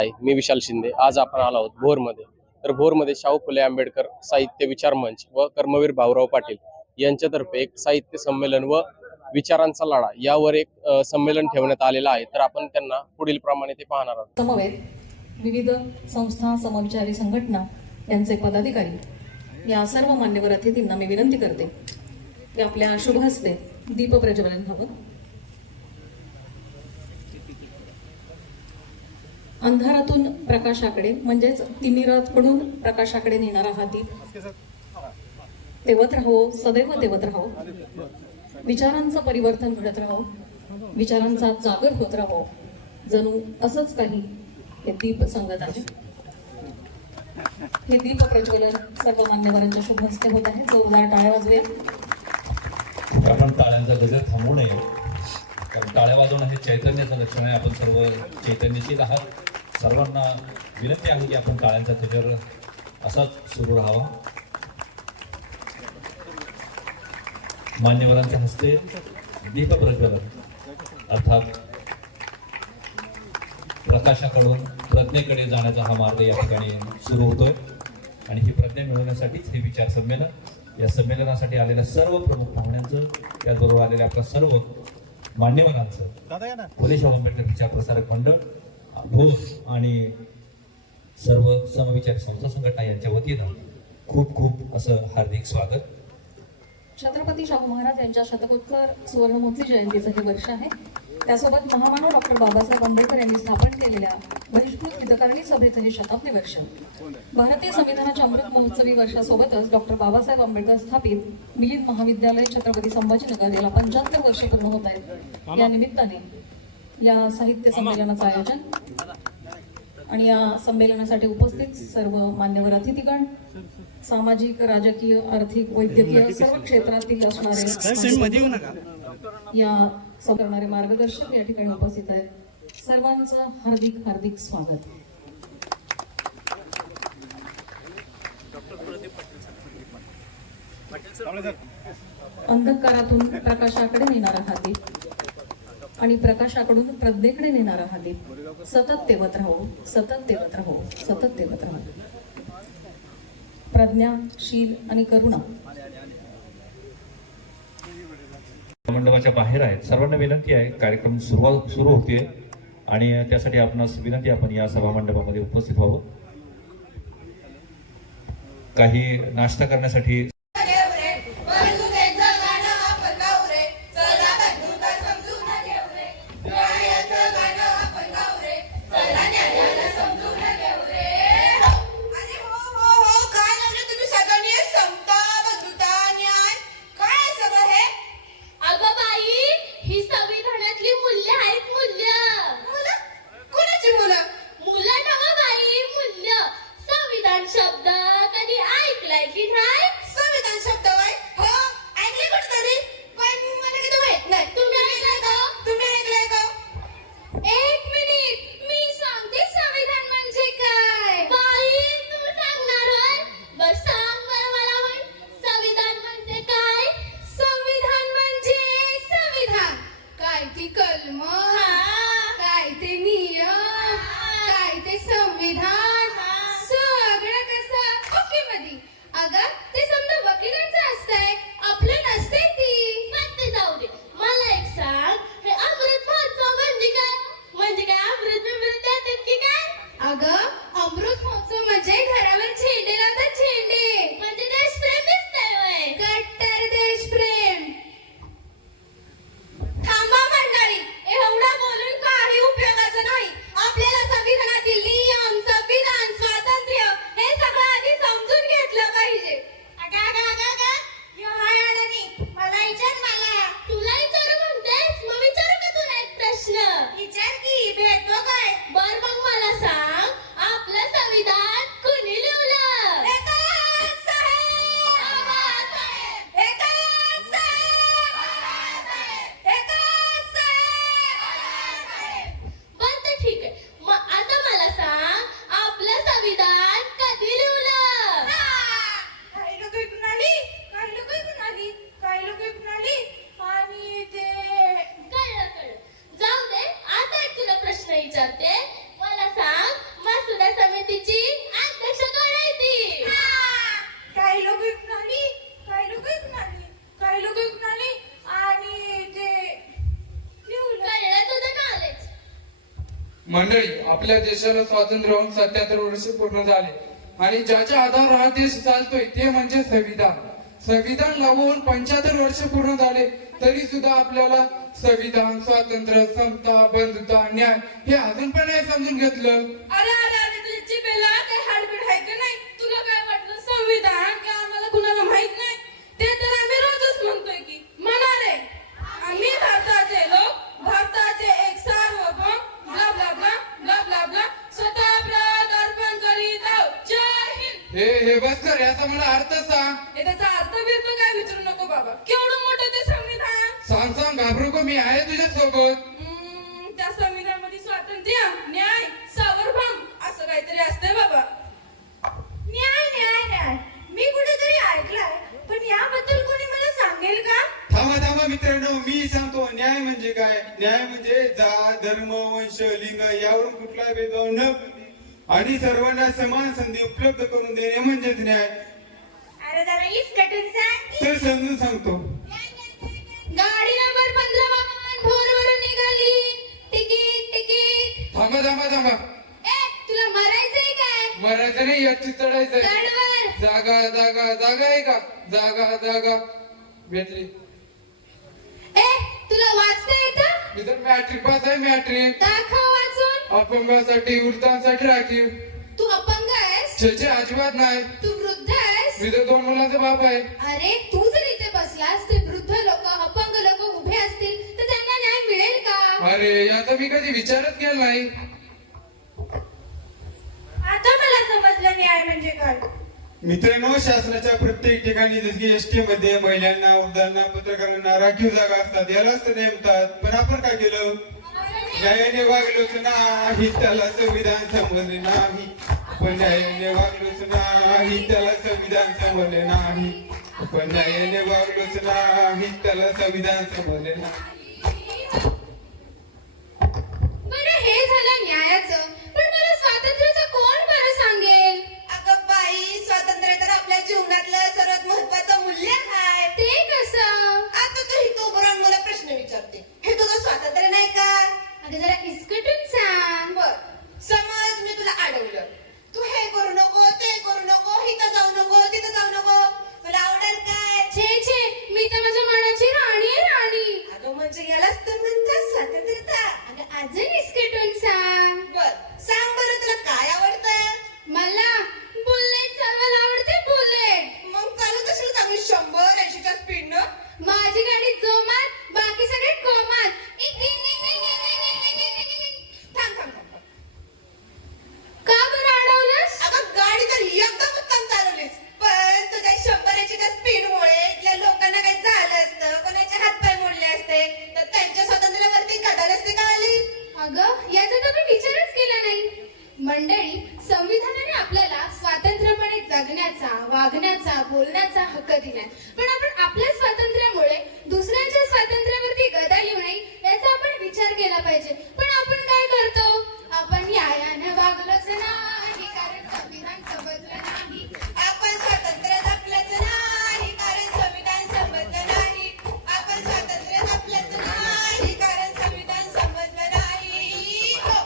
मी विशाल शिंदे. आज आपण आलो आहोत भोरमध्ये. तर भोरमध्ये शाहू फुले आंबेडकर साहित्य विचार मंच व कर्मवीर भाऊराव पाटील यांच्यातर्फे एक साहित्य संमेलन व विचारांचा लढा यावर एक संमेलन ठेवण्यात आलेलं आहे. तर आपण त्यांना पुढील प्रमाणे ते पाहणार आहोत. समवेत विविध संस्था, समविचारी संघटना यांचे पदाधिकारी या सर्व मान्यवर अतिथींना मी विनंती करते की आपल्या शुभ हस्ते दीप प्रज्वलन व्हावं. अंधारातून प्रकाशाकडे म्हणजेच तिमिराकडून प्रकाशाकडे नेणारा हा दीप तेवत राहो, सदैव तेवत राहो. विचारांचं परिवर्तन घडत राहो, विचारांचा जागर होत राहो. जणू असंच काही हे दीप सांगत आहे. हे दीप प्रज्वलन सर्व मान्यवरांच्या शुभ हस्ते होत आहे. जोरदार टाळ्या वाजवूया. आपण टाळ्यांचा गजर थांबवू नये, कारण टाळ्या वाजवणं हे चैतन्याचं लक्षण आहे. आपण सर्व चैतन्यशील आहात. सर्वांना विनंती आहे की आपण टाळ्यांचा गजर असाच सुरू राहावा. मान्यवरांच्या हस्ते दीप प्रज्वलन अर्थात प्रकाशाकडून प्रज्ञेकडे जाण्याचा हा मार्ग या ठिकाणी सुरू होतोय. आणि ही प्रज्ञा मिळवण्यासाठीच हे विचार संमेलन. या संमेलनासाठी आलेल्या सर्व प्रमुख पाहुण्यांचं, त्याचबरोबर आलेल्या आपल्या सर्व मान्यवरांचं फुले शाहू आंबेडकर विचार प्रसारक मंडळ, भोर आणि सर्व समविचारी संस्था संघटना यांच्या वतीनं खूप खूप असं हार्दिक स्वागत. छत्रपती शाहू महाराज यांच्या शतकोत्तर सुवर्णमहोत्सवी जयंतीचं हे वर्ष आहे. त्यासोबत महामानव डॉक्टर बाबासाहेब आंबेडकर यांनी स्थापन केलेल्या बहिष्कृत हितकारणी सभेचं हे शताब्दी वर्ष. भारतीय संविधानाच्या अमृत महोत्सवी वर्षासोबतच डॉक्टर बाबासाहेब आंबेडकर स्थापित मिलिंद महाविद्यालय छत्रपती संभाजीनगर याला 75 वर्ष पूर्ण होत आहेत. या निमित्ताने या साहित्य संमेलनाचं आयोजन आणि या संमेलनासाठी उपस्थित सर्व मान्यवर अतिथीगण, सामाजिक, राजकीय, आर्थिक, वैद्यकीय सर्व क्षेत्रातील असणारे या करणारे मार्गदर्शक या ठिकाणी उपस्थित आहेत. सर्वांचं हार्दिक हार्दिक स्वागत. अंधकारातून प्रकाशाकडे नेणारा हा दीप आणि प्रकाशाकडून प्रज्ञेकडे नेणारा हा दीप सतत तेवत राहो, सतत तेवत राहो, सतत तेवत राहो. प्रज्ञा, शील आणि करुणा मंडपाच्या बाहेर आहेत. सर्वांना विनंती आहे, कार्यक्रम सुरू होते आणि त्यासाठी आपणास विनंती, आपण या सभा मंडपामध्ये उपस्थित व्हावं. काही नाश्ता करण्यासाठी मंडळी, आपल्या देशाला स्वातंत्र्य होऊन 77 वर्ष पूर्ण झाले आणि ज्याच्या आधारावर हा देश चालतोय ते म्हणजे संविधान. संविधान लागू होऊन 75 वर्ष पूर्ण झाले तरी सुद्धा आपल्याला संविधान, स्वातंत्र्य, समता, बंधुता, न्याय हे अजून पण नाही समजून घेतलं. अरे अरे अरे तुझी जिभेला ते हाडबीड आहे का नाही? तुला काय वाटलं संविधान की आम्हाला कुणाला माहित नाही? ते तर आम्ही रोजच म्हणतोय की म्हणा रे, आम्ही भारताचे लोक, भारताचे एक सार्वभौम, blah blah blah blah blah blah, स्वतः प्राण अर्पण करीत आहोत. जय हिंद. हे बस कर, याचा मला अर्थ सांग. हे त्याचा अर्थ बिर्थ काय विचारू नको बाबा. केवढं मोठं ते संविधान. सांग सांग, घाबरू को, मी आहे तुझ्या सोबत. त्या संविधान मध्ये स्वातंत्र्य, न्याय, सार्वभौम असं काहीतरी असतंय बाबा. न्याय न्याय न्याय मी कुठेतरी ऐकलाय, पण याबद्दल कोणी मला सांगेल का? थांबा थांबा मित्रांनो, मी सांगतो. न्याय म्हणजे काय? न्याय म्हणजे जात, धर्म, वंश, लिंग यावरून कुठला भेदभाव न आणि सर्वांना समान संधी उपलब्ध करून देणे म्हणजेच न्याय. अरे जरा इसकटून सांग की. तर समजून सांगतो. गाडी नंबर 15 वाहन भोरवरून निघाली. Ticket ticket. थांबा थांबा थांबा, ए तुला मरायचंय काय? मरायचं नाही, याची चढायचंय. चढवर. जागा जागा जागा आहे का? जागा जागा भेटली. ए तुला वाचता येतं? मी तर मॅट्रिक पास आहे. मॅट्रिक दाखव वाचून. अपंगासाठी, वृद्धांसाठी राखीव. तू अपंग आहेस? छे अजिबात नाही. तू वृद्ध आहेस? मी तर 2 मुलाचा बाप आहे. अरे तू जर इथे बसलास ते वृद्ध लोक, अपंग लोक उभे असतील तर त्यांना न्याय मिळेल का? अरे याचा मी कधी विचारच केला नाही. आता मला समजलं न्याय म्हणजे काय. मित्रांनो, शासनाच्या प्रत्येक ठिकाणी जसं की एसटी मध्ये महिलांना, वृद्धांना, पत्रकारांना राखीव जागा असतात, यालाच नेमतात. पण आपण काय केलं? न्यायाने वागलोच नाही, त्याला संविधान समजले नाही. पण न्यायाने वागलोच नाही, त्याला संविधान समजले नाही. पण न्यायाने वागलोच नाही, त्याला संविधान समजले नाही. बरं हे झालं न्यायाचं, पण मला स्वातंत्र्याचं कोण बरं सांगेल? अगं बाई, स्वातंत्र्य तर आपल्या जीवनातलं सर्वात महत्वाचं मूल्य आहे. ते कसं? आता तू ही तो बरोबर मला प्रश्न विचारते, हे तुझं स्वातंत्र्य नाही का? अरे जरा इसकटून सांग. बर, समज मी तुला अडवलं, तू हे करू नको, ते करू नको, इथं जाऊ नको, तिथं जाऊ नको, तुला आवडेल काय? छे छे, मी तर माझ्या मनाची राणी आहे, राणी. अगं म्हणजे यालाच तर म्हणतात स्वातंत्र्यता. अगं अजून इसकटून सांग. बर, सांग बरं तुला काय आवडतं? मला बुलेट चालवायला आवडते. बुलेट. मग चालू कशी चांगली 180च्या स्पीडनं? माझी गाडी जोमात, बाकी सगळे कोमात. थांब थांब थांब. का बरं अडवलंस? अगं गाडी तर एकदम उत्तम चालवलीस, पण तुझ्या 180च्या स्पीडमुळे इथल्या लोकांना काही झालं असतं, कोणाचे हातपाय मोडले असते तर त्यांच्या स्वातंत्र्यावरती कडाल असते का आली? अगं याचा तर मी विचारच केला नाही. मंडळी, संविधानाने आपल्याला स्वातंत्र्यपणे जगण्याचा, वागण्याचा, बोलण्याचा हक्क दिलाय. पण आपण आपल्या स्वातंत्र्यामुळे दुसऱ्यांच्या स्वातंत्र्यावरती गदा येऊ नये याचा आपण विचार केला पाहिजे. पण आपण काय करतो? आपण न्यायाने वागलोच नाही कारण संविधान समजलं नाही. आपण स्वातंत्र्य जपलंच नाही कारण संविधान समजलं नाही. आपण स्वातंत्र्य जपलंच नाही कारण संविधान समजलं नाही. हो.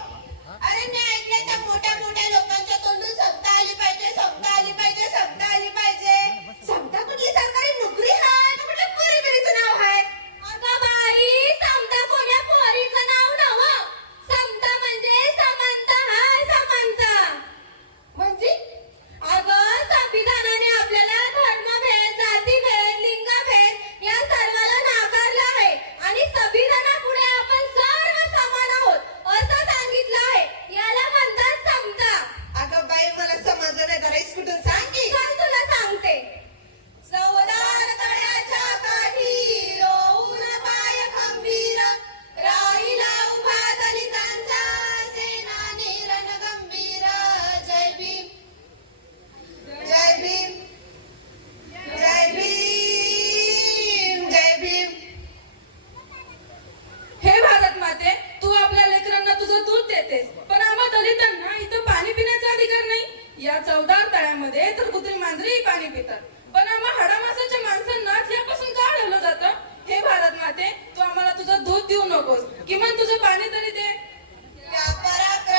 अरे मी ऐकलं त्या मोठ्या मोठ्या लोकांच्या तोंडून समता आली पाहिजे, समता आली पाहिजे, समता आली पाहिजे. समता कुठली सरकारी नोकरी आहे का कुठल्या पोरीबिरीचं नाव आहे? अगं बाई, समता कोण्या पोरीचं नाव नव्हं. समता म्हणजे समानता हाय, समानता. म्हणजे अगं संविधानाने आपल्याला धर्मभेद, जातीभेद, लिंगभेद या सर्वाला नाकारलं आहे आणि संविधानापुढे आपण सर्व समान आहोत असं सांगितलं आहे. याला म्हणतात समता. अगं बाई, मला समजलं नाही, जरा इसकुटून सांग की. चल तुला सांगते. चवदार तळ्याच्या काठी रोवून पाय खंबीर राहिला उभा दलितांचा सेनानी रणगंभीर. जय भीम, जय भीम, जय भीम, जय भीम. हे भारत माते, तू आपल्या लेकरांना तुझं दूध देतेस, पण आम्हा दलितांना इथं पाणी पिण्याचा अधिकार नाही. या चवदार तळ्यामध्ये तर कुत्री मांजरीही पाणी पितात, पण आम्हा हाडामासाच्या माणसांना यापासून का ठेवलं जातं? हे भारत माते, तू आम्हाला तुझं दूध देऊ नकोस, किमान तुझं पाणी तरी दे. या पराक्रमी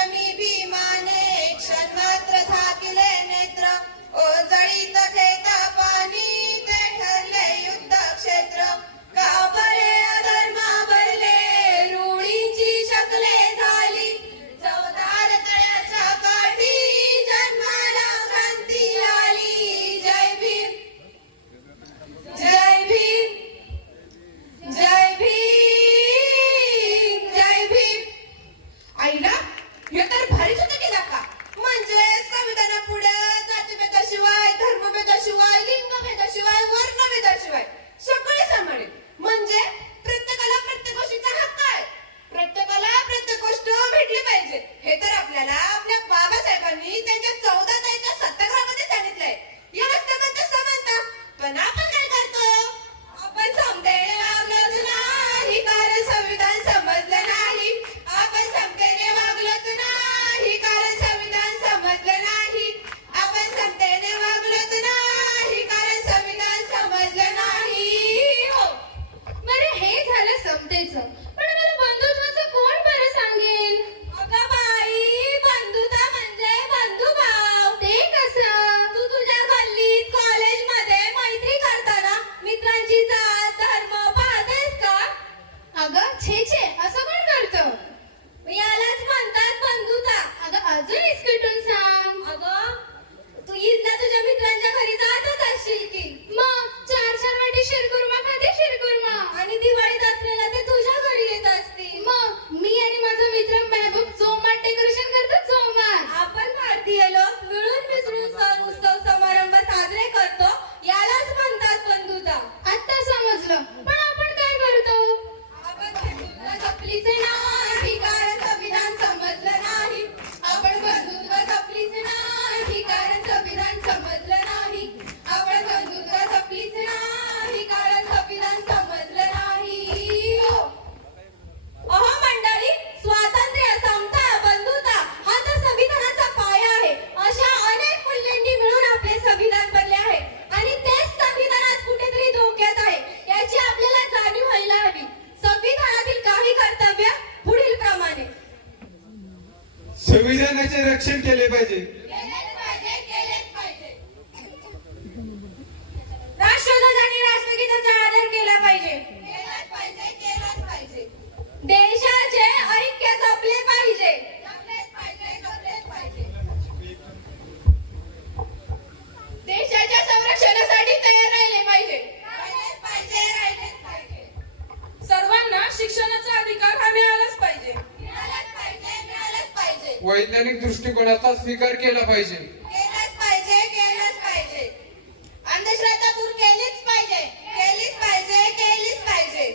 केले पाहिजे. केलेच पाहिजे, केलेच पाहिजे. राष्ट्रध्वज आणि राष्ट्रगीताचा आदर केला पाहिजे. केलंच पाहिजे, केलंच पाहिजे. देशाचे ऐक्य जपले पाहिजे. जपलेच पाहिजे, जपलेच पाहिजे. देशाच्या संरक्षणासाठी तयार राहिले पाहिजे. राहिलेच पाहिजे, राहिलेच पाहिजे. सर्वांना शिक्षणाचा अधिकार हा मिळालाच पाहिजे. मिळालंच पाहिजे, मिळालंच पाहिजे. वैज्ञानिक दृष्टिकोनाचा स्वीकार केला पाहिजे. केलंच पाहिजे, केलंच पाहिजे. अंधश्रद्धा दूर केलीच पाहिजे, केलीच पाहिजे, केलीच पाहिजे.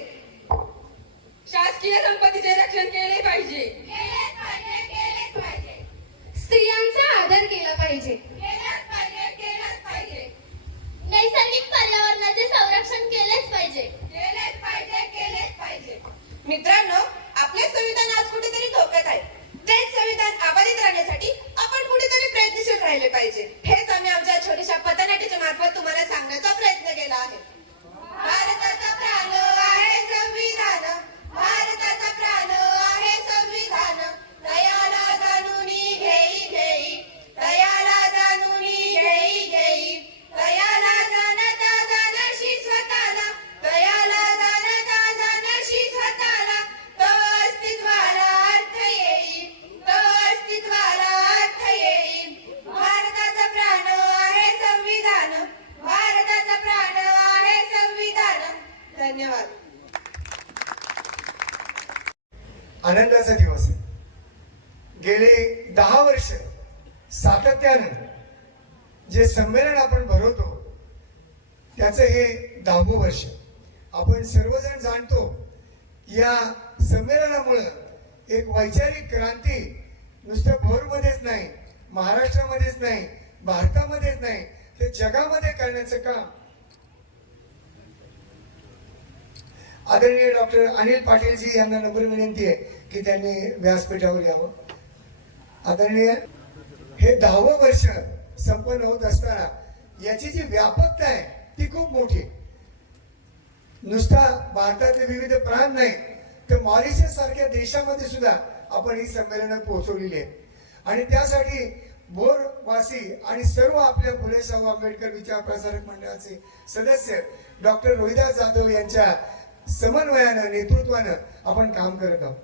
शासकीय संपत्तीचे रक्षण केले पाहिजे. केलेच पाहिजे, केलेच पाहिजे. स्त्रियांचा आदर केला पाहिजे. केलंच पाहिजे, केलंच पाहिजे. नैसर्गिक पर्यावरणाचे संरक्षण केलेच पाहिजे. केलेच पाहिजे, केलेच पाहिजे. मित्रांनो, आपले संविधान आज कुठेतरी धोक्यात आहे. तेच संविधान अबाधित राहण्यासाठी आपण कुठेतरी प्रयत्नशील राहिले पाहिजे. हेच आम्ही आमच्या छोट्याशा पथनाट्याच्या मार्फत तुम्हाला सांगण्याचा प्रयत्न केला आहे. भारताचा प्राण आहे संविधान, भारताचा प्राण आहे संविधान. दयाला जाणूनी घेई घेई, दयाला जाणूनी घेई घेई, दयाला जाणता जाणशी स्वतःला, दयाला जाणता जाणशी स्वतःला. तव अस्तित्वाला अर्थ येईल, तव अस्तित्वाला अर्थ येईल. भारताचा प्राण आहे संविधान, भारताचा प्राण आहे संविधान. धन्यवाद. आनंदाचा दिवस आहे. गेले 10 वर्ष सातत्यानं जे संमेलन आपण भरवतो त्याचं हे 10वं वर्ष. आपण सर्वजण जाणतो या संमेलनामुळं एक वैचारिक क्रांती नुसतं भोरमध्येच नाही, महाराष्ट्रामध्येच नाही, भारतामध्येच नाही, तर जगामध्ये करण्याचं काम आदरणीय डॉक्टर अनिल पाटीलजी यांना नम्र विनंती आहे की त्यांनी व्यासपीठावर यावं. आदरणीय, हे 10वं वर्ष संपन्न होत असताना याची जी व्यापकता आहे ती खूप मोठी. नुसता भारतातले विविध प्रांत नाही तर मॉरिशस सारख्या देशामध्ये सुद्धा आपण ही संमेलनं पोहोचवलेली आहेत. आणि त्यासाठी भोरवासी आणि सर्व आपल्या फुले शाहू आंबेडकर विचार प्रसारक मंडळाचे सदस्य डॉक्टर रोहिदास जाधव यांच्या समन्वयानं, नेतृत्वानं आपण काम करत आहोत.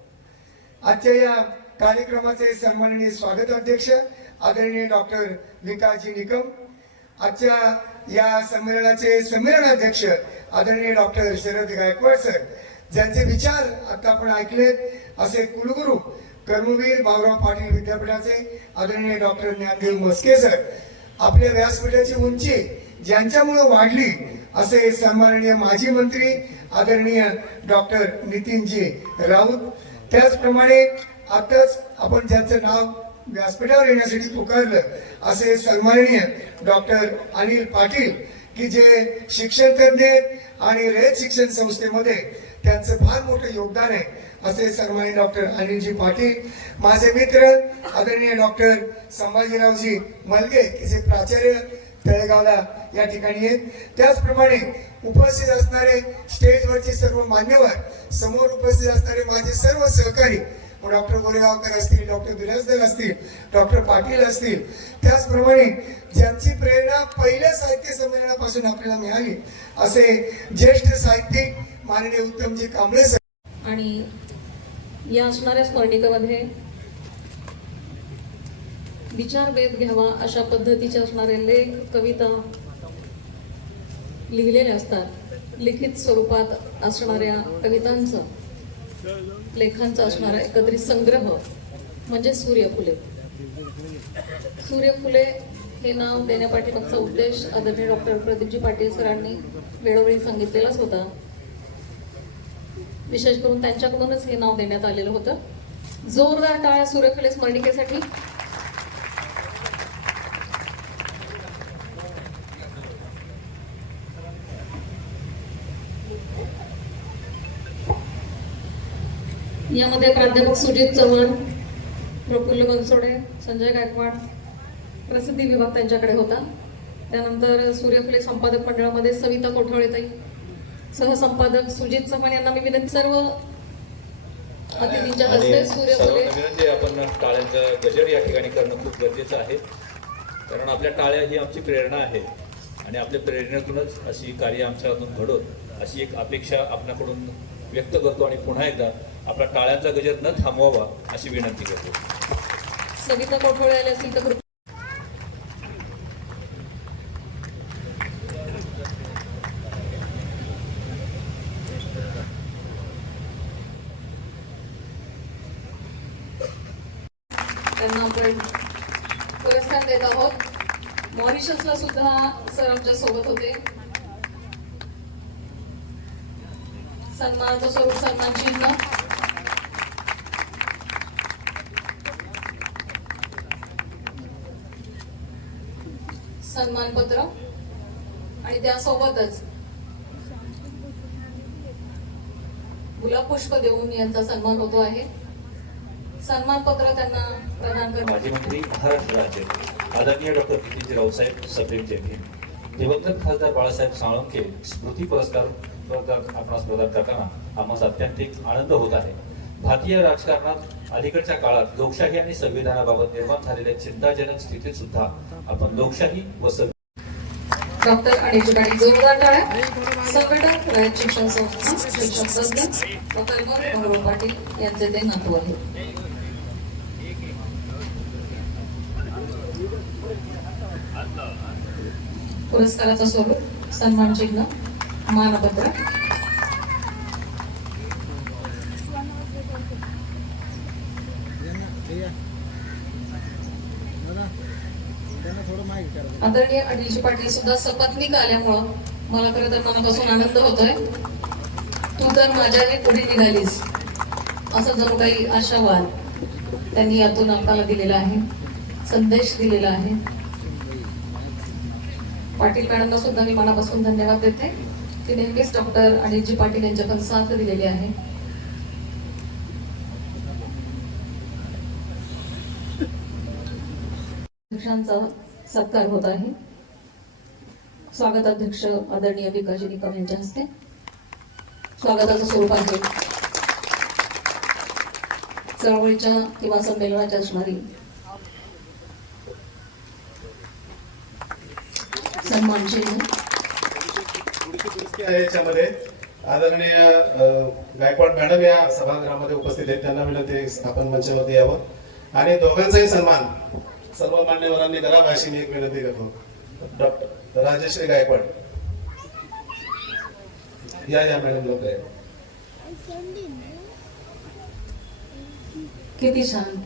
आजच्या या कार्यक्रमाचे सन्माननीय स्वागत अध्यक्ष आदरणीय डॉक्टर विकासजी निकम, आजच्या या संमेलनाचे संमेलनाध्यक्ष आदरणीय डॉक्टर शरद गायकवाड सर, ज्यांचे विचार आता आपण ऐकलेत, असे कुलगुरू कर्मवीर भाऊराव पाटील विद्यापीठाचे आदरणीय डॉक्टर ज्ञानदेव मस्के सर, आपल्या व्यासपीठाची उंची ज्यांच्यामुळे वाढली असे सन्माननीय माजी मंत्री आदरणीय डॉक्टर नितीनजी राऊत, त्याचप्रमाणे आताच आपण ज्यांचं नाव व्यासपीठावर येण्यासाठी पुकारलं असे सन्माननीय डॉक्टर अनिल पाटील, की जे शिक्षण तज्ञ आणि रयत शिक्षण संस्थेमध्ये त्यांचं फार मोठं योगदान आहे, असे सन्माननीय डॉक्टर अनिलजी पाटील. माझे मित्र आदरणीय डॉक्टर संभाजीरावजी मलगे, की जे प्राचार्य तळेगावला या ठिकाणी आहेत. त्याचप्रमाणे उपस्थित असणारे स्टेजवरचे सर्व मान्यवर, समोर उपस्थित असणारे माझे सर्व सहकारी, डॉक्टर गोरेगावकर असतील, डॉक्टर बिराजदार असतील, डॉक्टर पाटील असतील, त्याचप्रमाणे ज्यांची प्रेरणा पहिल्या साहित्य संमेलनापासून आपल्याला मिळाली असे ज्येष्ठ साहित्यिक माननीय उत्तमजी कांबळे सर. आणि या असणाऱ्या स्मरणिकेमध्ये विचारभेद घ्यावा अशा पद्धतीचे असणारे लेख, कविता लिहिलेले असतात. लिखित स्वरूपात असणाऱ्या कवितांचं, लेखांचा असणारा एकत्रित संग्रह म्हणजे सूर्यफुले. सूर्यफुले हे नाव देण्यापाठीमागचा उद्देश आदरणीय डॉक्टर प्रदीपजी पाटील सरांनी वेळोवेळी सांगितलेलाच होता. विशेष करून त्यांच्याकडूनच हे नाव देण्यात आलेलं होतं. जोरदार टाळ्या सूर्यफुले स्मरणिकेसाठी. यामध्ये प्राध्यापक सुजित चव्हाण, प्रफुल्ल बनसोडे, संजय गायकवाड, प्रसिद्धी विभाग त्यांच्याकडे होता. त्यानंतर सूर्यफुले संपादक मंडळामध्ये सविता कोठाळेताई, सहसंपादक सुजित चव्हाण यांना मी विनंती. सर्व अतिथींच्या आणि हस्ते सूर्यफुले सर्वांना विनंती आहे, आपण टाळ्यांचं गजर या ठिकाणी करणं खूप गरजेचं आहे, कारण आपल्या टाळ्या ही आमची प्रेरणा आहे आणि आपल्या प्रेरणेतूनच अशी कार्य आमच्या हातून घडत अशी एक अपेक्षा आपल्याकडून व्यक्त करतो आणि पुन्हा एकदा आपला टाळ्यांचा गजर न थांबवावा अशी विनंती करतो. सविता कोठोळे आले असतील तर कृपया. त्यांना आपण पुरस्कार देत आहोत. मॉरिशसला सुद्धा सर आमच्या सोबत होते. सन्मानाचं स्वरूप सन्मान चिन्ह, सन्मानपत्र आणि त्यासोबतच गुलाब पुष्प देऊन यांचा सन्मान होतो आहे. सन्मानपत्र त्यांना प्रदान माजी करण्यात मंत्री महाराष्ट्र राज्य आदरणीय डॉक्टर नितीनजी रावसाहेब सप्रेम जैन, दिवंगत खासदार बाळासाहेब साळुंखे स्मृती पुरस्कार आपणास प्रदान करताना आम्हाला अत्यंत आनंद होत आहे. भारतीय राजकारणात अलीकडच्या काळात लोकशाही आणि संविधानाबाबत निर्माण झालेल्या चिंताजनक स्थितीत सुद्धा आपण लोकशाही व डॉक्टर अनिल जोरदार टाळ्या. संघटक रयत शिक्षण संस्था शिक्षक तज्ञ व कर्मवीर भाऊराव पाटील यांचे ते नातू आहेत. पुरस्काराचं स्वरूप सन्मान चिन्ह, मानपत्र. आदरणीय अनिलजी पाटील सुद्धा सपत्नीक आल्यामुळं मला खरं तर मनापासून आनंद होतोय. तू तर माझ्याने पुढे निघालीस असं जणू काही आशावाद त्यांनी यातून आपल्याला दिलेला आहे, संदेश दिलेला आहे. पाटील मॅडमला सुद्धा मी मनापासून धन्यवाद देते की नेहमीच डॉक्टर अनिलजी पाटील यांच्या पण साथ दिलेली आहे. अध्यक्षांचा सत्कार होत आहे. स्वागताध्यक्ष आदरणीय विकासजी निकम यांच्या हस्ते. स्वागताचं स्वरूप आहे चळवळीच्या किंवा संमेलनाच्या असणारी सन्मान चिन्ह. याच्यामध्ये आदरणीय गायकवाड मॅडम या सभागृहामध्ये उपस्थित आहेत, त्यांना विनंती आपण मंचावरती यावं आणि दोघांचाही सन्मान सर्व मान्यवरांनी करावा अशी मी एक विनंती करतो. डॉक्टर राजश्री गायकवाड या मॅडम लोक आहे. किती छान.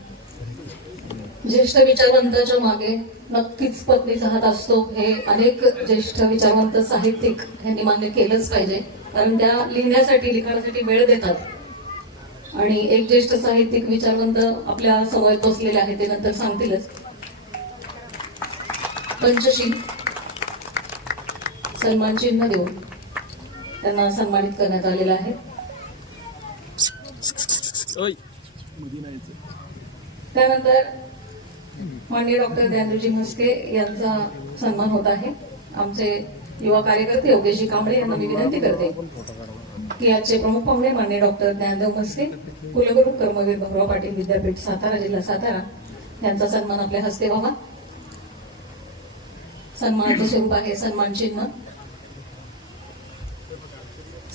ज्येष्ठ विचारवंताच्या मागे नक्कीच पत्नीचा हात असतो हे अनेक ज्येष्ठ विचारवंत साहित्यिक यांनी मान्य केलंच पाहिजे, कारण त्या लिहिण्यासाठी लिखाणासाठी वेळ देतात आणि एक ज्येष्ठ साहित्यिक विचारवंत आपल्या समोर बसलेले आहे, ते नंतर सांगतीलच. पंचशील सन्मान चिन्ह देऊन त्यांना सन्मानित करण्यात आलेलं आहे. त्यानंतर माननीय डॉक्टर ज्ञानदेवजी म्हस्के यांचा सन्मान होत आहे. आमचे युवा कार्यकर्ते योगेशजी कांबळे यांना मी विनंती करते की आजचे प्रमुख पाहुणे माननीय डॉक्टर ज्ञानदेव म्हस्के, कुलगुरू कर्मवीर भाऊराव पाटील विद्यापीठ सातारा जिल्हा सातारा यांचा सन्मान आपल्या हस्ते व्हावा. सन्मानाचं स्वरूप आहे सन्मान चिन्ह,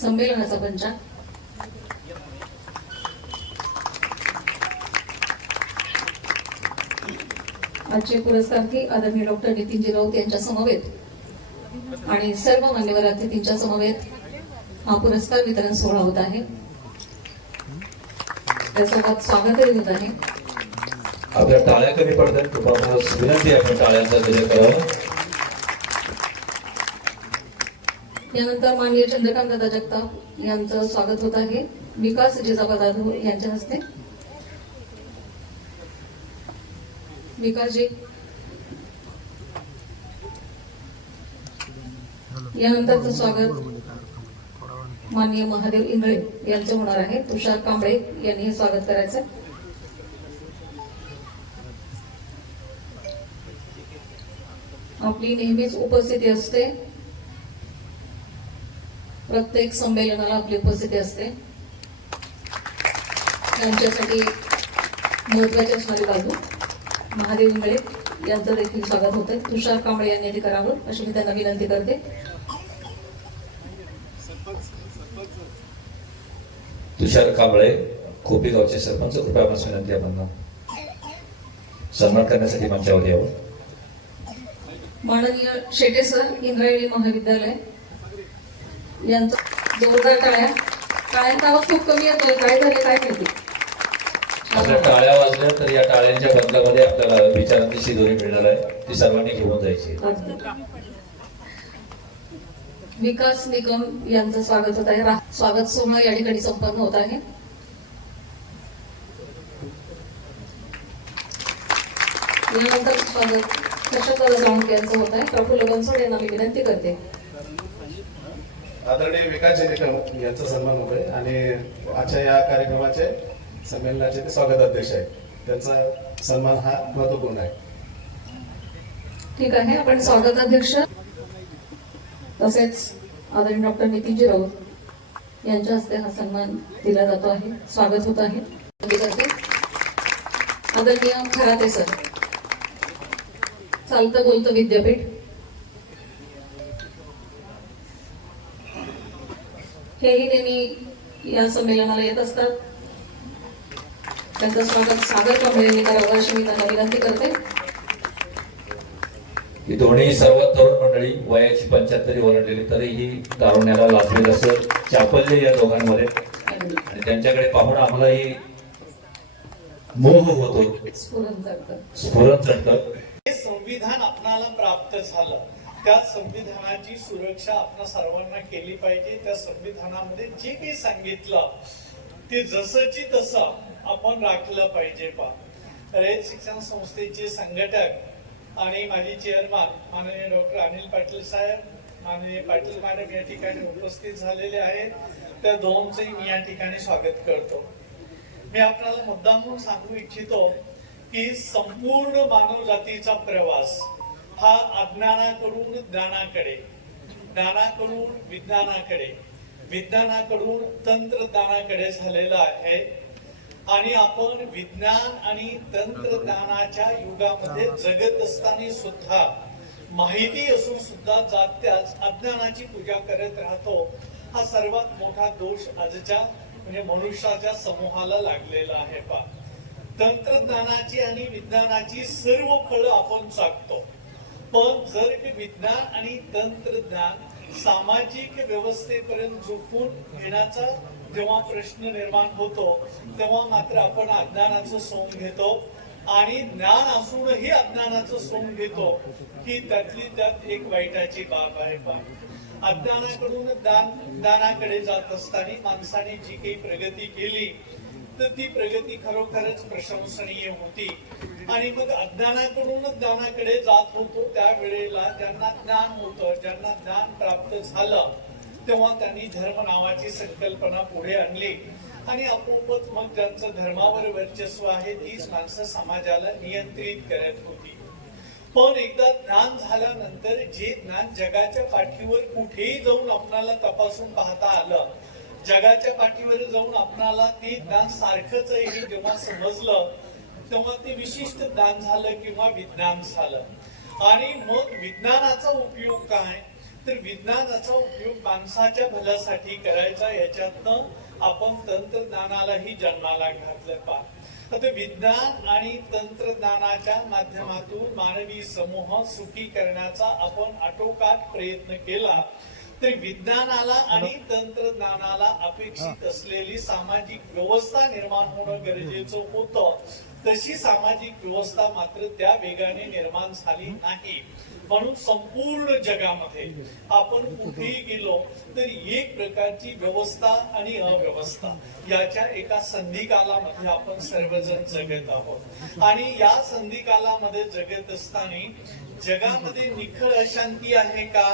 संमेलनाचा पंचा. आजचे पुरस्कार्थी आदरणीय डॉक्टर नितीनजी राऊत यांच्या समवेत आणि सर्व मान्यवर अतिथींच्या समवेत हा पुरस्कार वितरण सोहळा होत आहे. त्यासोबत स्वागतही होत आहे. आपल्या टाळ्या कमी पडतात, तुम्हाला विनंती आहे आपण टाळ्यांचा गजर करावा. यानंतर माननीय चंद्रकांत दादा जगताप यांचं स्वागत होत आहे विकास जिजाबा जाधव यांच्या हस्ते. विकासजी. यानंतरचं स्वागत माननीय महादेव इंगळे यांचं होणार आहे. तुषार कांबळे यांनी हे स्वागत करायचं. आपली नेहमीच उपस्थिती असते, प्रत्येक संमेलनाला आपली उपस्थिती असते. त्यांच्यासाठी महत्वाची असणारी बाजू महादेव इंगळे यांचं देखील स्वागत होतं. तुषार कांबळे यांनी ते करावं अशी मी त्यांना विनंती करते. तुषार कांबळे खोपेगावचे सरपंच, कृपया आपणास विनंती आपण सन्मान करण्यासाठी मंचावर यावं. माननीय शेटे सर, इंद्रायणी महाविद्यालय यांचा जोरदार टाळ्या. टाळ्यांचा आवाज खूप कमी येतोय, काय झाले काय माहिती. आपल्या टाळ्या वाजल्या तर या टाळ्यांच्या बंदामध्ये आपल्याला विचारांची शिदोरी मिळणार आहे, ती सर्वांनी घेऊन जायची. विकास निकम यांचं स्वागत होत आहे. स्वागत सोहळा या ठिकाणी संपन्न होत आहे. यानंतर स्वागत कशाप्रकारे साळुंखे यांचं होत आहे. प्रफुल्ल बनसोड यांना मी विनंती करते. आदरणीय विकास निकम यांचा सन्मान होतोय आणि आजच्या या कार्यक्रमाचे संमेलनाचे ते स्वागत अध्यक्ष आहेत. त्यांचा सन्मान हा महत्वपूर्ण आहे. ठीक आहे, आपण स्वागत अध्यक्ष तसेच आदरणीय डॉक्टर नितीनजी राऊत यांच्या हस्ते हा सन्मान दिला जातो आहे. स्वागत होत आहे. आदरणीय खराते सर, चालतं बोलतं विद्यापीठ, हेही नेहमी या संमेलनाला येत असतात. त्यांचं स्वागत सागर कांबळे यांनी करावं अशी मी त्यांना विनंती करते. ही दोन्ही सर्वात तरुण मंडळी वयाची 75 ओलांडलेली तरीही तारुण्याला लाभलेलं असं चापल्य या दोघांमध्ये, आणि त्यांच्याकडे पाहून आम्हालाही मोह होतो, स्फुरण चढतं. हे संविधान आपणाला प्राप्त झालं, त्या संविधानाची सुरक्षा आपण सर्वांना केली पाहिजे. त्या संविधानामध्ये जे काही सांगितलं ते जसंची तसं आपण राखलं पाहिजे. रयत शिक्षण संस्थेचे संघटक आणि माजी चेअरमन माननीय डॉक्टर अनिल पाटील साहेब, माननीय पाटील मॅडम या ठिकाणी उपस्थित झालेले आहेत. त्या दोनचंही मी या ठिकाणी स्वागत करतो. मी आपल्याला मुद्दामून सांगू इच्छितो की संपूर्ण मानव जातीचा प्रवास हा अज्ञानाकडून ज्ञानाकडे, ज्ञानाकडून विज्ञानाकडे, विज्ञानाकडून तंत्रज्ञानाकडे झालेला आहे. आणि आपण विज्ञान आणि तंत्रज्ञानाच्या युगामध्ये जगत असताना सुद्धा, माहिती असून सुद्धा जात्याच अज्ञानाची पूजा करत राहतो. हा सर्वात मोठा दोष आजच्या म्हणजे मनुष्याच्या समूहाला लागलेला आहे. तंत्रज्ञानाची आणि विज्ञानाची सर्व फळं आपण चाकतो, पण जर विज्ञान आणि तंत्रज्ञान सामाजिक व्यवस्थेपर्यंत झोपून घेण्याचा जेव्हा प्रश्न निर्माण होतो तेव्हा मात्र आपण अज्ञानाचं सोंग घेतो. आणि ज्ञान असूनही अज्ञानाचं सोंग घेतो ही त्यातली त्यात एक वाईटाची बाब आहे. अज्ञानाकडून ज्ञानाकडे जात असताना माणसाने जी काही प्रगती केली तर ती प्रगती खरोखरच प्रशंसनीय होती. आणि मग अज्ञानाकडून ज्ञानाकडे जात होतो त्यावेळेला ज्यांना ज्ञान होतं, ज्यांना ज्ञान प्राप्त झालं, तेव्हा त्यांनी धर्म नावाची संकल्पना पुढे आणली. आणि आपोआपच मग ज्यांचं धर्मावर वर्चस्व आहे तीच माणसं समाजाला नियंत्रित करत होती. पण एकदा ज्ञान झाल्यानंतर जे ज्ञान जगाच्या पाठीवर कुठेही जाऊन आपणाला तपासून पाहता आलं, जगाच्या पाठीवर जाऊन आपणाला ते ज्ञान सारखंच आहे हे जेव्हा समजलं तेव्हा ते विशिष्ट ज्ञान झालं किंवा विज्ञान झालं. आणि मग विज्ञानाचा उपयोग काय, तर विज्ञानाचा उपयोग माणसाच्या भल्यासाठी करायचा. याच्यातनं आपण तंत्रज्ञानालाही जन्माला घातलं. आता विज्ञान आणि तंत्रज्ञानाच्या माध्यमातून मानवी समूह सुखी करण्याचा आपण आटोकाट प्रयत्न केला तर विज्ञानाला आणि तंत्रज्ञानाला अपेक्षित असलेली सामाजिक व्यवस्था निर्माण होणं गरजेचं होतं. तशी सामाजिक व्यवस्था मात्र त्या वेगाने निर्माण झाली नाही. म्हणून संपूर्ण जगामध्ये आपण कुठेही गेलो तर एक प्रकारची व्यवस्था आणि अव्यवस्था याच्या एका संधिकालामध्ये आपण सर्वजण जगत आहोत. आणि या संधिकालामध्ये जगत असताना जगामध्ये निखळ अशांती आहे का,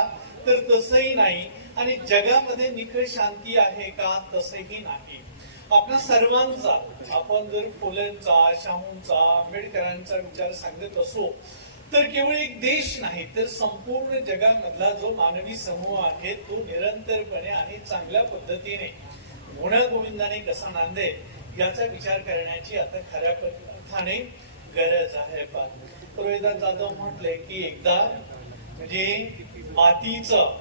तर तसंही नाही. आणि जगामध्ये निखळ शांती आहे का, तसंही नाही. आपल्या सर्वांचा, आपण जर फुलेंचा, शाहूंचा, आंबेडकरांचा विचार सांगत असो तर केवळ एक देश नाही तर संपूर्ण जगामधला जो मानवी समूह आहे तो निरंतरपणे आणि चांगल्या पद्धतीने गुण्यागोविंदाने कसा नांदे याचा विचार करण्याची आता खऱ्या अर्थाने गरज आहे. रोहिदास जाधव म्हटले की एकदा म्हणजे मातीचं,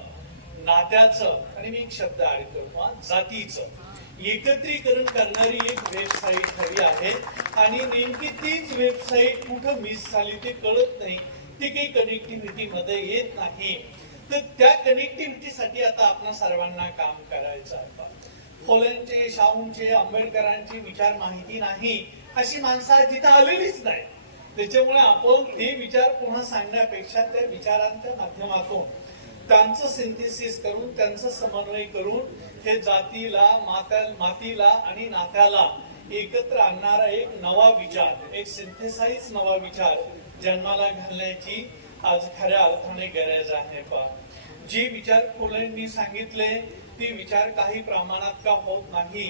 नात्याचं आणि मी एक शब्द ऍड करतो, जातीचं एकत्रीकरण करणारी एक वेबसाईट हवी आहे. आणि नेमकी तीच वेबसाईट कुठं मिस झाली ते कळत नाही, ती काही कनेक्टिव्हिटी मध्ये येत नाही. तर त्या कनेक्टिव्हिटीसाठी आता आपण सर्वांना काम करायचं आहे. फुलेंचे, शाहूंचे, आंबेडकरांचे विचार माहिती नाही अशी माणसं जिथं आलेलीच नाही. त्याच्यामुळे आपण ते विचार पुन्हा सांगण्यापेक्षा त्या विचारांच्या माध्यमातून त्यांचं सिंथेसिस करून, त्यांचं समन्वय करून हे जातीला, मातीला आणि नात्याला एकत्र आणणारा एक नवा विचार, एक सिंथेसाइज नवा विचार जन्माला घालण्याची आज खऱ्या अर्थाने गरज आहे. जे विचार फुलेंनी सांगितले ते विचार काही प्रमाणात का होत नाही,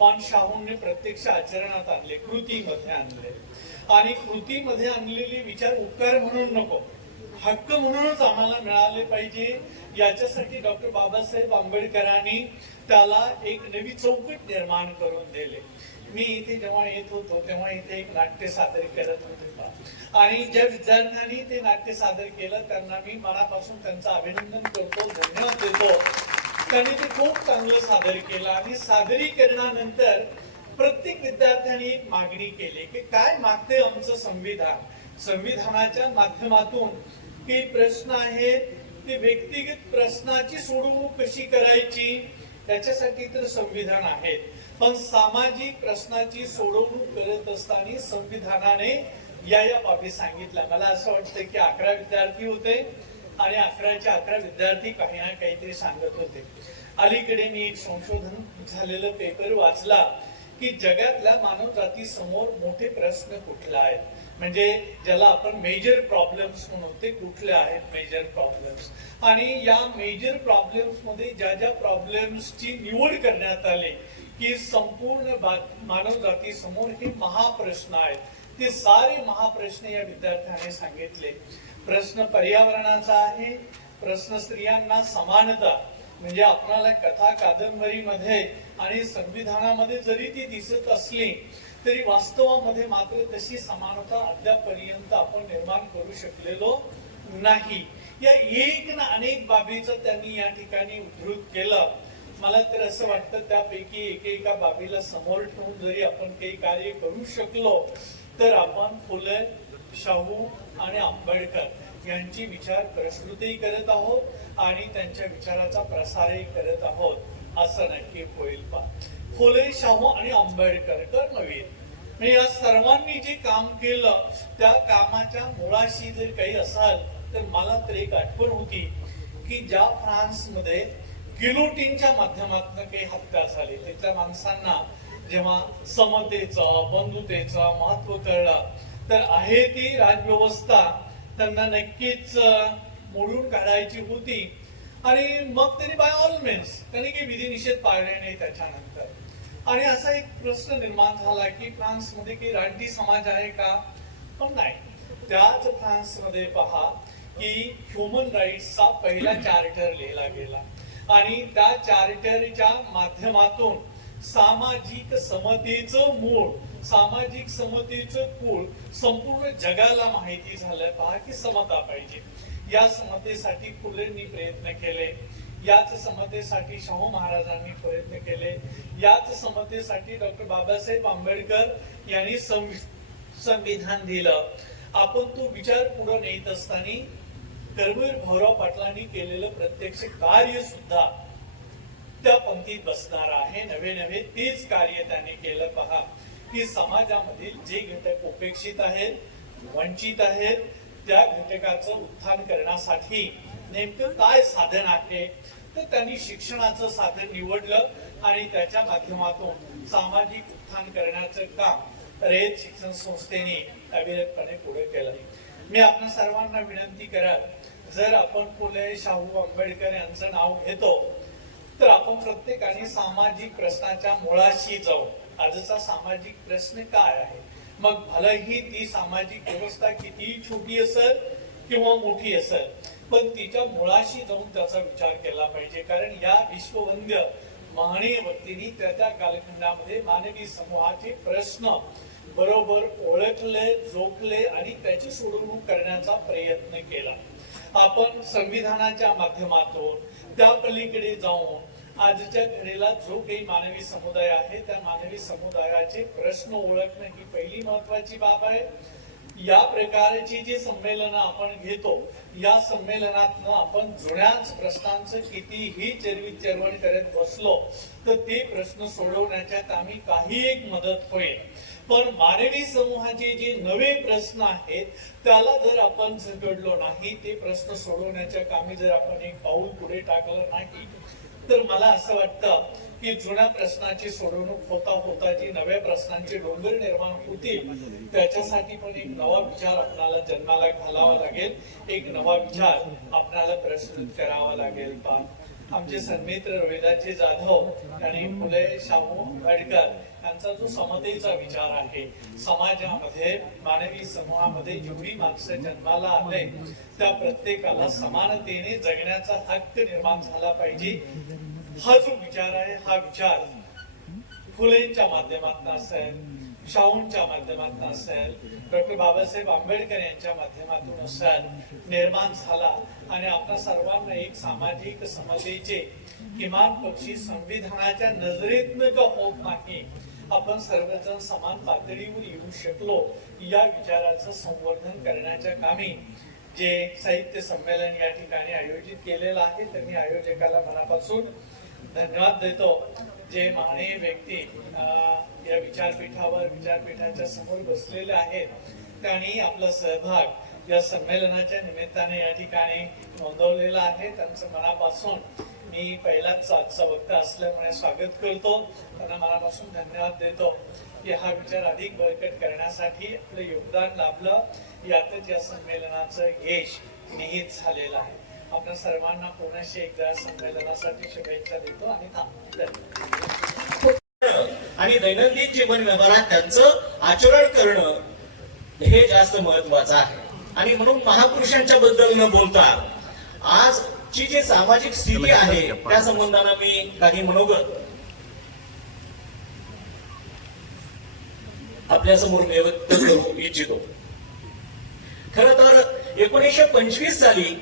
पण शाहूंनी प्रत्यक्ष आचरणात आणले, कृतीमध्ये आणले. आणि कृतीमध्ये आणलेले विचार उपकार म्हणून नको, हक्क म्हणूनच आम्हाला मिळाले पाहिजे. याच्यासाठी डॉक्टर बाबासाहेब आंबेडकरांनी त्याला एक नवी चौकट निर्माण करून दिले. मी इथे जेव्हा येत होतो तेव्हा इथे एक नाट्य सादर करत होते आणि ज्या विद्यार्थ्यांनी ते नाट्य सादर केलं त्यांना मी मनापासून त्यांचं अभिनंदन करतो, धन्यवाद देतो. त्यांनी ते खूप चांगलं सादर केलं. आणि सादरीकरणानंतर प्रत्येक विद्यार्थ्यांनी एक मागणी केली की काय मागते आमचं संविधान. संविधानाच्या माध्यमातून काही प्रश्न आहेत, ते व्यक्तिगत प्रश्नाची सोडवणूक कशी करायची त्याच्यासाठी तर संविधान आहेत, पण सामाजिक प्रश्नाची सोडवणूक करत असताना संविधानाने या बाबी सांगितल्या. मला असं वाटतं की 11 विद्यार्थी होते आणि 11च्या 11 विद्यार्थी काही ना काहीतरी सांगत होते. अलीकडे मी एक संशोधन झालेलं पेपर वाचला की जगातल्या मानवजाती समोर मोठे प्रश्न कुठले आहेत, म्हणजे ज्याला आपण मेजर प्रॉब्लेम्स म्हणतो ते कुठले आहेत मेजर प्रॉब्लेम्स. आणि या मेजर प्रॉब्लेम्स मध्ये ज्या ज्या प्रॉब्लेम्सची निवड करण्यात आली की संपूर्ण मानवजाती समोर हे महाप्रश्न आहेत, ते सारे महाप्रश्न या विद्यार्थ्याने सांगितले. प्रश्न पर्यावरणाचा आहे, प्रश्न स्त्रियांना समानता, म्हणजे आपल्याला कथा कादंबरीमध्ये आणि संविधानामध्ये जरी ती दिसत असली तरी वास्तवामध्ये मात्र तशी समानता अद्यापर्यंत आपण निर्माण करू शकलेलो नाही. या एक ना अनेक बाबीचं त्यांनी या ठिकाणी उद्धृत केलं. मला तर असं वाटतं त्यापैकी एकेका बाबीला समोर ठेवून जरी आपण काही कार्य करू शकलो तर आपण फुले, शाहू आणि आंबेडकर यांची विचार प्रस्तुतही करत आहोत आणि त्यांच्या विचाराचा प्रसारही करत आहोत असं नक्की होईल. फुले, शाहू आणि आंबेडकर कर्मवीर म्हणजे या सर्वांनी जे काम केलं त्या कामाच्या मुळाशी जर काही असाल तर मला तर एक आठवण होती की ज्या फ्रान्समध्ये गिलोटिनच्या माध्यमातून काही हत्या झाली, तिथल्या माणसांना जेव्हा समतेचं, बंधुतेचं महत्व कळलं तर आहे ती राजव्यवस्था त्यांना नक्कीच मोडून काढायची होती. आणि मग त्यांनी बाय ऑल मीन्स त्यांनी काही विधिनिषेध पाळले नाही त्याच्यानंतर. आणि असा एक प्रश्न निर्माण झाला की फ्रान्समध्ये काही रानटी समाज आहे का, पण नाही. त्याच फ्रान्समध्ये पहा की ह्युमन राईट्सचा पहिला चार्टर लिहिला गेला आणि त्या चार्टरच्या माध्यमातून सामाजिक समतेचं मूळ, सामाजिक समतेचं कुळ संपूर्ण जगाला माहिती झालं. पहा की समता पाहिजे. या समतेसाठी फुलेंनी प्रयत्न केले, याच समतेसाठी शाहू महाराजांनी प्रयत्न केले, याच समतेसाठी डॉक्टर बाबासाहेब आंबेडकर यांनी संविधान दिलं. आपण तो विचार पुढे नेत असताना कर्मवीर भाऊराव पाटलांनी केलेलं प्रत्यक्ष कार्य सुद्धा त्या पंक्तीत बसणार आहे. नवे नवे तेच कार्य त्यांनी केलं. पहा की समाजामधील जे घटक उपेक्षित आहेत, वंचित आहेत, त्या घटकाचं उत्थान करण्यासाठी नेमकं काय साधन आहे तर त्यांनी शिक्षणाचं साधन निवडलं आणि त्याच्या माध्यमातून सामाजिक उत्थान करण्याचं काम रयत शिक्षण संस्थेने अविरतपणे पुढे केलं. मी आपण सर्वांना विनंती कराल, जर आपण फुले, शाहू, आंबेडकर यांचं नाव घेतो तर आपण प्रत्येकाने सामाजिक प्रश्नाच्या मुळाशी जाऊ. आजचा सामाजिक प्रश्न काय आहे, मग भलेही ती सामाजिक व्यवस्था किती छोटी असेल किंवा मोठी असेल पण तिच्या मुळाशी जाऊन त्याचा विचार केला पाहिजे. कारण या विश्ववंद्य महनीय व्यक्तींनी त्या त्या कालखंडामध्ये मानवी समूहाचे प्रश्न बरोबर ओळखले, जोखले आणि त्याची सोडवणूक करण्याचा प्रयत्न केला. आपण संविधानाच्या माध्यमातून त्या पलीकडे जाऊन आजच्या घडीला जो काही मानवी समुदाय आहे त्या मानवी समुदायाचे प्रश्न ओळखणं ही पहिली महत्वाची बाब आहे. या प्रकारची जी संमेलनं आपण घेतो, या संमेलनातनं आपण जुन्याच प्रश्नांचं कितीही चरविचरवण करत बसलो तर ते प्रश्न सोडवण्याच्या कामी काही एक मदत होईल. पण मानवी समूहाचे जे नवे प्रश्न आहेत त्याला जर आपण झगडलो नाही, ते प्रश्न सोडवण्याच्या कामी जर आपण एक पाऊल पुढे टाकलं नाही, तर मला असं वाटतं की जुन्या प्रश्नाची सोडवणूक होता होता जी नव्या प्रश्नांचे डोंगर निर्माण होतील त्याच्यासाठी पण एक नवा विचार आपल्याला जन्माला घालावा लागेल, एक नवा विचार आपल्याला प्रस्तुत करावा लागेल. आमचे सन्मित्र रोहिदासजी जाधव आणि फुले शाहू आंबेडकर यांचा जो समतेचा विचार आहे, समाजामध्ये मानवी समूहामध्ये जेवढी माणसं जन्माला आले त्या प्रत्येकाला समानतेने जगण्याचा हक्क निर्माण झाला पाहिजे, हा जो विचार आहे हा विचार फुलेंच्या माध्यमातून असेल, शाहूंच्या माध्यमातून असेल, डॉक्टर बाबासाहेब आंबेडकर यांच्या माध्यमातून असेल निर्माण झाला आणि आपल्या सर्वांना एक सामाजिक समतेचे किमान पक्षी संविधानाच्या नजरेतनं का होत नाही, आपण सर्वजण समान पातळीवर येऊ शकलो, या विचाराचं संवर्धन करण्याच्या कामी जे साहित्य संमेलन या ठिकाणी आयोजित केलेलं आहे त्यांनी आयोजकाला मनापासून धन्यवाद देतो. जे माननीय व्यक्ती या विचारपीठाच्या समोर बसलेले आहेत त्यांनी आपला सहभाग या संमेलनाच्या निमित्ताने या ठिकाणी नोंदवलेला आहे. त्यांचं मनापासून मी पहिलाच आजचा वक्ता असल्यामुळे स्वागत करतो, त्यांना मनापासून धन्यवाद देतो की हा विचार अधिक बळकट करण्यासाठी आपलं योगदान लाभलं, यातच या संमेलनाचं यश निहित झालेलं आहे. आपल्या सर्वांना पुन्हा एकदा संमेलनासाठी शुभेच्छा देतो आणि थांबतो. आणि दैनंदिन जीवन व्यवहारात त्यांचं आचरण करणं हे जास्त महत्वाचं आहे. आणि म्हणून महापुरुषांच्या बद्दल न बोलता आजची जी सामाजिक स्थिती आहे त्या संबंधानं मी काही मनोगत आपल्या समोर व्यक्त करू इच्छितो. खर तर 1925 साली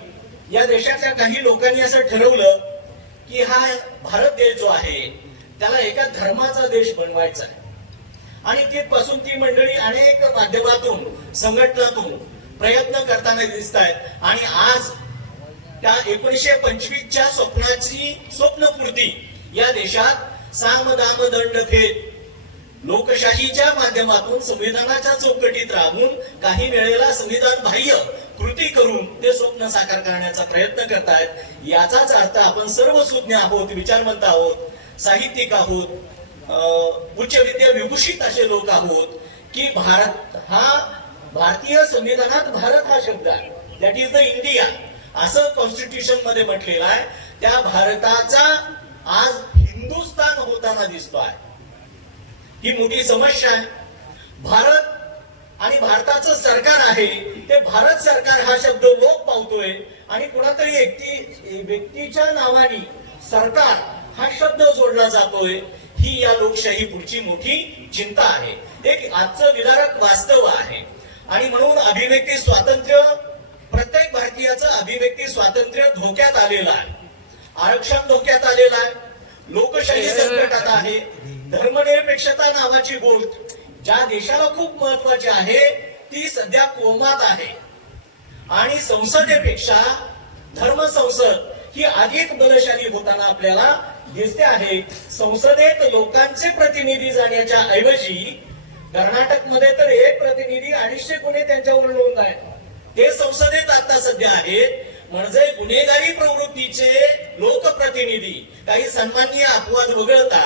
या देशातल्या काही लोकांनी असं ठरवलं की हा भारत देश जो आहे त्याला एका धर्माचा देश बनवायचा आहे. आणि तिथपासून ती मंडळी अनेक माध्यमातून संघटनातून प्रयत्न करताना दिसत आहेत. आणि आज त्या 1925च्या स्वप्नाची स्वप्नपूर्ती या देशात साम दाम दंड भेद लोकशाहीच्या माध्यमातून संविधानाच्या चौकटीत राहून काही वेळेला संविधान बाह्य कृती करून ते स्वप्न साकार करण्याचा प्रयत्न करतायत. याचाच अर्थ आपण सर्व सुज्ञ आहोत, विचारवंत आहोत, साहित्यिक आहोत, उच्च विद्या विभूषित असे लोक आहोत की भारत हा भारतीय संविधानात भारत हा शब्द आहे, दॅट इज द इंडिया असं कॉन्स्टिट्यूशन मध्ये म्हटलेलं आहे. त्या भारताचा आज हिंदुस्थान होताना दिसतो आहे. ही मोठी समस्या आहे. भारत आणि भारताचं सरकार आहे ते भारत सरकार हा शब्द लोप पावतोय आणि कुणातरी व्यक्तीच्या नावाने सरकार हा शब्द जोडला जातोय. ही या लोकशाही पुढची मोठी चिंता आहे, एक आजचं विदारक वास्तव आहे. आणि म्हणून अभिव्यक्ती स्वातंत्र्य, प्रत्येक भारतीयाचं अभिव्यक्ती स्वातंत्र्य धोक्यात आलेलं आहे, आरक्षण धोक्यात आलेलं आहे, लोकशाही संकटात आहे. धर्मनिरपेक्षता नावाची गोष्ट ज्या देशाला खूप महत्वाची आहे ती सध्या कोमात आहे. आणि संसदेपेक्षा धर्मसंसद ही अधिक बलशाली होताना आपल्याला दिसते आहे. संसदेत लोकांचे प्रतिनिधी जाण्याच्या ऐवजी कर्नाटकमध्ये तर एक प्रतिनिधी 250 गुन्हे त्यांच्यावर नोंद आहे, ते संसदेत आता सध्या आहेत. म्हणजे गुन्हेगारी प्रवृत्तीचे लोकप्रतिनिधी काही सन्माननीय अपवाद वगळता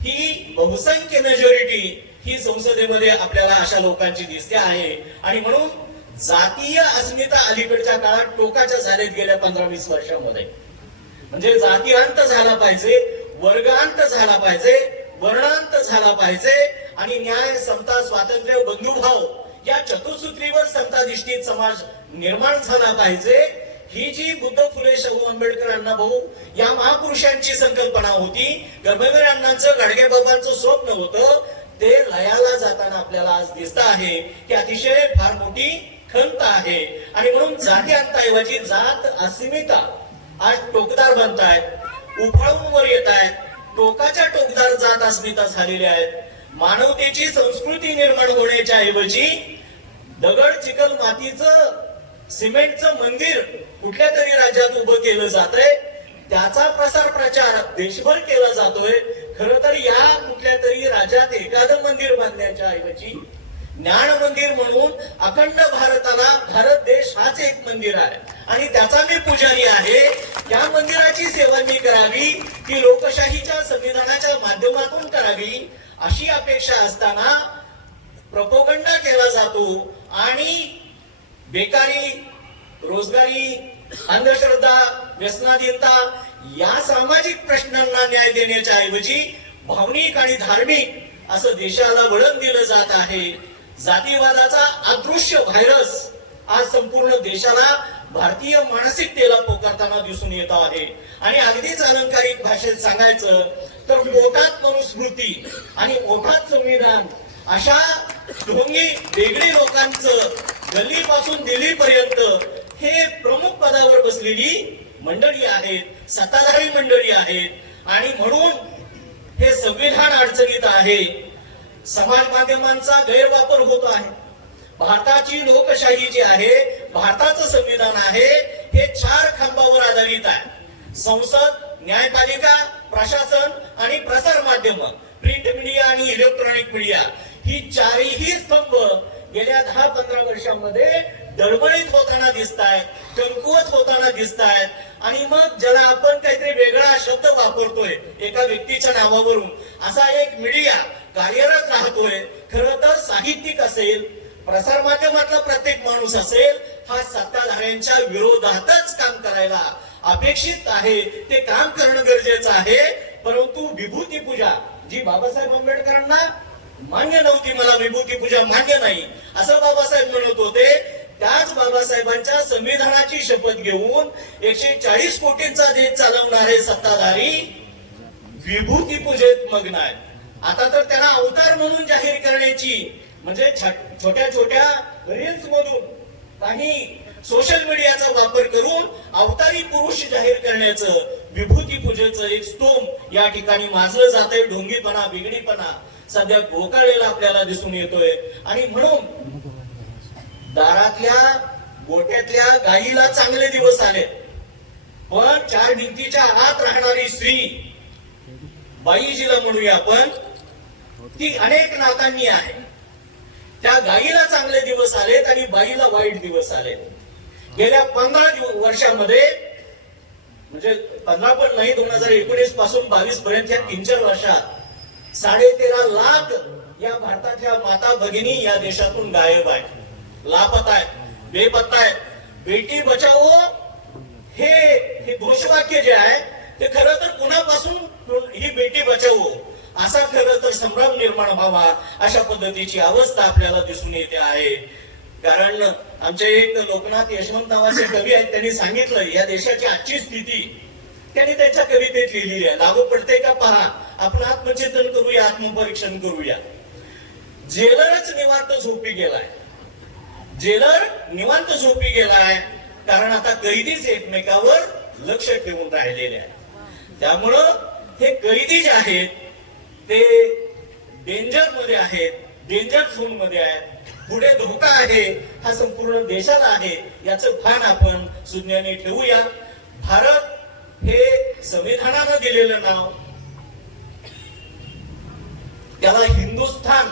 ही बहुसंख्य मेजॉरिटी ही संसदेमध्ये आपल्याला अशा लोकांची दिसते आहे. आणि म्हणून जातीय अस्मिता अलीकडच्या काळात टोकाच्या झालेत गेल्या 15-20 वर्षांमध्ये. म्हणजे जातीयांत झाला पाहिजे, वर्गांत झाला पाहिजे, वर्णांत झाला पाहिजे आणि न्याय, समता, स्वातंत्र्य, बंधुभाव या चतुसूत्रीवर समताधिष्ठित समाज निर्माण झाला पाहिजे. ही जी बुद्ध फुले शाहू आंबेडकर अण्णाभाऊ या महापुरुषांची संकल्पना होती, कर्मवीर अण्णांचं गाडगेबाबांचं स्वप्न होतं, ते लयाला जाताना आपल्याला आज दिसत आहे की अतिशय फार मोठी खंत आहे. आणि म्हणून जाती अंताऐवजी जात अस्मिता आज टोकदार बनतायत, उफाळून वर येत आहेत, टोकाच्या टोकदार जात अस्मिता झालेल्या आहेत. मानवतेची संस्कृती निर्माण होण्याच्या ऐवजी दगड चिखल मातीचं सिमेंटचं मंदिर कुठल्या तरी राज्यात उभं केलं जातंय, त्याचा प्रसार प्रचार देशभर केला जातोय. खरं तर या कुठल्या तरी राज्यात एखादं मंदिर बांधण्याच्या ऐवजी ज्ञान मंदिर म्हणून अखंड भारताला भारत देश हाच एक मंदिर आहे आणि त्याचा मी पुजारी आहे. या मंदिराची सेवा मी करावी, ती लोकशाहीच्या संविधानाच्या माध्यमातून करावी अशी अपेक्षा असताना प्रोपोगंडा केला जातो आणि बेकारी, रोजगारी, अंधश्रद्धा, व्यसनाधीनता या सामाजिक प्रश्नांना न्याय देण्याच्या ऐवजी भावनिक आणि धार्मिक असं देशाला वळण दिलं जात आहे. जातीवादाचा अदृश्य व्हायरस आज संपूर्ण देशाला भारतीय मानसिकतेला पोकारताना दिसून येत आहे. आणि अगदीच अलंकारिक भाषेत सांगायचं तर ओठात मनुस्मृती आणि ओठात संविधान अशा ढोंगी वेगळी लोकांचं गल्लीपासून दिल्लीपर्यंत हे प्रमुख पदावर बसलेली मंडळी आहेत, सत्ताधारी मंडळी आहेत. आणि म्हणून हे संविधान अडचणीत आहे. समाज माध्यमांचा गैरवापर होत आहे. भारताची लोकशाही जी आहे, भारताचं संविधान आहे, हे 4 खांबावर आधारित आहे. संसद, न्यायपालिका, प्रशासन आणि प्रसार माध्यम, प्रिंट मीडिया आणि इलेक्ट्रॉनिक मीडिया ही 4ही स्तंभ गेल्या 10-15 वर्षांमध्ये डळमळीत होताना दिसत आहेत, कमकुवत होताना दिसत आहेत. आणि मग ज्याला आपण काहीतरी वेगळा शब्द वापरतोय एका व्यक्तीच्या नावावरून, असा एक मीडिया कार्यरत राहतोय. खरं तर साहित्यिक असेल, प्रसार माध्यमातला प्रत्येक माणूस असेल, हा सत्ताधाऱ्यांच्या विरोधातच काम करायला अपेक्षित आहे. ते काम करणं गरजेचं आहे. परंतु विभूती पूजा जी बाबासाहेब आंबेडकरांना मान्य नव्हती, मला विभूती पूजा मान्य नाही असं बाबासाहेब म्हणत होते, त्याच बाबासाहेबांच्या संविधानाची शपथ घेऊन 140 कोटींचा देश चालवणारे सत्ताधारी विभूती पूजेत मग्न आहेत. आता तर त्यांना अवतार म्हणून जाहीर करण्याची, म्हणजे छोट्या छोट्या रील्स मधून काही सोशल मीडियाचा वापर करून अवतारी पुरुष जाहीर करण्याचं, विभूती पूजेचं एक स्तोम या ठिकाणी माजलं जातंय. ढोंगीपणा, बिघडीपणा सध्या गोकाळलेला आपल्याला दिसून येतोय. आणि म्हणून दारातल्या गोट्यातल्या गायीला चांगले दिवस आले, पण 4 भिंतीच्या आत राहणारी स्त्री, बाई जिला म्हणूया आपण, ती अनेक नातांनी आहे. त्या गायीला चांगले दिवस आलेत आणि बाईला वाईट दिवस आले. गेल्या 15 वर्षामध्ये, म्हणजे 15 पण नाही, 2019 पासून 22 पर्यंत या 3-4 वर्षात 13.5 लाख या भारताच्या माता भगिनी या देशातून गायब आहेत, लापता आहेत, बेपत्ता आहेत. बेटी बचाओ हे घोषवाक्य जे आहे ते खरं तर कुणापासून ही बेटी बचाओ असा खरं तर संभ्रम निर्माण व्हावा अशा पद्धतीची अवस्था आपल्याला दिसून येते आहे. कारण आमचे एक लोकनाथ यशवंत नावाचे कवी आहेत, त्यांनी सांगितलं या देशाची आजची स्थिती त्यांनी त्याच्या कवितेत लिहिलेली आहे. लागू पडते का पहा, आपण आत्मचिंतन करूया, आत्मपरीक्षण करूया. जेलरच निवांत झोपी गेलाय, जेलर निवांत झोपी गेलाय, कारण आता कैदीच एकमेकावर लक्ष ठेवून राहिलेले आहेत. त्यामुळं हे कैदी जे आहेत ते डेंजर मध्ये आहेत, डेंजर झोन मध्ये आहेत. पुढे धोका आहे हा संपूर्ण देशाला आहे, याचं भान आपण सुज्ञाने ठेवूया. भारत हे संविधानानं दिलेलं नाव, त्याला हिंदुस्थान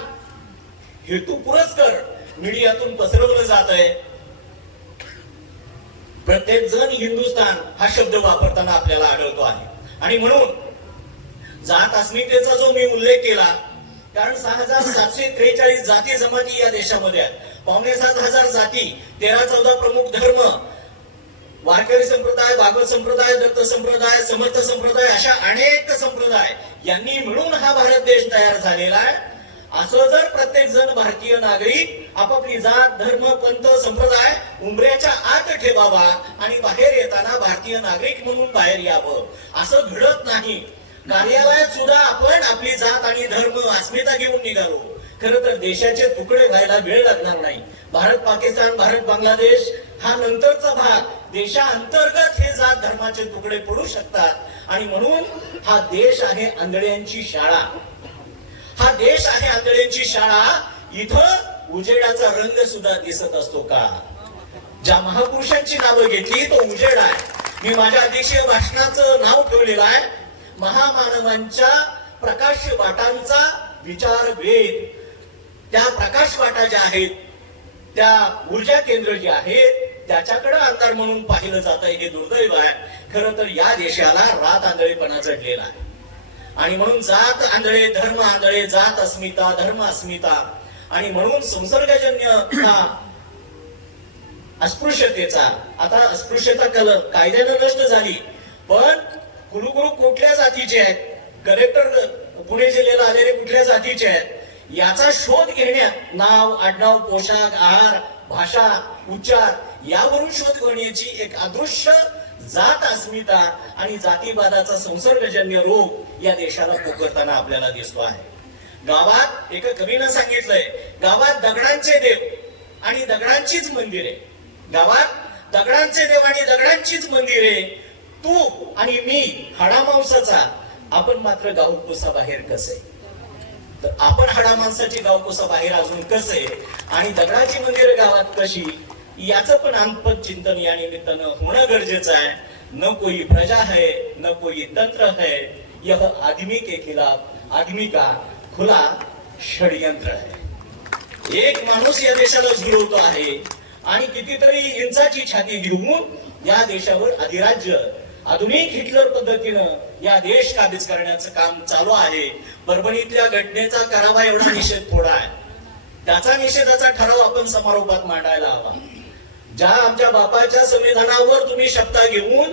हेतू पुरस्कर मीडियातून पसरवलं जात आहे. प्रत्येक जण हिंदुस्थान हा शब्द वापरताना आपल्याला आढळतो आहे. आणि म्हणून जात अस्मितेचा जो मी उल्लेख केला, कारण 6,743 जाती जमाती या देशामध्ये आहेत, 5,700 जाती, 13-14 प्रमुख धर्म, वारकरी संप्रदाय, भागवत संप्रदाय, दत्त संप्रदाय, समर्थ संप्रदाय, अशा अनेक संप्रदाय यांनी मिळून हा भारत देश तयार झालेला आहे. असं जर प्रत्येक जण भारतीय नागरिक आपापली जात धर्म पंथ संप्रदाय उंबऱ्याच्या आत ठेवावा आणि बाहेर येताना भारतीय नागरिक म्हणून बाहेर यावं, असं घडत नाही. कार्यालयात सुद्धा आपण आपली जात आणि धर्म अस्मिता घेऊन निघालो. खरं तर देशाचे तुकडे व्हायला वेळ लागणार नाही. भारत पाकिस्तान भारत बांगलादेश हा नंतरचा भाग. देशांतर्गत हे जात धर्माचे तुकडे पडू शकतात आणि म्हणून हा देश आहे आंधळ्यांची शाळा. हा देश आहे आंधळ्यांची शाळा. इथं उजेडाचा रंग सुद्धा दिसत असतो का? ज्या महापुरुषांची नावं घेतली तो उजेड आहे. मी माझ्या अध्यक्षीय भाषणाचं नाव ठेवलेलं आहे महामानवांच्या प्रकाश वाटांचा विचार वेध. त्या प्रकाश वाटा ज्या आहेत, त्या ऊर्जा केंद्र जी आहेत, त्याच्याकडे अंधार म्हणून पाहिलं जात आहे. हे दुर्दैव आहे. खरं तर या देशाला रात आंधळेपणा जडलेला आहे आणि म्हणून जात आंधळे धर्म आंधळे, जात अस्मिता धर्म अस्मिता आणि म्हणून संसर्गजन्य अस्पृश्यतेचा. आता अस्पृश्यता कायद्यानं नष्ट झाली, पण कुलगुरू कुठल्या जातीचे आहेत, कलेक्टर पुणे जिल्ह्याला आलेले कुठल्या जातीचे आहेत, याचा शोध घेण्यात नाव आडनाव पोशाख आहार भाषा उच्चार यावरून शोध घेण्याची एक अदृश्य जात अस्मिता आणि जातीवादाचा संसर्गजन्य रोग या देशाला पोखरताना आपल्याला दिसतो आहे. गावात एका कवीनं सांगितलंय, गावात दगडांचे देव आणि दगडांचीच मंदिरे. गावात दगडांचे देव आणि दगडांचीच मंदिरे. तू आणि मी हाडामांसाचा, आपण मात्र गावकोसा बाहेर कसे. तर आपण हाडा माणसाची गावकोसा बाहेर अजून कसे आणि दगडाची मंदिर गावात कशी, याचं पण अंतपद चिंतन या निमित्तानं होणं गरजेचं आहे. न कोई प्रजा है न कोई तंत्र है, यह आदमी के खिलाफ आदमी का खुला षडयंत्र है. एक माणूस या देशाला झुलवतो आहे आणि कितीतरी इंचाची छाती घेऊन या देशावर अधिराज्य आधुनिक हिटलर पद्धतीनं या देश काबीज करण्याचं काम चालू आहे. परभणीतल्या घटनेचा करावा एवढा निषेध थोडा आहे. त्याचा निषेधाचा ठराव आपण समारोपात मांडायला हवा. ज्या आमच्या बापाच्या संविधानावर तुम्ही शपथा घेऊन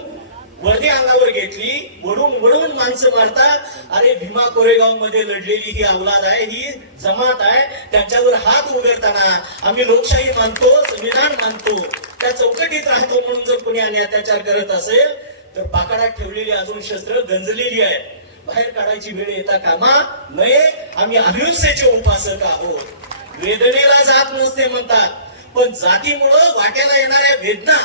वर्दी अंगावर घेतली, वडून वडून माणसं मारतात. अरे भीमा कोरेगाव मध्ये लढलेली ही अवलाद आहे, ही जमात आहे. त्यांच्यावर हात उघडताना आम्ही लोकशाही मानतो, संविधान मानतो, त्या चौकटीत राहतो म्हणून जर कोणी आणि अत्याचार करत असेल तर पाकाडात ठेवलेली अजून शस्त्र गंजलेली आहेत, बाहेर काढायची वेळ येता कामा नये. आम्ही अहिंसेचे उपासक आहोत. वेदनेला जात नसते म्हणतात, पण जातीमुळं वाट्याला येणाऱ्या वेदना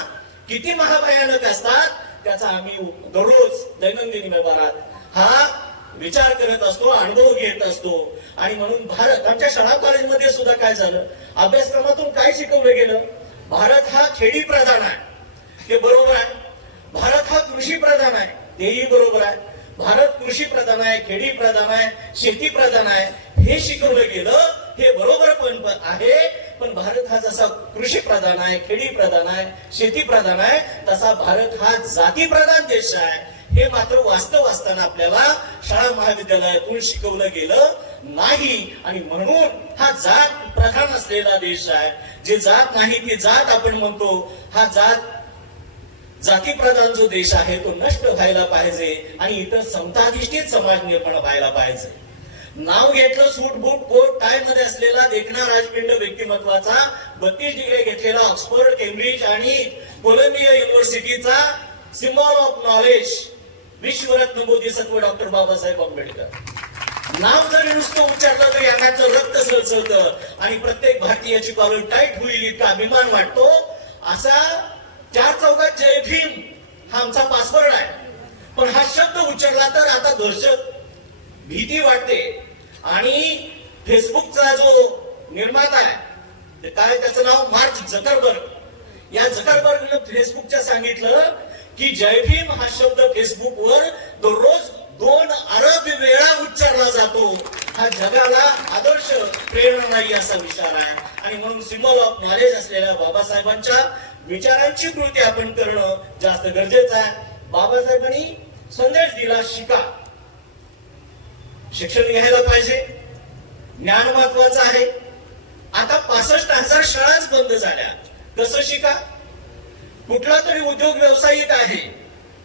किती महाभयानक असतात त्याचा आम्ही दररोज दैनंदिन व्यवहारात हा विचार करत असतो, अनुभव घेत असतो. आणि म्हणून भारत आमच्या शाळा कॉलेजमध्ये सुद्धा काय झालं, अभ्यासक्रमातून काय शिकवलं गेलं, भारत हा खेडी प्रधान आहे, ते बरोबर आहे. भारत हा कृषी प्रधान आहे, तेही बरोबर आहे. भारत कृषी प्रधान आहे, खेडी प्रधान आहे, शेती प्रधान आहे, हे शिकवलं गेलं, हे बरोबर पण आहे. पण भारत हा जसा कृषी प्रधान आहे, खेडी प्रधान आहे, शेती प्रधान आहे, तसा भारत हा जाती प्रधान देश आहे. हे मात्र वास्तव असताना आपल्याला शाळा महाविद्यालयातून शिकवलं गेलं नाही आणि म्हणून हा जात प्रधान असलेला देश आहे. जे जात नाही ती जात आपण म्हणतो, हा जाती प्रधान जो देश आहे तो नष्ट व्हायला पाहिजे आणि इथं समताधिष्ठित समाज निर्माण व्हायला पाहिजे. नाव घेतलं सूट बूट कोट टाय मध्ये असलेला देखणा राजपिंड व्यक्तिमत्वाचा 32 डिग्री घेतलेला ऑक्सफोर्ड केम्ब्रिज आणि कोलंबिया युनिव्हर्सिटीचा सिम्बॉल ऑफ नॉलेज विश्वरत्न बोधिसत्व डॉक्टर बाबासाहेब आंबेडकर. नाव जरी नुसतं उच्चारलं तरी अंगाचं रक्त सळसळतं आणि प्रत्येक भारतीयाची कॉलर टाईट होईल इतका अभिमान वाटतो. असा 4 चौघात जय भीम हा आमचा पासवर्ड आहे. पण हा शब्द उच्चारला तर आता दहशत भीती वाटते. आणि फेसबुकचा जो निर्माता आहे काय त्याचं नाव मार्क झकरबर्ग, या झकरबर्गनं फेसबुकच्या सांगितलं की जय भीम हा शब्द फेसबुकवर दररोज 2 अरब वेळा उच्चारला जातो. हा जगाला आदर्श प्रेरणा नाही असा विचार आहे. आणि म्हणून सिम्बॉल ऑफ नॉलेज असलेल्या बाबासाहेबांच्या विचारांची कृती आपण करणं जास्त गरजेचं आहे. बाबासाहेबांनी संदेश दिला, शिका, शिक्षण घ्यायला पाहिजे, ज्ञान महत्वाचं आहे. आता 65,000 शाळाच बंद झाल्या, कसं शिका. कुठला तरी उद्योग व्यावसायिक आहे,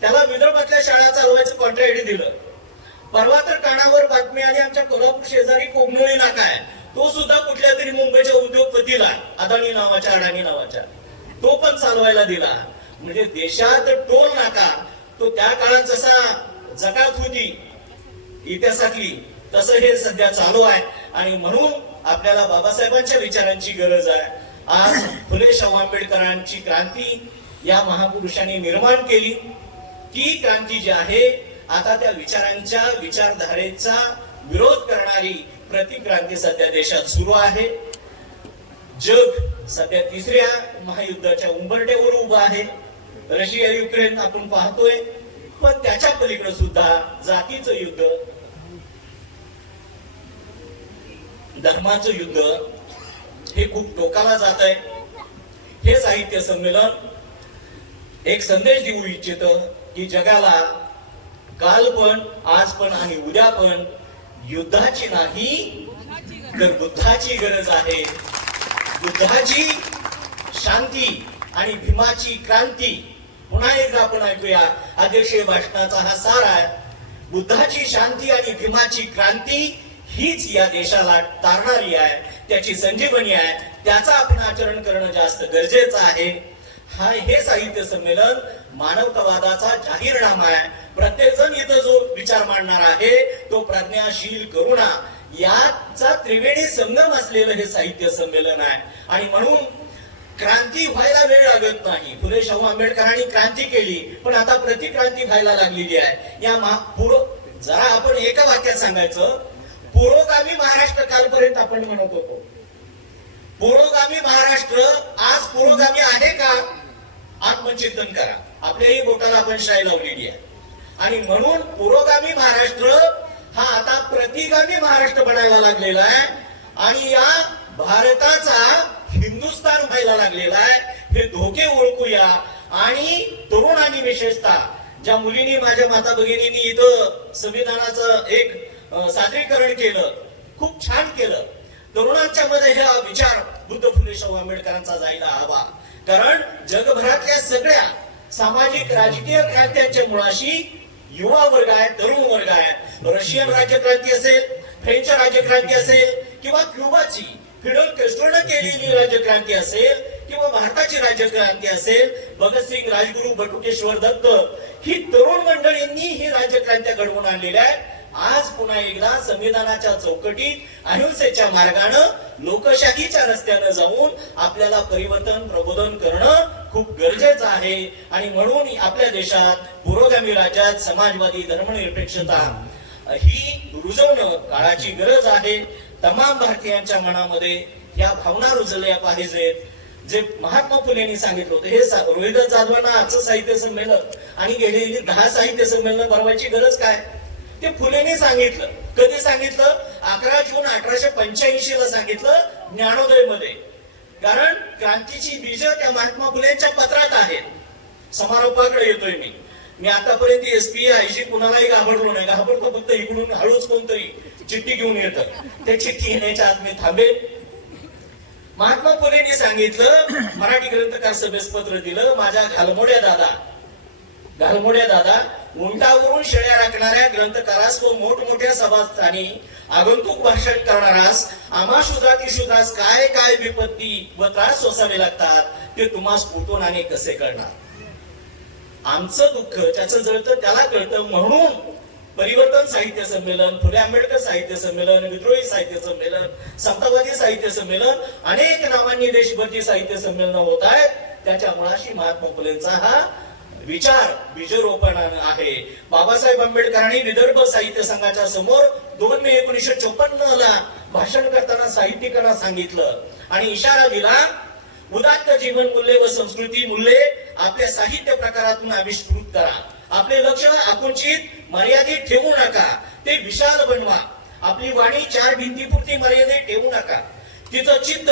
त्याला विदर्भातल्या शाळा चालवायचं कॉन्ट्रॅक्ट दिलं, परवा तर कानावर बातमी आली, आमच्या कोल्हापूर शेजारी कोगनोळी नाका आहे, तो सुद्धा कुठल्या तरी मुंबईच्या उद्योगपतीला, अदानी नावाच्या, अडाणी नावाच्या, तो पण चालवायला दिला. म्हणजे देशात टोल नाका तो त्या काळात जसा जगात होती इतिहासातली, तसं हे सध्या चालू आहे. आणि म्हणून आपल्याला बाबासाहेबांच्या विचारांची गरज आहे. आज फुले शाहू आंबेडकरांची क्रांती या महापुरुषांनी निर्माण केली. ती क्रांती जी आहे आता त्या विचारांच्या, विचारधारेचा विरोध करणारी प्रतिक्रांती सध्या देशात सुरू आहे. जग सध्या तिसऱ्या महायुद्धाच्या उंबरठ्यावर उभं आहे. रशिया युक्रेन आपण पाहतोय, पण त्याच्या पलीकडे सुद्धा जातीचं युद्ध, धर्माचं युद्ध हे खूप टोकाला जात आहे. हे साहित्य संमेलन एक संदेश देऊ इच्छित की जगाला काल पण, आज पण आणि उद्या पण युद्धाची नाही तर बुद्धाची गरज आहे. बुद्धाची शांती आणि भीमाची क्रांती. पुन्हा एकदा आपण ऐकूया, अध्यक्षीय भाषणाचा हा सार आहे. बुद्धाची शांती आणि भीमाची क्रांती हीच या देशाला तारणारी आहे, त्याची संजीवनी आहे. त्याचा आपण आचरण करणं जास्त गरजेचं आहे. हे साहित्य संमेलन मानवतावादाचा जाहीरनामा आहे. प्रत्येक जण इथं जो विचार मांडणार आहे तो प्रज्ञाशील करुणा याचा त्रिवेणी संगम असलेलं हे साहित्य संमेलन आहे. आणि म्हणून क्रांती व्हायला वेळ लागत नाही. फुले शाहू आंबेडकरांनी क्रांती केली, पण आता प्रतिक्रांती व्हायला लागलेली आहे. या जरा आपण एका वाक्यात सांगायचं, पुरोगामी महाराष्ट्र कालपर्यंत आपण म्हणत होतो. पुरोगामी महाराष्ट्र आज पुरोगामी आहे का? आत्मचिंतन करा. आपल्याही बोटाला आपण शाई लावलेली आहे. आणि म्हणून पुरोगामी महाराष्ट्र हा आता प्रतिगामी महाराष्ट्र बनायला लागलेला आहे. आणि या भारताचा हिंदुस्थान व्हायला लागलेला आहे. हे धोके ओळखूया. आणि तरुणांनी, विशेषतः ज्या मुलींनी, माझ्या माता भगिनींनी इथं संविधानाचं एक सादरीकरण केलं, खूप छान केलं. तरुणांच्या मध्ये हा विचार बुद्ध फुले शाहू आंबेडकरांचा जायला हवा. कारण जगभरातल्या सगळ्या सामाजिक राजकीय क्रांत्यांच्या मुळाशी युवा वर्ग आहे, तरुण वर्ग आहे. रशियन राज्यक्रांती असेल, फ्रेंच राज्यक्रांती असेल, किंवा क्युबाची फिडेल कॅस्ट्रोने केलेली राज्यक्रांती असेल, किंवा भारताची राज्यक्रांती असेल, भगतसिंग, राजगुरू, बटुकेश्वर दत्त, ही तरुण मंडळींनी ही राज्यक्रांत्या घडवून आणलेल्या आहेत. आज पुन्हा एकदा संविधानाच्या चौकटीत अहिंसेच्या मार्गानं, लोकशाहीच्या रस्त्यानं जाऊन आपल्याला परिवर्तन, प्रबोधन करणं खूप गरजेचं आहे. आणि म्हणून आपल्या देशात, पुरोगामी राज्यात समाजवादी धर्मनिरपेक्षता ही रुजवणं काळाची गरज आहे. तमाम भारतीयांच्या मनामध्ये या भावना रुजल्या पाहिजेत. जे महात्मा फुलेंनी सांगितलं होतं, हे रोहिदास जाधवांना आजचं साहित्य संमेलन आणि गेलेली 10 साहित्य संमेलन भरवायची गरज काय? ते फुलेंनी सांगितलं. कधी सांगितलं? 11 जून 1885 ला सांगितलं, ज्ञानोदय मध्ये. कारण क्रांतीची बीज त्या महात्मा फुलेंच्या पत्रात आहेत. समारोपाकडे येतोय मी आतापर्यंत एसपी, आयजी कुणालाही घाबरलो नाही. घाबरतो फक्त इकडून हळूच कोणतरी चिठ्ठी घेऊन येतं. त्या चिठ्ठी येण्याच्या आत मी थांबेल. महात्मा फुलेंनी सांगितलं, मराठी ग्रंथकार सभेस पत्र दिलं, माझ्या घालमोड्या दादा उंटावरून शेळ्या राखणाऱ्या ग्रंथकारास व मोठमोठ्या सभास्थानी आगंतुक भाषण करणारास आम्हा शूद्रास काय काय विपत्ती व त्रास सोसावे लागतात ते तुम्हास कुठून आणि कसे कळणार? आमचं दुःख त्याचं जळतं त्याला कळतं. म्हणून परिवर्तन साहित्य संमेलन, फुले आंबेडकर साहित्य संमेलन, विद्रोही साहित्य संमेलन, समतावादी साहित्य संमेलन, अनेक नावांनी देशभरची साहित्य संमेलन होत आहेत. त्याच्या मुळाशी महात्मा फुलेंचा हा विचार बीजरोपण आहे. बाबासाहेब आंबेडकरांनी विदर्भ साहित्य संघाच्या समोर 2 मे 1954 ला भाषण करताना साहित्यिकांना सांगितलं आणि इशारा दिला, उदात्त जीवन मूल्ये व संस्कृती मूल्ये आपल्या साहित्य प्रकारातून आविष्कृत करा. आपले लक्ष आकुंचित मर्यादित ठेवू नका, ते विशाल बनवा. आपली वाणी 4 भिंतीपुरती मर्यादित ठेवू नका. तिचं चित्त,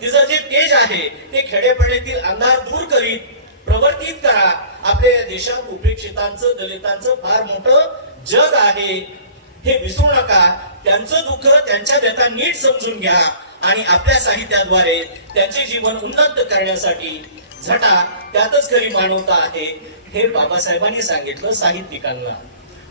तिचं जे तेज आहे ते खेडेपाड्यातील अंधार दूर करीत प्रवर्तित करा. आपल्या देशात उपेक्षितांचं, दलितांचं फार मोठं जग आहे, हे विसरू नका. त्यांचं दुःख, त्यांच्या व्यथा नीट समजून घ्या आणि आपल्या साहित्याद्वारे त्यांचे जीवन उन्नत करण्यासाठी झटा. त्यातच खरी मानवता आहे, हे बाबासाहेबांनी सांगितलं साहित्यिकांना.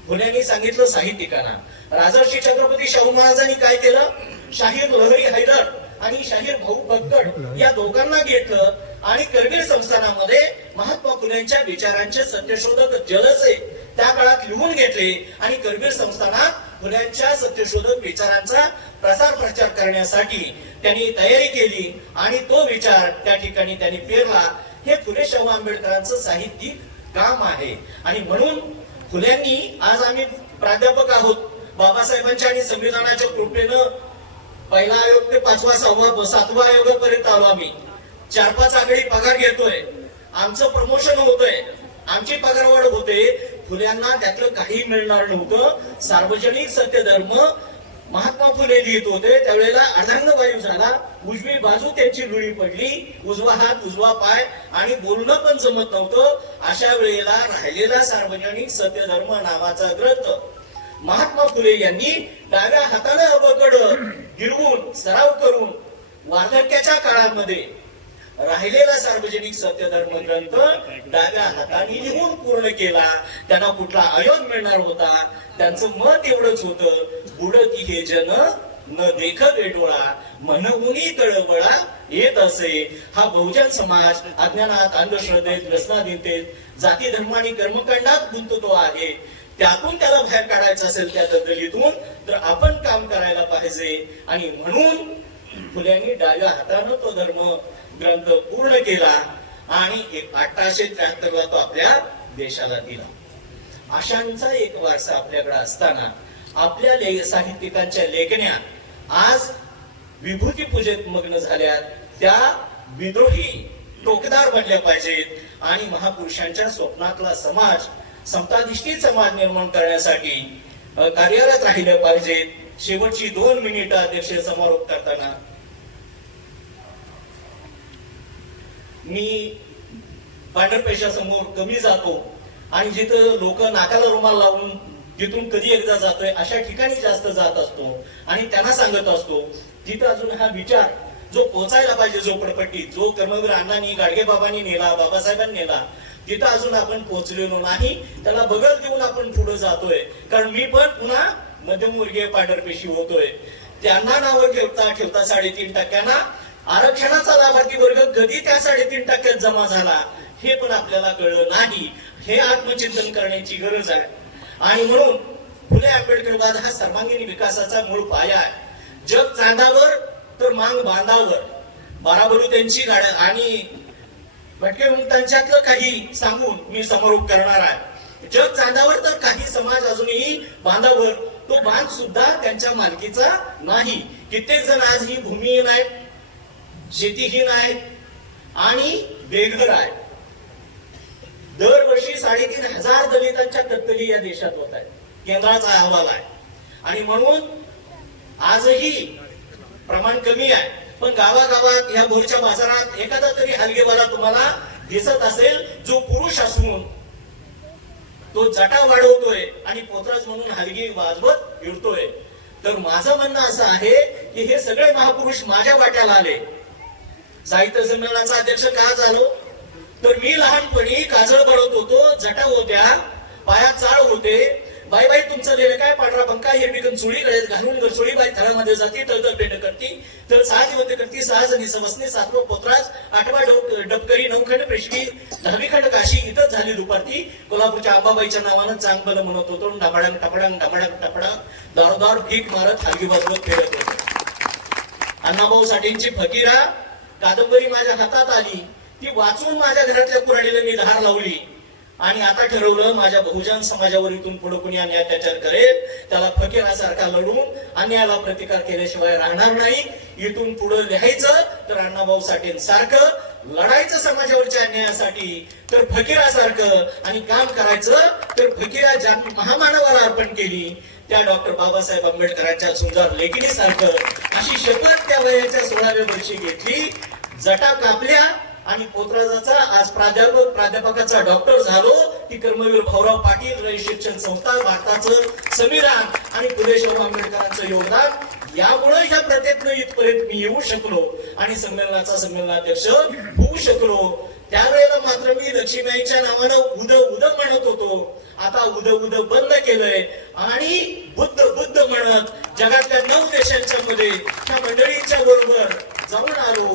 फुल्यांनी सांगितलं साहित्यिकांना. राजर्षी छत्रपती शाहू महाराजांनी काय केलं? शाहीर लहरी हैदर आणि शाहीर भाऊ बक्कड या दोघांना घेतलं आणि करगीर संस्थानामध्ये महात्मा फुलेंच्या विचारांचे सत्यशोधक जलसे त्या काळात लिहून घेतले आणि करगीर संस्थानात फुल्यांच्या सत्यशोधक विचारांचा प्रसार प्रचार करण्यासाठी त्यांनी तयारी केली आणि तो विचार त्या ठिकाणी त्यांनी पेरला. हे फुले शाहू आंबेडकरांचं साहित्यिक काम आहे. आणि म्हणून फुल्यांनी आज आम्ही प्राध्यापक आहोत. बाबासाहेबांच्या आणि संविधानाच्या कृपेनं पहिला आयोग ते 5वा 6वा 7वा आयोगापर्यंत आलो आम्ही. 4-5 आघाडी पगार घेतोय. आमचं प्रमोशन होतंय. आमची पगारवाढ होते. फुल्यांना त्यातलं काही मिळणार नव्हतं. सार्वजनिक सत्यधर्म महात्मा फुले लिहित होते त्यावेळेला अर्धांगवायू झाला. उजवी बाजू त्यांची लुळी पडली. उजवा हात उजवा पाय आणि बोलणं पण जमत नव्हतं. अशा वेळेला राहिलेला सार्वजनिक सत्यधर्म नावाचा ग्रंथ महात्मा फुले यांनी डाव्या हाताने अबकड गिरवून सराव करून वार्धक्याच्या काळामध्ये राहिलेला सार्वजनिक सत्यधर्म ग्रंथ डाव्या हाताने लिहून पूर्ण केला. त्यांना कुठला आयोग मिळणार होता? त्यांचं मत एवढंच होतं, बुडती हे जन न देख डोळा म्हणूनी तळबळा येत असे. हा बहुजन समाज अज्ञानात, अंधश्रद्धेत, व्यसनाधीनतेत, जाती धर्म आणि कर्मकांडात गुंततो आहे. त्यातून त्याला बाहेर काढायचं असेल त्या दलदलीतून तर आपण काम करायला पाहिजे. आणि म्हणून फुल्यांनी डाव्या हाताने तो धर्म ग्रंथ पूर्ण केला आणि 1873 ला तो आपल्या देशाला दिला. अशांचा एक वारसा आपल्याकडे असताना आपल्या साहित्यिकांच्या लेखण्या आज विभूती पूजेत मग्न झाल्या. त्या विद्रोही टोकदार बनल्या पाहिजेत आणि महापुरुषांच्या स्वप्नातला समाज, समताधिष्ठित समाज निर्माण करण्यासाठी कार्यरत राहिले पाहिजेत. शेवटची 2 मिनिटं अध्यक्ष समारोप करताना मी पांढरपेशासमोर कमी जातो आणि जिथं लोक नाकाला रुमाल लावून जिथून कधी एकदा जातोय अशा ठिकाणी जास्त जात असतो आणि त्यांना सांगत असतो तिथं अजून हा विचार जो पोचायला पाहिजे, झोपडपट्टी जो कर्मवीर अण्णांनी, गाडगेबाबांनी नेला, बाबासाहेबांनी नेला, तिथं अजून आपण पोहोचलेलो नाही. त्याला बगल देऊन आपण पुढे जातोय. कारण मी पण पुन्हा मध्यमवर्गीय पांढरपेशी होतोय. त्यांना नावं ठेवता 3.5% आरक्षणाचा लाभार्थी वर्ग कधी त्या 3.5% जमा झाला हे पण आपल्याला कळलं नाही. हे आत्मचिंतन करण्याची गरज आहे. आणि म्हणून फुले आंबेडकरवाद हा सर्वांगीण विकासाचा मूळ पाया आहे. जग चांदावर तर मांग बांधावर. बाराबलू त्यांची गाड्या आणि भटके मुक्तांच्यातलं काही सांगून मी समारोप करणार आहे. जग चांदावर तर काही समाज अजूनही बांधावर. तो बांध सुद्धा त्यांच्या मालकीचा नाही. कित्येक जण आज ही भूमीहीन आहेत, शेतीहीन आहेत आणि बेघर आहेत. दरवर्षी 3,500 दलितांच्या कत्तली या देशात होत आहेत. केंद्राचा अहवाल आहे. आणि म्हणून आजही प्रमाण कमी आहे. पण गावागावात ह्या भोरच्या बाजारात एखादा तरी हलगेवाला तुम्हाला दिसत असेल जो पुरुष असून तो जटा वाढवतोय आणि पोतराज म्हणून हलगी वाजवत फिरतोय. तर माझं म्हणणं असं आहे की हे सगळे महापुरुष माझ्या वाट्याला आले. साहित्य संमेलनाचा अध्यक्ष का झालो तर मी लहानपणी काजळ बळवत होतो, जटा होत्या, पायात चाळ होते. बाई बाई तुमचं लिहिलं काय? पांढरा पंका हिरवी चुळीकडे घालून गरचोळी बाई थळामध्ये जाते, तळतळ पेट करती, तर 6 दिवते करती, 6 जणी समसने, 7वं पोतराज, 8वा डबकरी, 9 खंड पेशवी, 10वी खंड काशी. इथंच झाली दुपारती. कोल्हापूरच्या अंबाबाईच्या नावानं चांगलं म्हणत होतो. डबडंग टपडंग डबडंग टपडंग दारोदार भीक मारत हलगी वाजवत फिरत होतो. अण्णाभाऊ साठेंची फकीरा कादंबरी माझ्या हातात आली. ती वाचून माझ्या घरातल्या कुऱ्हाडीला मी धार लावली आणि आता ठरवलं माझ्या बहुजन समाजावर इथून पुढे कुणी अन्याय अत्याचार करेल त्याला फकीरासारखा लढून अन्यायाला प्रतिकार केल्याशिवाय राहणार नाही. इथून पुढे लिहायचं तर अण्णाभाऊ साठेंसारखं, लढायचं समाजावरच्या अन्यायासाठी तर फकीरासारखं आणि काम करायचं तर फकीरा ज्या महामानवाला अर्पण केली त्या डॉक्टर बाबासाहेब आंबेडकरांच्या सुंदर लेखणीसारखं अशी शपथ त्या वयाच्या 16व्या वर्षी घेतली. जटा कापल्या आणि पोतराजाचा आज प्राध्यापकाचा डॉक्टर झालो. ती कर्मवीर भाऊराव पाटील, रयत शिक्षण संस्था, भारताचं संविधान आणि फुले शाहू आंबेडकरांचं योगदान यामुळे ह्या प्रयत्न इथपर्यंत मी येऊ शकलो आणि संमेलनाचा संमेलनाध्यक्ष होऊ शकलो. त्यावेळेला मात्र मी लक्ष्मीबाईंच्या नावानं उद उद म्हणत होतो. आता उद बंद केलंय आणि बुद्ध बुद्ध म्हणत जगातल्या 9 देशांच्या मध्ये त्या मंडळींच्या बरोबर जाऊन आलो.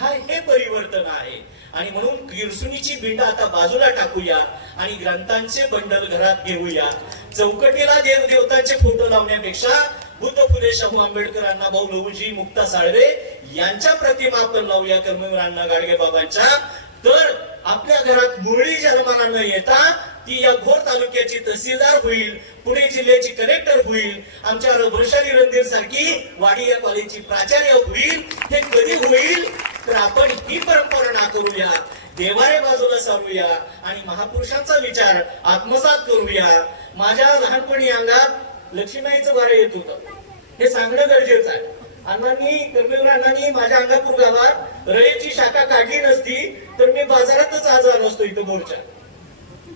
हे परिवर्तन आहे. आणि म्हणून किरसुनीची भिंड आता बाजूला टाकूया आणि ग्रंथांचे बंडल घरात घेऊया. चौकटीला देवदेवतांचे फोटो लावण्यापेक्षा बुद्ध, फुले, शाहू आंबेडकर, अण्णाभाऊ लहुजी, मुक्ता साळवे यांच्या प्रतिमा आपण लावूया कर्मवीर अण्णा गाडगे बाबांच्या. तर आपल्या घरात मुरळी जन्माला न येता ती या भोर तालुक्याची तहसीलदार होईल, पुणे जिल्ह्याची कलेक्टर होईल, आमच्या वृषाली रणधीर सारखी वाडी या कॉलेजची प्राचार्य होईल. हे कधी होईल तर आपण ही परंपरा ना करूया, देवारे बाजूला सारूया आणि महापुरुषांचा विचार आत्मसात करूया. माझ्या लहानपणी अंगात लक्ष्मीबाईचं वारं येत होतं, हे सांगणं गरजेचं आहे. कर्मवीर अण्णांनी माझ्या अंगापूर गावात रयेची शाखा काढली नसती तर मी बाजारातच आज आलो असतो इथं मोर्चा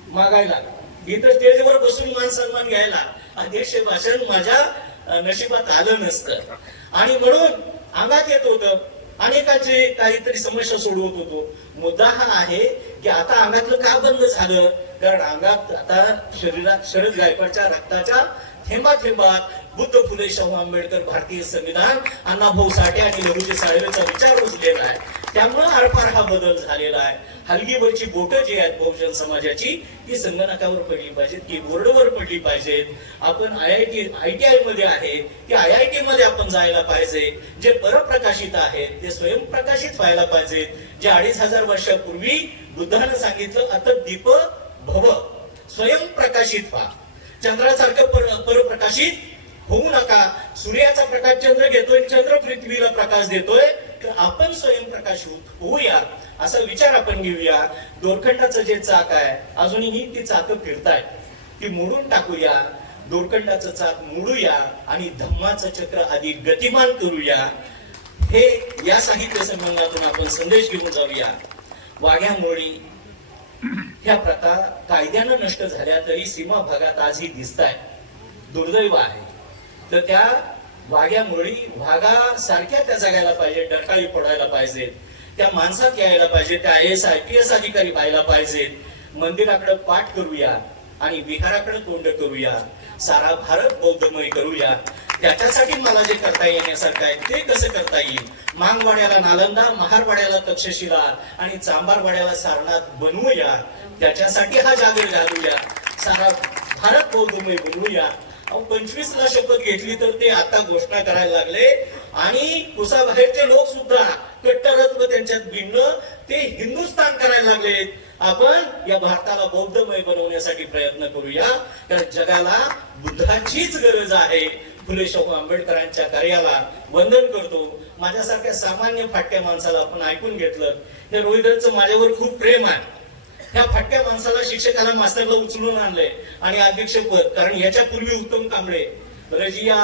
मागायला. इथं स्टेजवर बसून मान सन्मान घ्यायला अध्यक्ष भाषण माझ्या नशिबात आलं नसतं. आणि म्हणून अंगात येत होतं, अनेकांचे काहीतरी समस्या सोडवत होतो. मुद्दा हा आहे की आता अंगातलं का बंद झालं, कारण अंगात आता शरीरात शरद गायकवाडच्या रक्ताच्या थेंबा थेंबात बुद्ध, फुले, शाहू आंबेडकर, भारतीय संविधान, अण्णाभाऊ साठे आणि लहुजी साळवेचा विचार रुजलेला आहे. त्यामुळे आरपार हा बदल झालेला आहे. हलगीवरची बोटं जी आहेत बहुजन समाजाची ती संगणकावर पडली पाहिजेत, कीबोर्डवर पडली पाहिजेत. आपण ITI मध्ये आहे की IIT मध्ये आपण जायला पाहिजे. जे परप्रकाशित आहेत ते स्वयंप्रकाशित व्हायला पाहिजेत. जे 2500 वर्षापूर्वी बुद्धानं सांगितलं अतत दीप भव, स्वयंप्रकाशित व्हा. चंद्रासारखं परप्रकाशित होऊ नका. सूर्याचा प्रकाश चंद्र घेतोय, चंद्र पृथ्वीला प्रकाश देतोय, तर आपण स्वयंप्रकाशित होऊया असा विचार आपण घेऊया. दोरखंडाचं जे चाक आहे अजूनही ती चाकं फिरतायत, ती मोडून टाकूया. दोरखंडाचं चाक मोडूया आणि धम्माचं चक्र अधिक गतिमान करूया. हे या साहित्य संमेलनातून आपण संदेश घेऊन जाऊया. वाघ्या मुरळी ह्या प्रथा कायद्यानं नष्ट झाल्या तरी सीमा भागात आजही दिसत आहे. दुर्दैव आहे. तर त्या वाघ्या मुरळी वाघासारख्या त्या जगायला पाहिजे, डरकाळी पडायला पाहिजेत, त्या माणसात यायला पाहिजे, त्या IAS IPS अधिकारी व्हायला पाहिजेत. मंदिराकडे पाठ करूया आणि विहाराकडे तोंड करूया. सारा भारत बौद्धमय करूया. त्याच्यासाठी मला जे करता येण्यासारखं आहे ते कसं करता येईल. मांगवाड्याला नालंदा, महारवाड्याला तक्षशिला आणि चांबारवाड्याला सारनाथ बनवूया. त्याच्यासाठी हा जागर घालूया. सारा भारत बौद्धमय बनवूया. 25 ला शपथ घेतली तर ते आता घोषणा करायला लागले आणि कुसाबाहेरचे लोक सुद्धा कट्टरत्व त्यांच्यात भिन्न ते हिंदुस्थान करायला लागले. आपण या भारताला बौद्धमय बनवण्यासाठी प्रयत्न करूया, कारण जगाला बुद्धाचीच गरज आहे. फुले, शाहू आंबेडकरांच्या कार्याला वंदन करतो. माझ्यासारख्या सामान्य फाटक्या माणसाला आपण ऐकून घेतलं. हे रोहिदासचं माझ्यावर खूप प्रेम आहे. ह्या फाटक्या माणसाला, शिक्षकाला, मास्तरला उचलून आणलंय आणि अध्यक्षपद, कारण याच्यापूर्वी उत्तम कांबळे, रजिया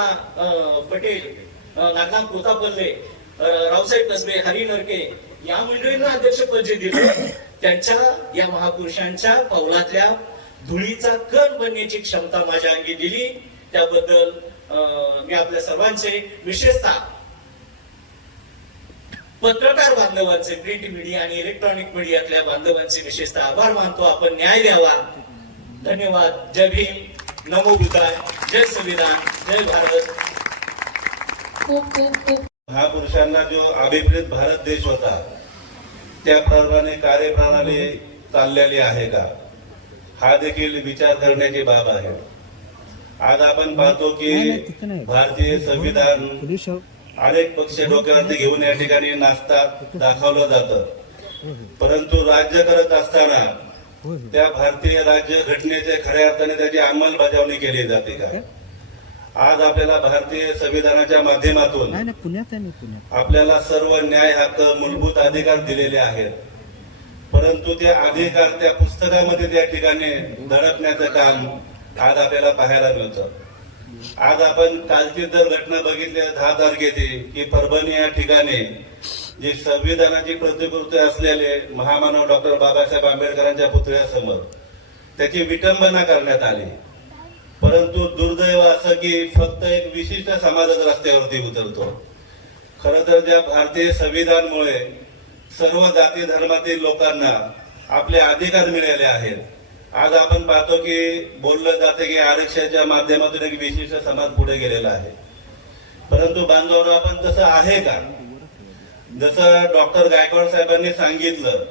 पटेल, नागनाथ कोतापल्ले, रावसाहेब कसबे, हरी नरके या मंडळींना अध्यक्षपद जे दिलं त्यांच्या या महापुरुषांच्या पावलातल्या धुळीचा कण बनण्याची क्षमता माझ्या अंगी दिली. त्याबद्दल मी आपल्या सर्वांचे, विशेषतः पत्रकार बांधवांचे, प्रिंट मीडिया आणि इलेक्ट्रॉनिक मीडियातल्या बांधवांचे विशेषतः आभार मानतो. आपण न्याय द्यावा. धन्यवाद. जय भीम, नमो बुद्धाय, जय संविधान, जय भारत. महापुरुषांना जो अभिप्रेत भारत देश होता त्याप्रमाणे कार्यप्रणाली चाललेली आहे का, हा देखील विचार करण्याची बाब आहे. आज आपण पाहतो की भारतीय संविधान अनेक पक्ष डोक्यावरती घेऊन या ठिकाणी नाचतात, दाखवलं जातं. परंतु राज्य करत असताना त्या भारतीय राज्य घटनेच्या खऱ्या अर्थाने त्याची अंमलबजावणी केली जाते का? आज आपल्याला भारतीय संविधानाच्या माध्यमातून आपल्याला सर्व न्याय हक्क, मूलभूत अधिकार दिलेले आहेत. परंतु ते अधिकार त्या पुस्तकामध्ये त्या ठिकाणी धडकण्याचं काम आज आपल्याला पाहायला मिळतं. आज आपण कालची जर घटना बघितली 10 तारखेची, की परभणी या ठिकाणी जी संविधानाची प्रतिकृती असलेले महामानव डॉक्टर बाबासाहेब आंबेडकरांच्या पुतळ्यासमोर त्याची विटंबना करण्यात आली. परंतु दुर्दैव असं की फक्त एक विशिष्ट समाजच रस्त्यावरती उतरतो. खरं तर त्या भारतीय संविधानामुळे सर्व जाती धर्मातील लोकांना आपले अधिकार मिळाले आहेत. आज आपण पाहतो की बोललं जातं की आरक्षणाच्या माध्यमातून एक विशिष्ट समाज पुढे गेलेला आहे, परंतु बांधवांनो आपण तसं आहे का? जसं डॉक्टर गायकवाड साहेबांनी सांगितलं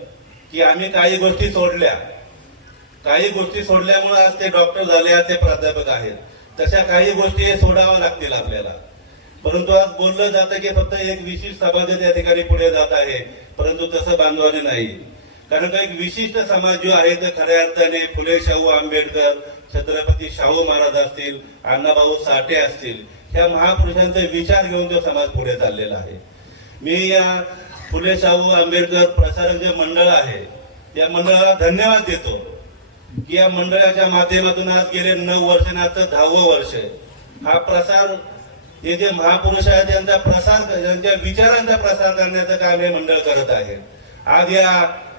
की आम्ही काही गोष्टी सोडल्यामुळे आज ते डॉक्टर झाले, आज ते प्राध्यापक आहेत. तशा काही गोष्टी सोडाव्या लागतील आपल्याला. परंतु आज बोललं जातं की फक्त एक विशिष्ट समाज त्या ठिकाणी पुढे जात आहे, परंतु तसं बांधवाने नाही. कारण का एक विशिष्ट समाज जो आहे तर खऱ्या अर्थाने फुले शाहू आंबेडकर, छत्रपती शाहू महाराज असतील, अण्णाभाऊ साठे असतील, ह्या महापुरुषांचे विचार घेऊन तो समाज पुढे चाललेला आहे. मी या फुले शाहू आंबेडकर प्रसारक जे मंडळ आहे या मंडळाला धन्यवाद देतो की या मंडळाच्या माध्यमातून आज गेले 9 वर्ष, आज 10वं वर्ष हा प्रसार, हे जे महापुरुष आहेत त्यांचा प्रसार, त्यांच्या विचारांचा प्रसार करण्याचं काम हे मंडळ करत आहे. आज या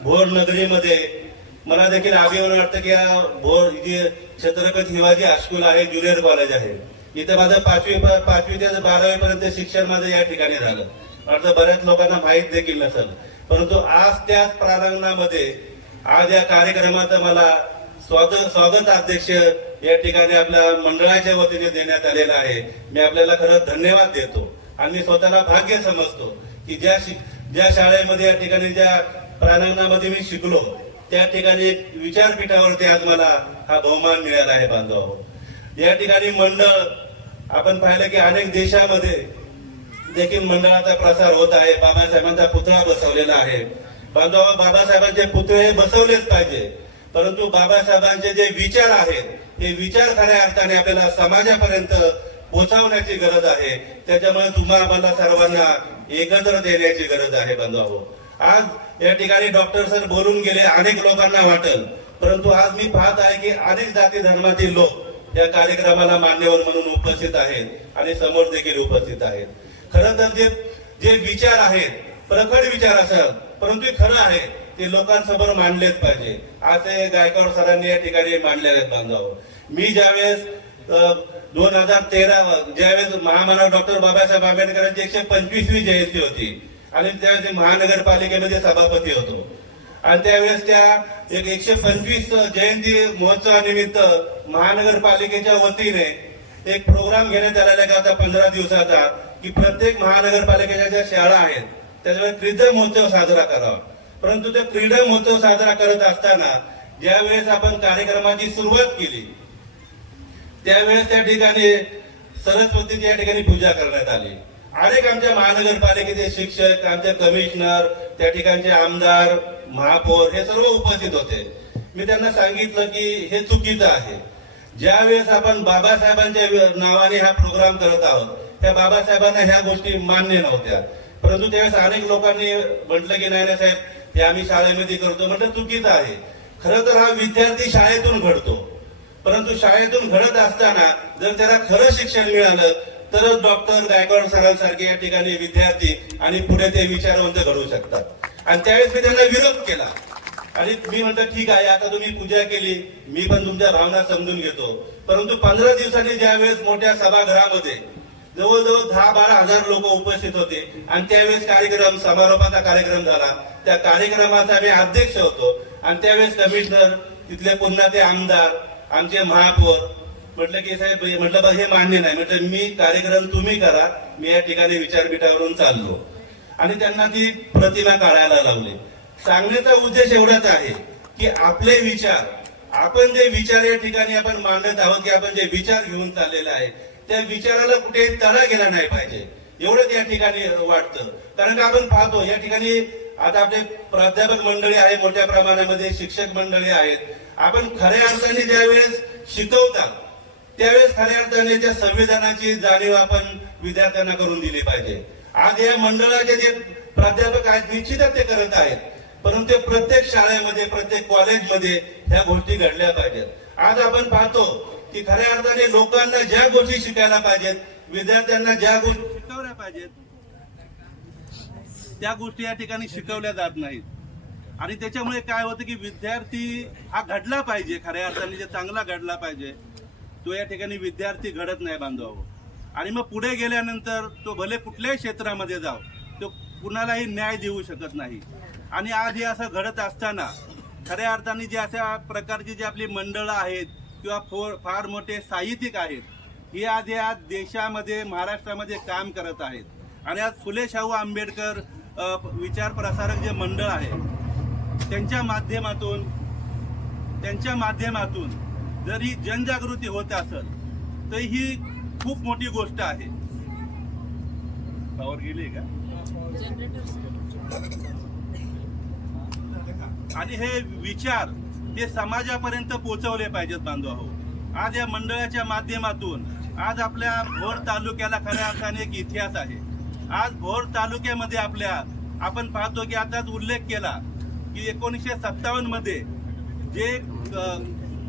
भोर नगरीमध्ये मला देखील अभिमान वाटतं की या भोर जे छत्रपती शिवाजी हायस्कूल आहे, ज्युनियर कॉलेज आहे, इथं माझं 5वी ते 12वी पर्यंत शिक्षण माझं या ठिकाणी झालं. वाटतं बऱ्याच लोकांना माहीत देखील नसेल, परंतु आज त्याच प्रांगणामध्ये आज या कार्यक्रमाचं मला स्वागत अध्यक्ष या ठिकाणी आपल्या मंडळाच्या वतीने देण्यात आलेला आहे. मी आपल्याला खरंच धन्यवाद देतो आणि स्वतःला भाग्य समजतो की ज्या शाळेमध्ये या ठिकाणी ज्या प्रांगणामध्ये मी शिकलो त्या ठिकाणी विचारपीठावरती आज मला हा बहुमान मिळाला आहे. बांधव या ठिकाणी मंडळ आपण पाहिलं की अनेक देशामध्ये देखील मंडळाचा प्रसार होत आहे. बाबासाहेबांचा पुतळा बसवलेला आहे. बांधव बाबासाहेबांचे पुतळे हे बसवलेच पाहिजे, परंतु बाबासाहेबांचे जे विचार आहेत हे विचार खऱ्या अर्थाने आपल्याला समाजापर्यंत पोहोचवण्याची गरज आहे. त्याच्यामुळे आम्हाला सर्वांना एकत्र येण्याची गरज आहे. बांधव आज या ठिकाणी डॉक्टर सर बोलून गेले, अनेक लोकांना वाटेल, परंतु आज मी पाहत आहे की अनेक जाती धर्मातील लोक या कार्यक्रमाला मान्यवर म्हणून उपस्थित आहेत आणि समोर देखील उपस्थित आहेत. खरं तर जे विचार आहेत प्रखर विचार असतात, परंतु खरं आहे ते लोकांसमोर मांडलेच पाहिजे. आज ते गायकवाड सरांनी या ठिकाणी मांडलेले आहेत. बांधव मी ज्यावेळेस 2013 ज्यावेळेस महामानव डॉक्टर बाबासाहेब आंबेडकरांची 125वी जयंती होती आणि त्यावेळेस महानगरपालिकेमध्ये सभापती होतो आणि त्यावेळेस त्या 125 जयंती महोत्सवानिमित्त महानगरपालिकेच्या वतीने एक प्रोग्राम घेण्यात आलेला होता 15 दिवसाचा की प्रत्येक महानगरपालिकेच्या ज्या शाळा आहेत त्याच्यावर क्रीडा महोत्सव साजरा करावा. परंतु ते क्रीडा महोत्सव साजरा करत असताना ज्यावेळेस आपण कार्यक्रमाची सुरुवात केली त्यावेळेस त्या ठिकाणी सरस्वतीची या ठिकाणी पूजा करण्यात आली. अनेक आमच्या महानगरपालिकेचे शिक्षक, आमचे कमिशनर, त्या ठिकाणचे आमदार, महापौर हे सर्व उपस्थित होते. मी त्यांना सांगितलं की हे चुकीचं आहे. ज्या वेळेस आपण बाबासाहेबांच्या नावाने हा प्रोग्राम करत आहोत त्या बाबासाहेबांना ह्या गोष्टी मान्य नव्हत्या, परंतु त्यावेळेस अनेक लोकांनी म्हटलं की नाही साहेब हे आम्ही शाळेमध्ये करतो. म्हटलं चुकीचं आहे. खरं तर हा विद्यार्थी शाळेतून घडतो, परंतु शाळेतून घडत असताना जर त्याला खरं शिक्षण मिळालं तरच डॉक्टर गायकवाड सरांसारखे या ठिकाणी विद्यार्थी आणि पुढे ते विचारवंत घडू शकतात. आणि त्यावेळेस मी त्यांना विरोध केला आणि मी म्हटलं ठीक आहे, आता तुम्ही पूजा केली, मी पण तुमच्या भावना समजून घेतो. परंतु 15 दिवसांनी ज्यावेळेस मोठ्या सभागृहामध्ये जवळजवळ 10-12 हजार लोक उपस्थित होते आणि त्यावेळेस समारोपाचा कार्यक्रम झाला. त्या कार्यक्रमाचा मी अध्यक्ष होतो आणि त्यावेळेस कमिशनर, तिथले पुन्हा ते आमदार, आमचे महापौर म्हटलं की साहेब म्हटलं हे मान्य नाही. म्हटलं मी कार्यक्रम तुम्ही करा, मी या ठिकाणी विचारपीठावरून चाललो आणि त्यांना ती प्रतिमा काढायला लावली. सांगण्याचा उद्देश एवढाच आहे की आपले विचार, आपण जे विचार या ठिकाणी आपण मांडत आहोत की आपण जे विचार घेऊन चाललेला आहे त्या विचाराला कुठे तडा गेला नाही पाहिजे एवढंच या ठिकाणी वाटतं. कारण का आपण पाहतो या ठिकाणी आता आपले प्राध्यापक मंडळी आहे, मोठ्या प्रमाणामध्ये शिक्षक मंडळी आहेत. आपण खऱ्या अर्थाने ज्यावेळेस शिकवतात त्यावेळेस खऱ्या अर्थाने त्या संविधानाची जाणीव आपण विद्यार्थ्यांना करून दिली पाहिजे. आज या मंडळाचे जे प्राध्यापक आहेत निश्चितच ते करत आहेत, परंतु प्रत्येक शाळेमध्ये प्रत्येक कॉलेजमध्ये ह्या गोष्टी घडल्या पाहिजेत. आज आपण पाहतो की खऱ्या अर्थाने लोकांना ज्या गोष्टी शिकायला पाहिजेत, विद्यार्थ्यांना ज्या गोष्टी शिकवल्या पाहिजेत त्या गोष्टी या ठिकाणी शिकवल्या जात नाहीत. आणि त्याच्यामुळे काय होतं की विद्यार्थी हा घडला पाहिजे, खऱ्या अर्थाने जे चांगला घडला पाहिजे तो या ठिकाणी विद्यार्थी घडत नाही. बांधव आणि मग पुढे गेल्यानंतर तो भले कुठल्याही क्षेत्रामध्ये जाव तो कुणालाही न्याय देऊ शकत नाही. आणि आज हे असं घडत असताना खऱ्या अर्थाने जे अशा प्रकारची जी आपली मंडळं आहेत किंवा फार मोठे साहित्यिक आहेत, हे आज या देशामध्ये महाराष्ट्रामध्ये काम करत आहेत. आणि आज फुले शाहू आंबेडकर विचार प्रसारक जे मंडळ आहे त्यांच्या माध्यमातून जर ही जनजागृती होत असेल तर ही खूप मोठी गोष्ट आहे. पावर गेली का? आणि हे विचार हे समाजापर्यंत पोहोचवले पाहिजेत बांधव. आज या मंडळाच्या माध्यमातून आज आपल्या भोर तालुक्याला खऱ्या अर्थाने एक इतिहास आहे. आज भोर तालुक्यामध्ये आपण पाहतो की आताच उल्लेख केला की 1957 मध्ये जे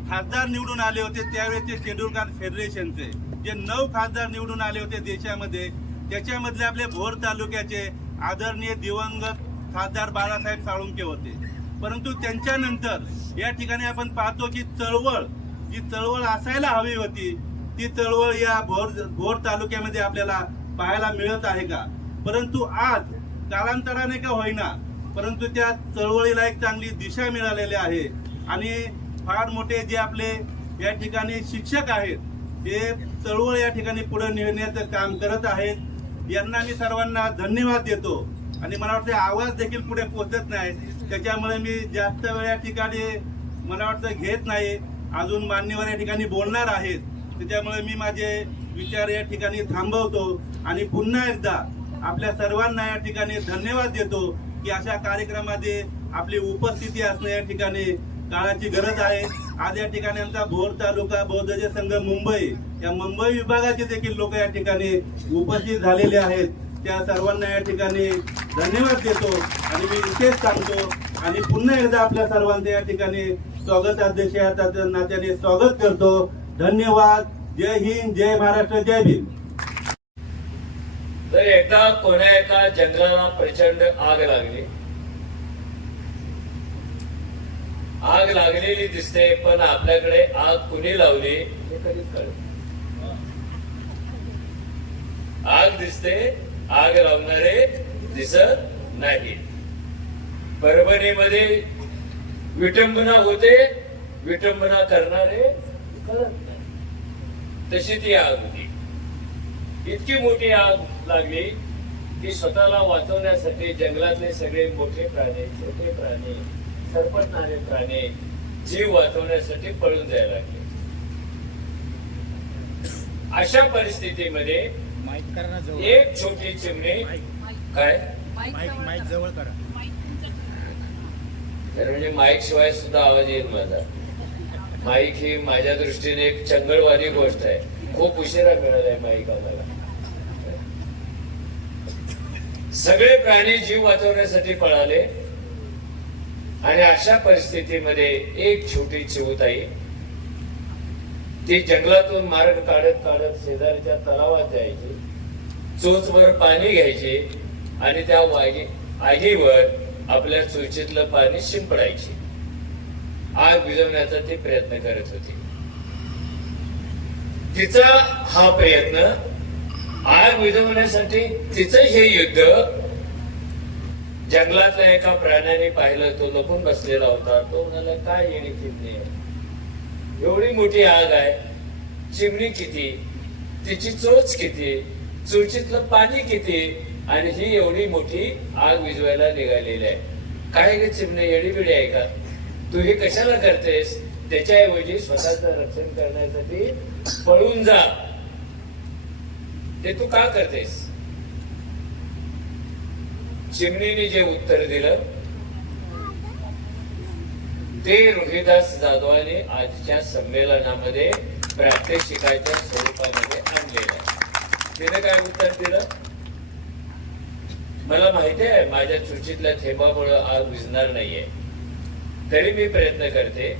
खासदार निवडून आले होते त्यावेळेचे शेड्यूल कास्ट फेडरेशनचे जे 9 खासदार निवडून आले होते देशामध्ये, त्याच्यामधले आपले भोर तालुक्याचे आदरणीय दिवंगत खासदार बाळासाहेब साळुंखे होते. परंतु त्यांच्यानंतर या ठिकाणी आपण पाहतो की जी चळवळ असायला हवी होती ती चळवळ या भोर तालुक्यामध्ये आपल्याला पाहायला मिळत आहे का? परंतु आज कालांतराने का होईना परंतु त्या चळवळीला एक चांगली दिशा मिळालेली आहे. आणि फार मोठे जे आपले या ठिकाणी शिक्षक आहेत ते चळवळ या ठिकाणी पुढे नेण्याचं काम करत आहेत. यांना मी सर्वांना धन्यवाद देतो. आणि मला वाटतं आवाज देखील पुढे पोहोचत नाही, त्याच्यामुळे मी जास्त वेळ या ठिकाणी मला वाटतं घेत नाही. अजून मान्यवर या ठिकाणी बोलणार आहेत, त्याच्यामुळे मी माझे विचार या ठिकाणी थांबवतो आणि पुन्हा एकदा आपल्या सर्वांना या ठिकाणी धन्यवाद देतो की अशा कार्यक्रमामध्ये आपली उपस्थिती असणं या ठिकाणी काळाची गरज आहे. आज या ठिकाणी आमचा भोर तालुका बौद्धजन संघ मुंबई या मुंबई विभागाचे देखील लोक या ठिकाणी उपस्थित झालेले आहेत. त्या सर्वांना या ठिकाणी धन्यवाद देतो आणि मी इथेच सांगतो आणि पुन्हा एकदा आपल्या सर्वांचं या ठिकाणी स्वागताध्यक्ष या नात्याने स्वागत करतो. धन्यवाद. जय हिंद, जय महाराष्ट्र, जय भीम. तर एकदा कोण्या एका जंगलाला प्रचंड आग लागली. आग लागलेली दिसते पण आपल्याकडे आग कुणी लावली हे कधीच कळत. आग दिसते, आग लावणारे दिसत नाही. परभणीमध्ये विटंबना होते, विटंबना करणारे कळत नाही. तशी ती आग होती. इतकी मोठी आग लागली की स्वतःला वाचवण्यासाठी जंगलातले सगळे मोठे प्राणी, छोटे प्राणी, सरपटणारे प्राणी जीव वाचवण्यासाठी पळून जायला लागले. अशा परिस्थितीमध्ये एक छोटी चिमणी काय जवळ करा तर म्हणजे माईक शिवाय सुद्धा आवाज येईल माझा. माईक ही माझ्या दृष्टीने एक चंगळवाणी गोष्ट आहे. खूप उशिरा मिळालाय माईक आम्हाला. सगळे प्राणी जीव वाचवण्यासाठी पळाले आणि अशा परिस्थितीमध्ये एक छोटी चिऊताई ती जंगलातून मार्ग काढत काढत शेजारीच्या तलावात जायची, चोचवर पाणी घ्यायची आणि त्या आगीवर आपल्या चोचीतलं पाणी शिंपडायची. आग विझवण्याचा ती प्रयत्न करत होती. तिचा हा प्रयत्न, आग विझवण्यासाठी तिचं हे युद्ध जंगलातल्या एका प्राण्याने पाहिलं. तो लपून बसलेला होता. तो म्हणाला, काय येणे चिमणी आहे, एवढी मोठी आग आहे, चिमणी किती, तिची चोच किती, चोचीतलं पाणी किती आणि ही एवढी मोठी आग विझवायला निघालेली आहे. काय ग चिमणी, येडीबिडी आहे का? तू हे कशाला करतेस? त्याच्याऐवजी स्वतःचं रक्षण करण्यासाठी पळून जा. ते तू का करतेस? चिमणीने जे उत्तर दिलं ते रोहिदास जाधवाने आजच्या संमेलनामध्ये प्रात्यक्षिकाच्या स्वरूपामध्ये आणलेलं आहे. तिने काय उत्तर दिलं? मला माहिती आहे माझ्या चुचीतल्या थेंबामुळे आग विझणार नाहीये, तरी मी प्रयत्न करते.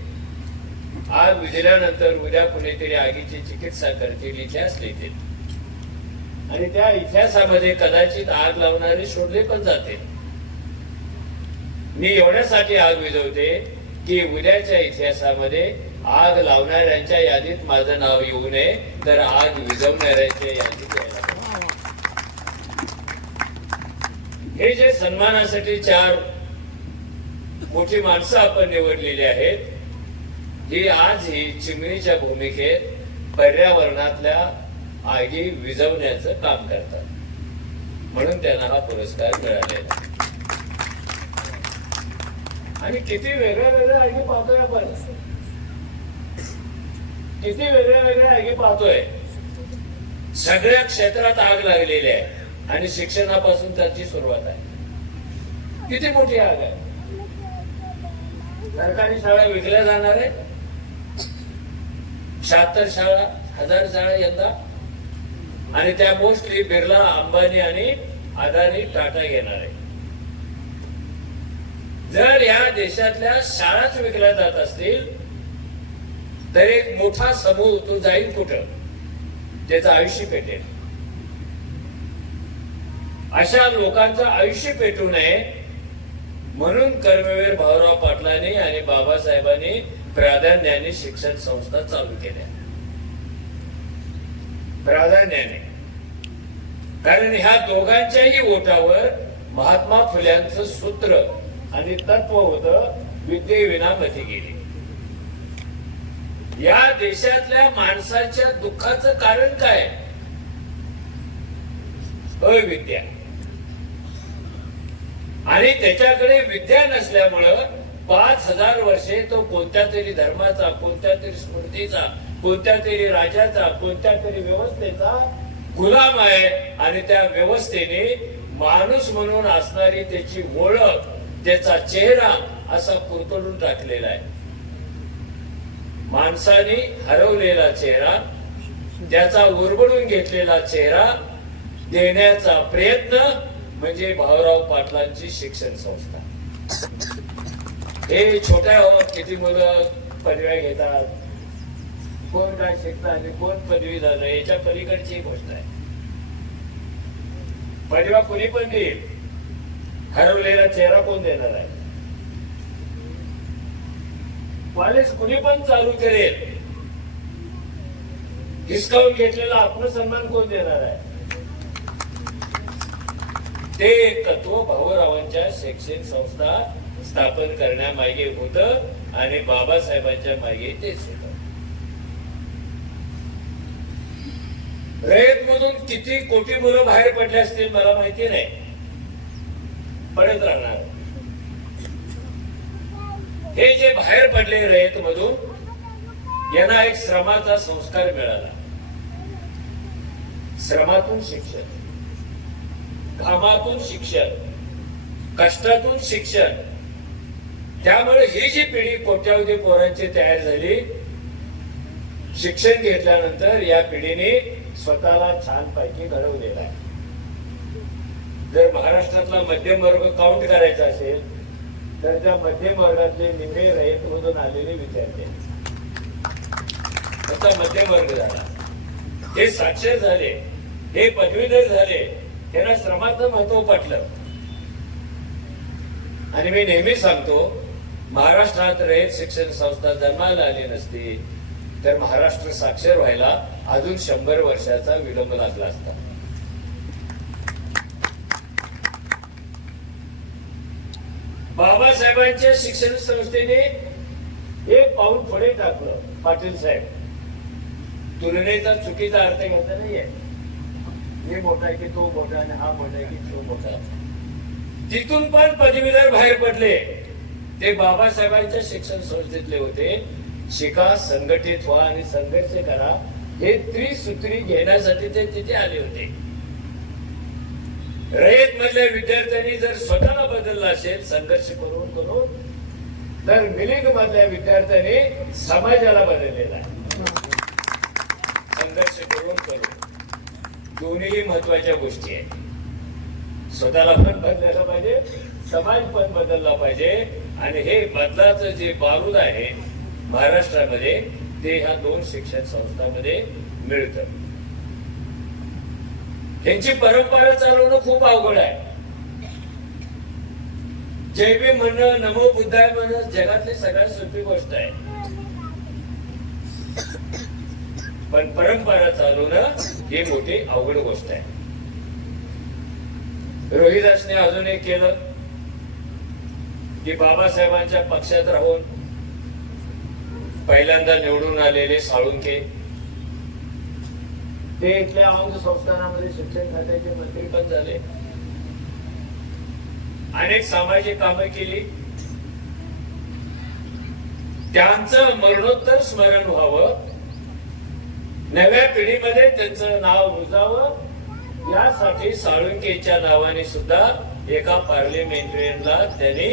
आग विझल्यानंतर उद्या कुणीतरी आगीची चिकित्सा करतील, इतिहास लिहितील आणि त्या इतिहासामध्ये कदाचित आग लावणारे शोधले पण जाते. मी एवढ्यासाठी आग विझवते की उद्याच्या इतिहासामध्ये आग लावणाऱ्यांच्या यादीत माझं नाव येऊ नये, तर आग विझवणाऱ्यांच्या यादीत यायला. हे जे सन्मानासाठी 4 मोठी माणसं आपण निवडलेली आहेत, ही आज ही चिमणीच्या भूमिकेत पर्यावरणातल्या आगी विझवण्याचं काम करतात, म्हणून त्यांना हा पुरस्कार मिळालेला. आणि किती वेगळ्या वेगळ्या आगी पाहतोय आपण, किती वेगळ्या वेगळ्या आगी पाहतोय. सगळ्या क्षेत्रात आग लागलेली आहे आणि शिक्षणापासून त्याची सुरुवात आहे. किती मोठी आग आहे. सरकारी शाळा विकल्या जाणार आहे, 76 शाळा, 1000 शाळा यंदा, आणि त्या मोस्टली बिर्ला, अंबानी आणि अदानी, टाटा घेणार आहे. जर या देशातल्या शाळाच विकल्या जात असतील तर एक मोठा समूह तो जाईल कुठं, त्याचं आयुष्य पेटेल. अशा लोकांचं आयुष्य पेटू नये म्हणून कर्मवीर भाऊराव पाटलांनी आणि बाबासाहेबांनी प्राधान्याने शिक्षण संस्था चालू केल्या. प्राधान्याने, कारण ह्या दोघांच्याही ओठावर महात्मा फुल्यांचं सूत्र आणि तत्व होतं, विद्येविना मती गेली. या देशातल्या माणसाच्या दुःखाचं कारण काय? अविद्या. आणि त्याच्याकडे विद्या नसल्यामुळं 5000 वर्षे तो कोणत्या तरी धर्माचा, कोणत्या तरी स्मृतीचा, कोणत्या तरी राजाचा, कोणत्या तरी व्यवस्थेचा गुलाम आहे. आणि त्या व्यवस्थेने माणूस म्हणून असणारी त्याची ओळख, त्याचा चेहरा असा पुरतडून टाकलेला आहे. माणसाने हरवलेला चेहरा, त्याचा उरबडून घेतलेला चेहरा देण्याचा प्रयत्न म्हणजे भाऊराव पाटलांची शिक्षण संस्था. हे छोट्या किती मुलं पदव्या घेतात, कोण काय शिकतात आणि कोण पदवी झालं, याच्या पलीकडची गोष्ट आहे. पदव्या कुणी पण देईल, हरवलेला चेहरा कोण देणार आहे? कॉलेज कुणी पण चालू करेल, हिसकावून घेतलेला आत्मसन्मान कोण देणार आहे? ते तत्व भाऊरावांच्या शिक्षण संस्था स्थापन करण्यामागे होतं आणि बाबासाहेबांच्या मागे तेच होतं. रयत मधून किती कोटी मुलं बाहेर पडले असतील मला माहिती नाही, पडत राहणार. हे जे बाहेर पडले रयत मधून, यांना एक श्रमाचा संस्कार मिळाला. श्रमातून शिक्षण, घामातून शिक्षण, कष्टातून शिक्षण. त्यामुळे ही जी पिढी कोट्यावधी पोरांची तयार झाली, शिक्षण घेतल्यानंतर या पिढीने स्वतःला छानपैकी घडवलेला आहे. जर महाराष्ट्रातला मध्यम वर्ग काउंट करायचा असेल तर त्या मध्यम वर्गातले निम्मे रयत मधून आलेले विद्यार्थी, त्याचा मध्यम वर्ग झाला. हे साक्षर झाले, हे पदवीधर झाले, त्यांना श्रमाचं महत्व पटलं. आणि मी नेहमी सांगतो, महाराष्ट्रात रयत शिक्षण संस्था जन्माला आली नसती तर महाराष्ट्र साक्षर व्हायला अजून 100 वर्षाचा विलंब लागला असता. बाबासाहेबांच्या शिक्षण संस्थेने एक पाऊल पुढे टाकलं. पाटील साहेब, तुलनेचा चुकीचा अर्थ घ्यायचा नाहीये, हे मोठा आहे की तो मोठा आणि हा मोठा आहे की तो मोठा. तिथून पण पदवीधर बाहेर पडले, ते बाबासाहेबांच्या शिक्षण संस्थेतले होते. शिका, संघटित व्हा आणि संघर्ष करा, हे त्रिसूत्री घेण्यासाठी ते तिथे आले होते. रयत मधल्या विद्यार्थ्यांनी जर स्वतःला बदलला असेल संघर्ष करून करून, तर मिलिंद मधल्या विद्यार्थ्यांनी समाजाला बदललेला आहे संघर्ष करून करून. दोन्ही महत्वाच्या गोष्टी आहेत. स्वतःला पण बदलायला पाहिजे, समाज पण बदलला पाहिजे. आणि हे बदलाचं जे बारूद आहे महाराष्ट्रामध्ये, ते ह्या 2 शिक्षण संस्थांमध्ये मिळतं. त्यांची परंपरा चालवणं खूप अवघड आहे. जय भीम म्हणणं, नमो बुद्धाय म्हणणं जगातली सगळ्यात सोपी गोष्ट आहे, पण परंपरा चालवणं ही मोठी अवघड गोष्ट आहे. रोहिदासने अजून एक केलं, की बाबासाहेबांच्या पक्षात राहून पहिल्यांदा निवडून आलेले साळुंखे, ते इथल्या औंध संस्थानामध्ये शिक्षण खात्याचे मंत्री पण झाले, अनेक सामाजिक कामं केली. त्यांचं मरणोत्तर स्मरण व्हावं, नव्या पिढीमध्ये त्यांचं नाव रुजावं, यासाठी साळुंखेच्या नावाने सुद्धा एका पार्लिमेंटरीयनला त्यांनी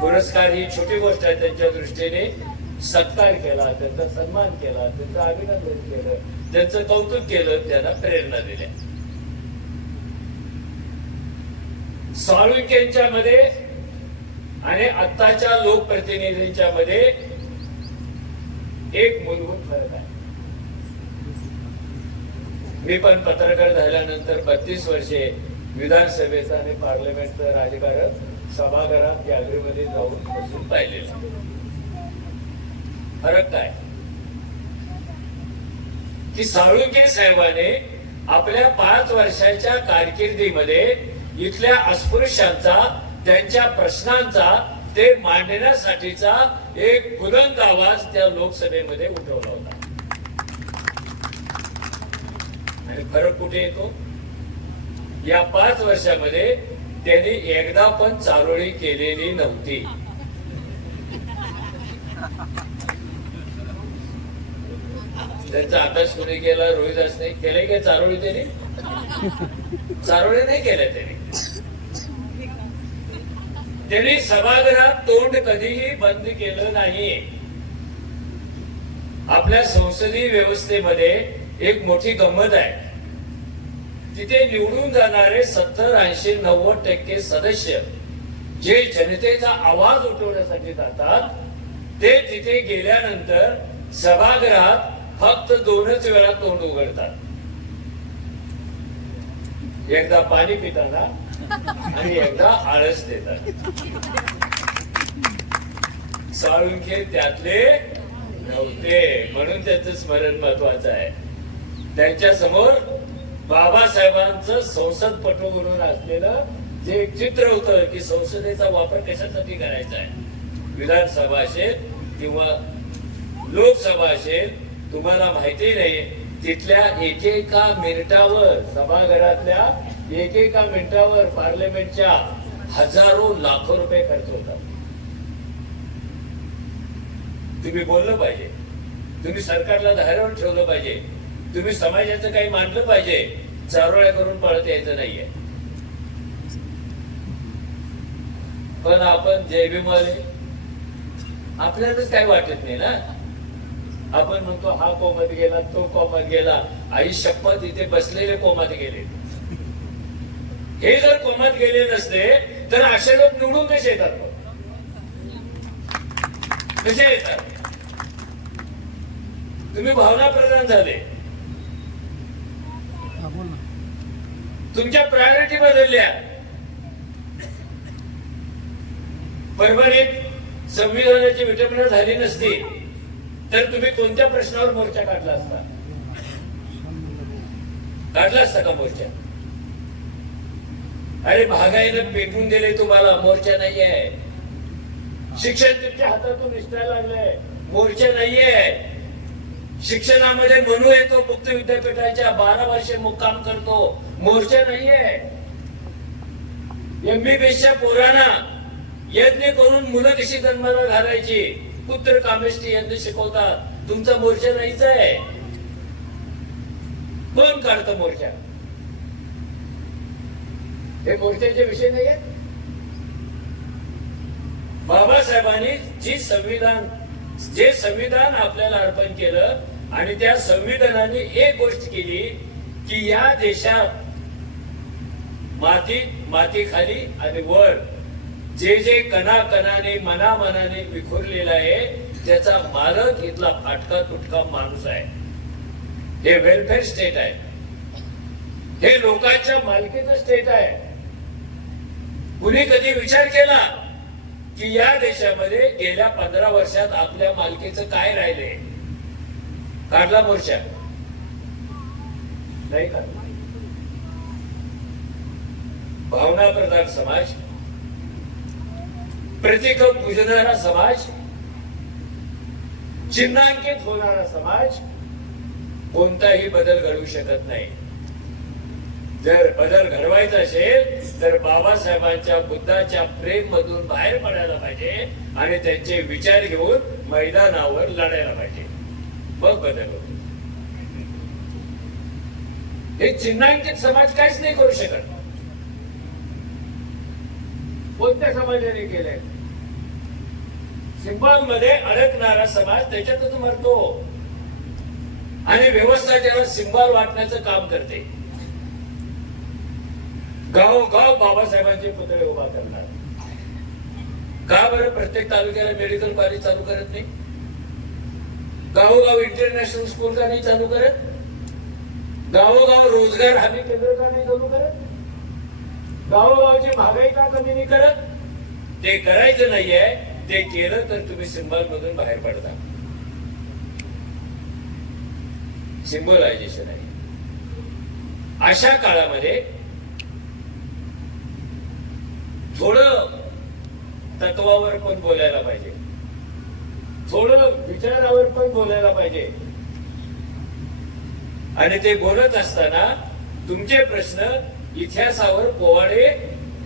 पुरस्कार, ही छोटी गोष्ट आहे त्यांच्या दृष्टीने, सत्कार केला, त्यांचा सन्मान केला, त्यांचं अभिनंदन केलं, त्यांचं कौतुक केलं, त्यांना प्रेरणा दिल्या. साळुंखेच्या मध्ये आणि आत्ताच्या लोकप्रतिनिधींच्या मध्ये एक मूलभूत फरक आहे. मी पण पत्रकार झाल्यानंतर 32 वर्षे विधानसभेचं आणि पार्लमेंटचं राजकारण सभागृहात गॅलरीमध्ये जाऊन बसून पाहिलेलं. फरक काय की साळुंखे साहेबांनी आपल्या 5 वर्षाच्या कारकिर्दीमध्ये इथल्या अस्पृश्यांचा, त्यांच्या प्रश्नांचा ते मांडण्यासाठीचा एक बुलंद आवाज त्या लोकसभेमध्ये उठवला होता. आणि फरक कुठे येतो? या 5 वर्षामध्ये त्यांनी एकदा पण चारोळी केलेली नव्हती. त्यांचा अभ्यास कोणी केला? रोहिदास नाही केले की चारोळी? त्यांनी चारोळी नाही केल्या. त्यांनी सभागृहात तोंड कधीही बंद केलं नाही. आपल्या संसदीय व्यवस्थेमध्ये एक मोठी गंमत आहे. तिथे निवडून जाणारे 70, 80, 90% सदस्य जे जनतेचा आवाज उठवण्यासाठी जातात, ते तिथे गेल्यानंतर सभागृहात फक्त 2च वेळा तोंड उघडतात. एकदा पाणी पिताना आणि एकदा आळस देतात. साळुंखे त्यातले नव्हते, म्हणून त्यांचं स्मरण महत्वाचं आहे. त्यांच्या समोर बाबासाहेबांचं संसदपटू म्हणून असलेलं जे एक चित्र होतं की संसदेचा वापर कशासाठी करायचा आहे, विधानसभा असेल किंवा लोकसभा असेल, तुम्हाला माहिती नाही तिथल्या एकेका मिनिटावर, सभागृहातल्या एकेका मिनिटावर पार्लमेंटच्या हजारो लाखो रुपये खर्च होतात. तुम्ही बोललं पाहिजे, तुम्ही सरकारला धाऱ्यावर ठेवलं पाहिजे, तुम्ही समाजाचं काही मांडलं पाहिजे, चारोळ्या करून पळत यायचं नाहीये. पण आपण जयभीमवाले, आपल्यालाच काही वाटत नाही ना. आपण म्हणतो हा कोमात गेला, तो कोमात गेला. आई शपथ, इथे बसलेले कोमात गेले. हे जर कोमात गेले नसते तर असे लोक निवडून कसे येतात? कसे येतात? तुम्ही भावनाप्रधान झाले, तुमच्या प्रायोरिटी बदलल्या. परभणीत संविधानाची विटंबना झाली नसती तर तुम्ही कोणत्या प्रश्नावर मोर्चा काढला असता? काढला असता का मोर्चा? अरे महागाईनं पेटून दिले तुम्हाला, मोर्चा नाही आहे. शिक्षण तुमच्या हातातून निसटायला लागलंय, मोर्चा नाहीये. शिक्षणामध्ये म्हणू येतो मुक्त विद्यापीठाच्या 12 वर्षे मुक्काम करतो, मोर्चा नाहीये. MBBSच्या पोरांना यज्ञ करून मुलं कशी जन्माला घालायची, पुत्र कामेष्टी यज्ञ शिकवतात, तुमचा मोर्चा नाहीच आहे. कोण काढतो मोर्चा? हे मोर्चाचे विषय नाही आहेत. बाबासाहेबांनी जे संविधान आपल्याला अर्पण केलं आणि त्या संविधानाने एक गोष्ट केली की या देशात मातीखाली आणि वर जे जे कणाकणाने मनामनाने विखुरलेला आहे त्याचा मालक इथला फाटका तुटका माणूस आहे. हे वेलफेअर स्टेट आहे, हे लोकांच्या मालकीचं स्टेट आहे. कुणी कधी विचार केला की या देशामध्ये गेल्या 15 वर्षात आपल्या मालकीचं काय राहिले? काढला मोर्चा? नाही काढला. भावनाप्रधान समाज प्रतीक पूजणारा समाज, चिन्हांकित होणारा समाज कोणताही बदल घडवू शकत नाही. जर बदल घडवायचा असेल तर बाबासाहेबांच्या बुद्धाच्या प्रेम मधून बाहेर पडायला पाहिजे आणि त्यांचे विचार घेऊन मैदानावर लढायला पाहिजे, मग बदल होतो. हे चिन्हांकित समाज काहीच नाही करू शकत. कोणत्या समाजाने केलंय? सिंबॉल मध्ये अडकणारा समाज त्याच्यातच मरतो आणि व्यवस्था त्याला सिंबॉल वाटण्याचं काम करते. गावोगाव बाबासाहेबांचे पुतळे उभा करणार. का बरं प्रत्येक तालुक्याला मेडिकल कॉलेज चालू करत नाही? गावोगाव इंटरनॅशनल स्कूल का नाही चालू करत? गावोगाव रोजगार हमी केंद्र का नाही चालू करत? गावोगावची महागाई का कमी नाही करत? ते करायचं नाहीये. ते केलं तर तुम्ही सिंबॉल मधून बाहेर पडता. सिम्बॉलायझेशन आहे. अशा काळामध्ये थोडं तत्वावर पण बोलायला पाहिजे, थोडं विचारावर पण बोलायला पाहिजे. आणि ते बोलत असताना तुमचे प्रश्न इतिहासावर पोवाडे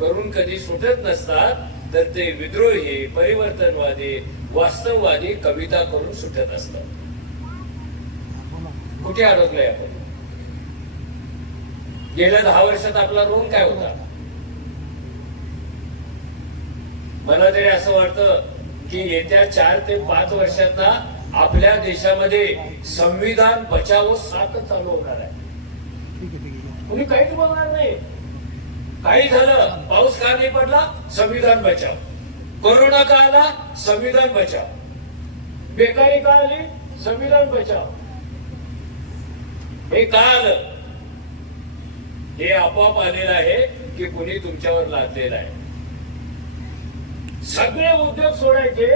करून कधी सुटत नसतात, तर ते विद्रोही, परिवर्तनवादी, वास्तववादी कविता करून सुटत असतात. कुठे अडकलोय आपण? गेल्या 10 वर्षात आपला रोल काय होता? मला तरी असं वाटतं की येत्या 4 ते 5 वर्षात ना आपल्या देशामध्ये संविधान बचाव 7 चालू होणार आहे. कुणी काहीच बोलणार नाही. काही झालं, पाऊस का नाही पडला, संविधान बचाव. कोरोना का आला, संविधान बचाव. बेकारी का आली, संविधान बचाव. हे का आलं? हे आपोआप आलेलं आहे की कुणी तुमच्यावर लादलेलं आहे? सगळे उद्योग सोडायचे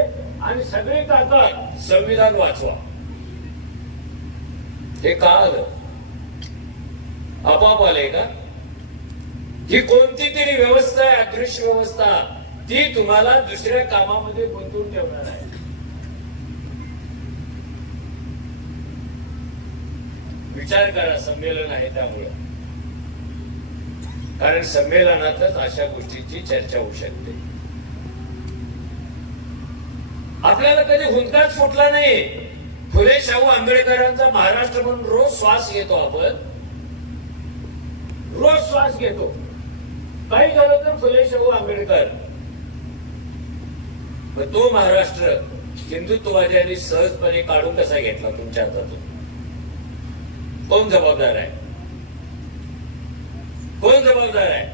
आणि सगळे ताकद संविधान वाचवा. हे का आलं? आपोआप आलंय का? ही कोणती तरी व्यवस्था आहे, अदृश्य व्यवस्था, ती तुम्हाला दुसऱ्या कामामध्ये गुंतवून ठेवणार आहे. विचार करा. संमेलन आहे त्यामुळे, कारण संमेलनातच अशा गोष्टीची चर्चा होऊ शकते. आपल्याला कधी हुंदकाच फुटला नाही. फुले शाहू आंबेडकरांचा महाराष्ट्र म्हणून रोज श्वास घेतो आपण, रोज श्वास घेतो. काही झालं तर फुले शाहू आंबेडकर. तो महाराष्ट्र हिंदुत्ववाद्यांनी सहजपणे काढून कसा घेतला तुमच्या हातातून? कोण जबाबदार आहे? कोण जबाबदार आहे?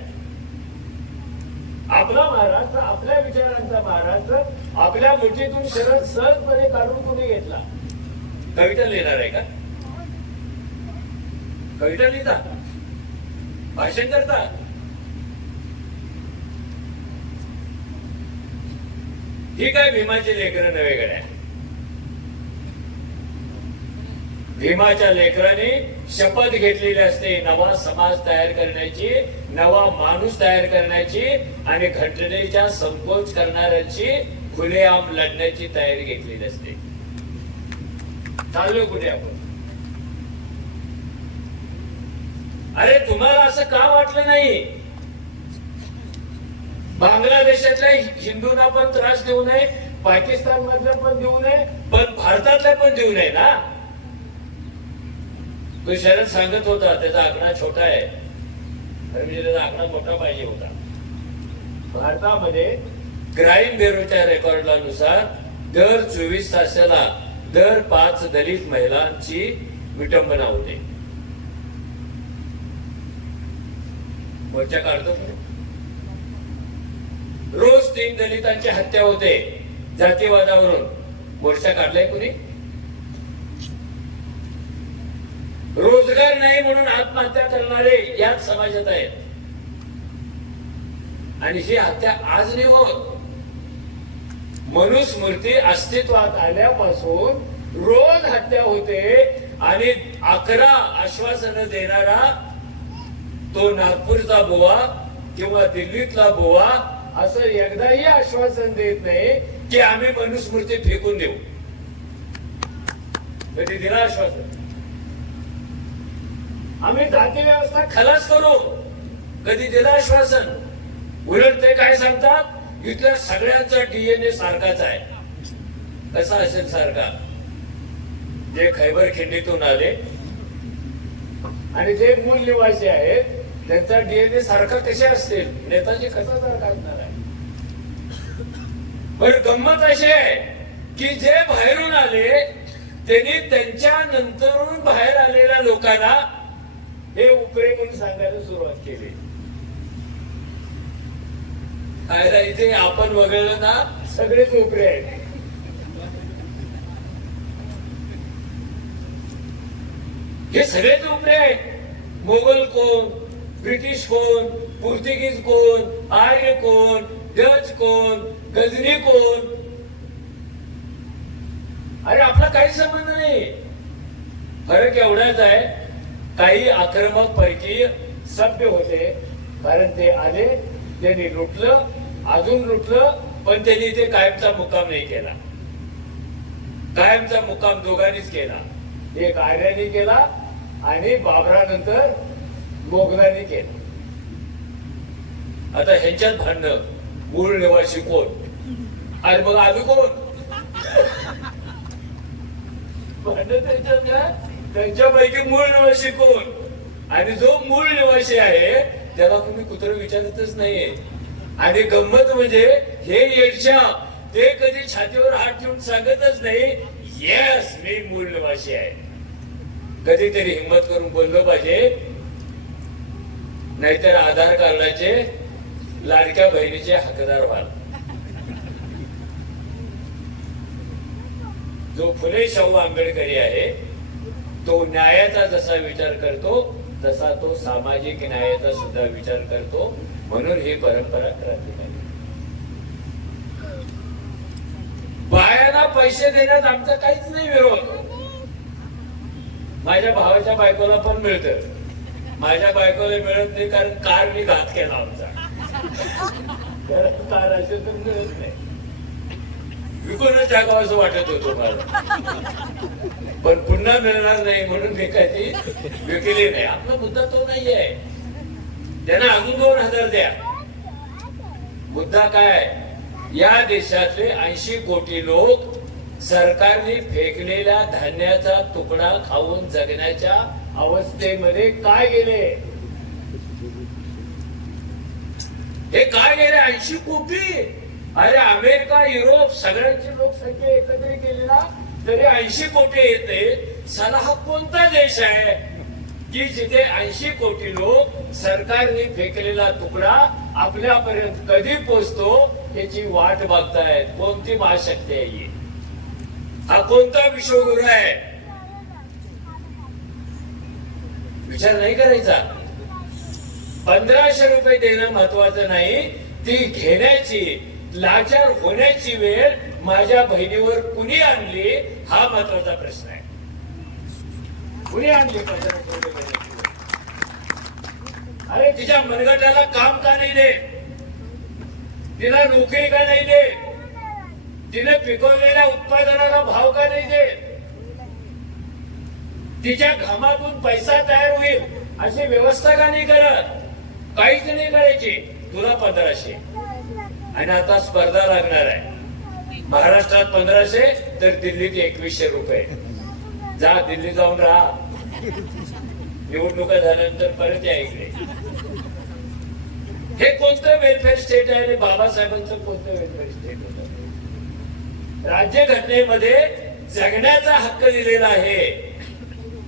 आपला महाराष्ट्र, आपल्या विचारांचा महाराष्ट्र आपल्या मुठीतून सहजपणे काढून कोणी घेतला? कविता लिहिणार आहे का? कविता लिहिता? भाषण करता? ही काय भीमाची लेकरं नव्हे गड्या. भीमाच्या लेकरांनी शपथ घेतलेली असते नवा समाज तयार करण्याची, नवा माणूस तयार करण्याची आणि घटनेच्या संकोच करणाऱ्यांची खुलेआम लढण्याची तयारी घेतलेली असते. चाललो कुठे आपण? अरे तुम्हाला असं का वाटलं नाही? बांगलादेशातल्या हिंदूंना पण त्रास देऊ नये, पाकिस्तान मधल्या पण देऊ नये, पण भारतातल्या पण देऊ नये ना. तो शरद सांगत होता त्याचा आकडा छोटा आहे, तर म्हणजे त्याचा आकडा मोठा पाहिजे होता. भारतामध्ये क्राईम ब्युरोच्या रेकॉर्डला नुसार दर 24 तासाला दर 5 दलित महिलांची विटंबना होते. मोर्चा काढतो. रोज 3 दलितांची हत्या होते जातीवादावरून. मोर्चा काढलाय कुणी? रोजगार नाही म्हणून आत्महत्या करणारे याच समाजात आहेत. आणि ही हत्या आज नाही होत. मनुस्मृती अस्तित्वात आल्यापासून रोज हत्या होते. आणि 11 आश्वासनं देणारा तो नागपूरचा बुवा किंवा दिल्लीतला बुवा असं एकदाही आश्वासन देत नाही की आम्ही मनुस्मृती फेकून देऊ. कधी दिलं आश्वासन? आम्ही जाती व्यवस्था खलास करू, कधी दिलं आश्वासन? उलट ते काय सांगतात, इथल्या सगळ्यांचा डीएनए सारखाच आहे. कसा असेल सारखा? जे खैबर खिंडीतून आले आणि जे मूल निवासी आहेत त्यांचा डीएनए सारखा कसे असतील? नेताजी कसा सारखा असणार आहे? पण गंमत अशी आहे की जे बाहेरून आले त्यांनी त्यांच्या नंतरून बाहेर आलेल्या लोकांना हे उपरे म्हणून सांगायला सुरुवात केली. खायला इथे आपण वगळलं ना सगळेच उपरे आहेत. हे सगळेच उपरे आहेत. मोगल कोण, ब्रिटिश कोण, पोर्तुगीज कोण, आर्य कोण, डच कोण, गजनी कोण, अरे आपला काही संबंध नाही. फरक एवढाच आहे, काही आक्रमक परकीय सभ्य होते, कारण ते आले, त्यांनी लुटलं, अजून लुटलं, पण त्यांनी इथे कायमचा मुक्काम नाही केला. कायमचा मुक्काम दोघांनीच केला. एक आर्याने केला आणि बाबरानंतर मोगलांनी केला. आता ह्यांच्यात भांडणं, मूळ निवासी कोण आणि मग आम्ही कोण? भांडण त्यांच्यापैकी मूळ निवासी कोण? आणि जो मूळ निवासी आहे त्याला तुम्ही कुत्र विचारतच नाहीये. आणि गंमत म्हणजे हे येडशा ते कधी छातीवर हात ठेवून सांगतच नाही, येस मी मूळ निवासी आहे. कधीतरी हिंमत करून बोललं पाहिजे, नाहीतर आधार कार्डाचे लाडक्या बहिणीचे हकदार व्हाल. जो फुले शाहू आंबेडकरी आहे तो न्यायाचा जसा विचार करतो तसा तो सामाजिक न्यायाचा सुद्धा विचार करतो. म्हणून ही परंपरा क्रांतिकारी. बायांना पैसे देण्यात आमचा काहीच नाही विरोध. माझ्या भावाच्या बायकोला पण मिळतं, माझ्या बायकोला मिळत नाही कारण कारने घात केला आमचा. कार असेल तर मिळत नाही, विकूनच टाकावं असं वाटत होतं मला, पण पुन्हा मिळणार नाही म्हणून मी काही विकली नाही. आपला मुद्दा तो नाही आहे. त्यांना अजून 2000 द्या. मुद्दा काय? या देशातले 80 कोटी लोक सरकारने फेकलेल्या धान्याचा तुकडा खाऊन जगण्याच्या अवस्थेमध्ये काय गेले? हे काय गेले? 80 कोटी. अरे अमेरिका, युरोप सगळ्यांची लोकसंख्या एकत्र केली ना तरी 80 कोटी येते. साला हा कोणता देश आहे की जिथे 80 कोटी लोक सरकारने फेकलेला तुकडा आपल्यापर्यंत कधी पोहोचतो याची वाट बघतायत? कोणती महाशक्ती आहे? हा कोणता विश्वगुरु आहे? विचार नाही करायचा. 1500 रुपये देणं महत्वाचं नाही, ती घेण्याची, लाचार होण्याची वेळ माझ्या बहिणीवर कुणी आणली हा महत्वाचा प्रश्न आहे. कुणी आणली 1500 रुपये? अरे तिच्या मनगटाला काम का नाही दे? तिला नोकरी का नाही दे? तिने पिकवलेल्या उत्पादनाला भाव का नाही दे? तिच्या घामातून पैसा तयार होईल अशी व्यवस्था का नाही करत? काहीच नाही करायची. तुला 1500 आणि आता स्पर्धा लागणार आहे. महाराष्ट्रात 1500 तर दिल्लीत 2100 रुपये. जा दिल्ली जाऊन राहा, निवडणुका झाल्यानंतर परत या इकडे. हे कोणतं वेलफेअर स्टेट आहे? आणि बाबासाहेबांचं कोणतं वेलफेअर स्टेट होतं? राज्यघटनेमध्ये जगण्याचा हक्क दिलेला आहे,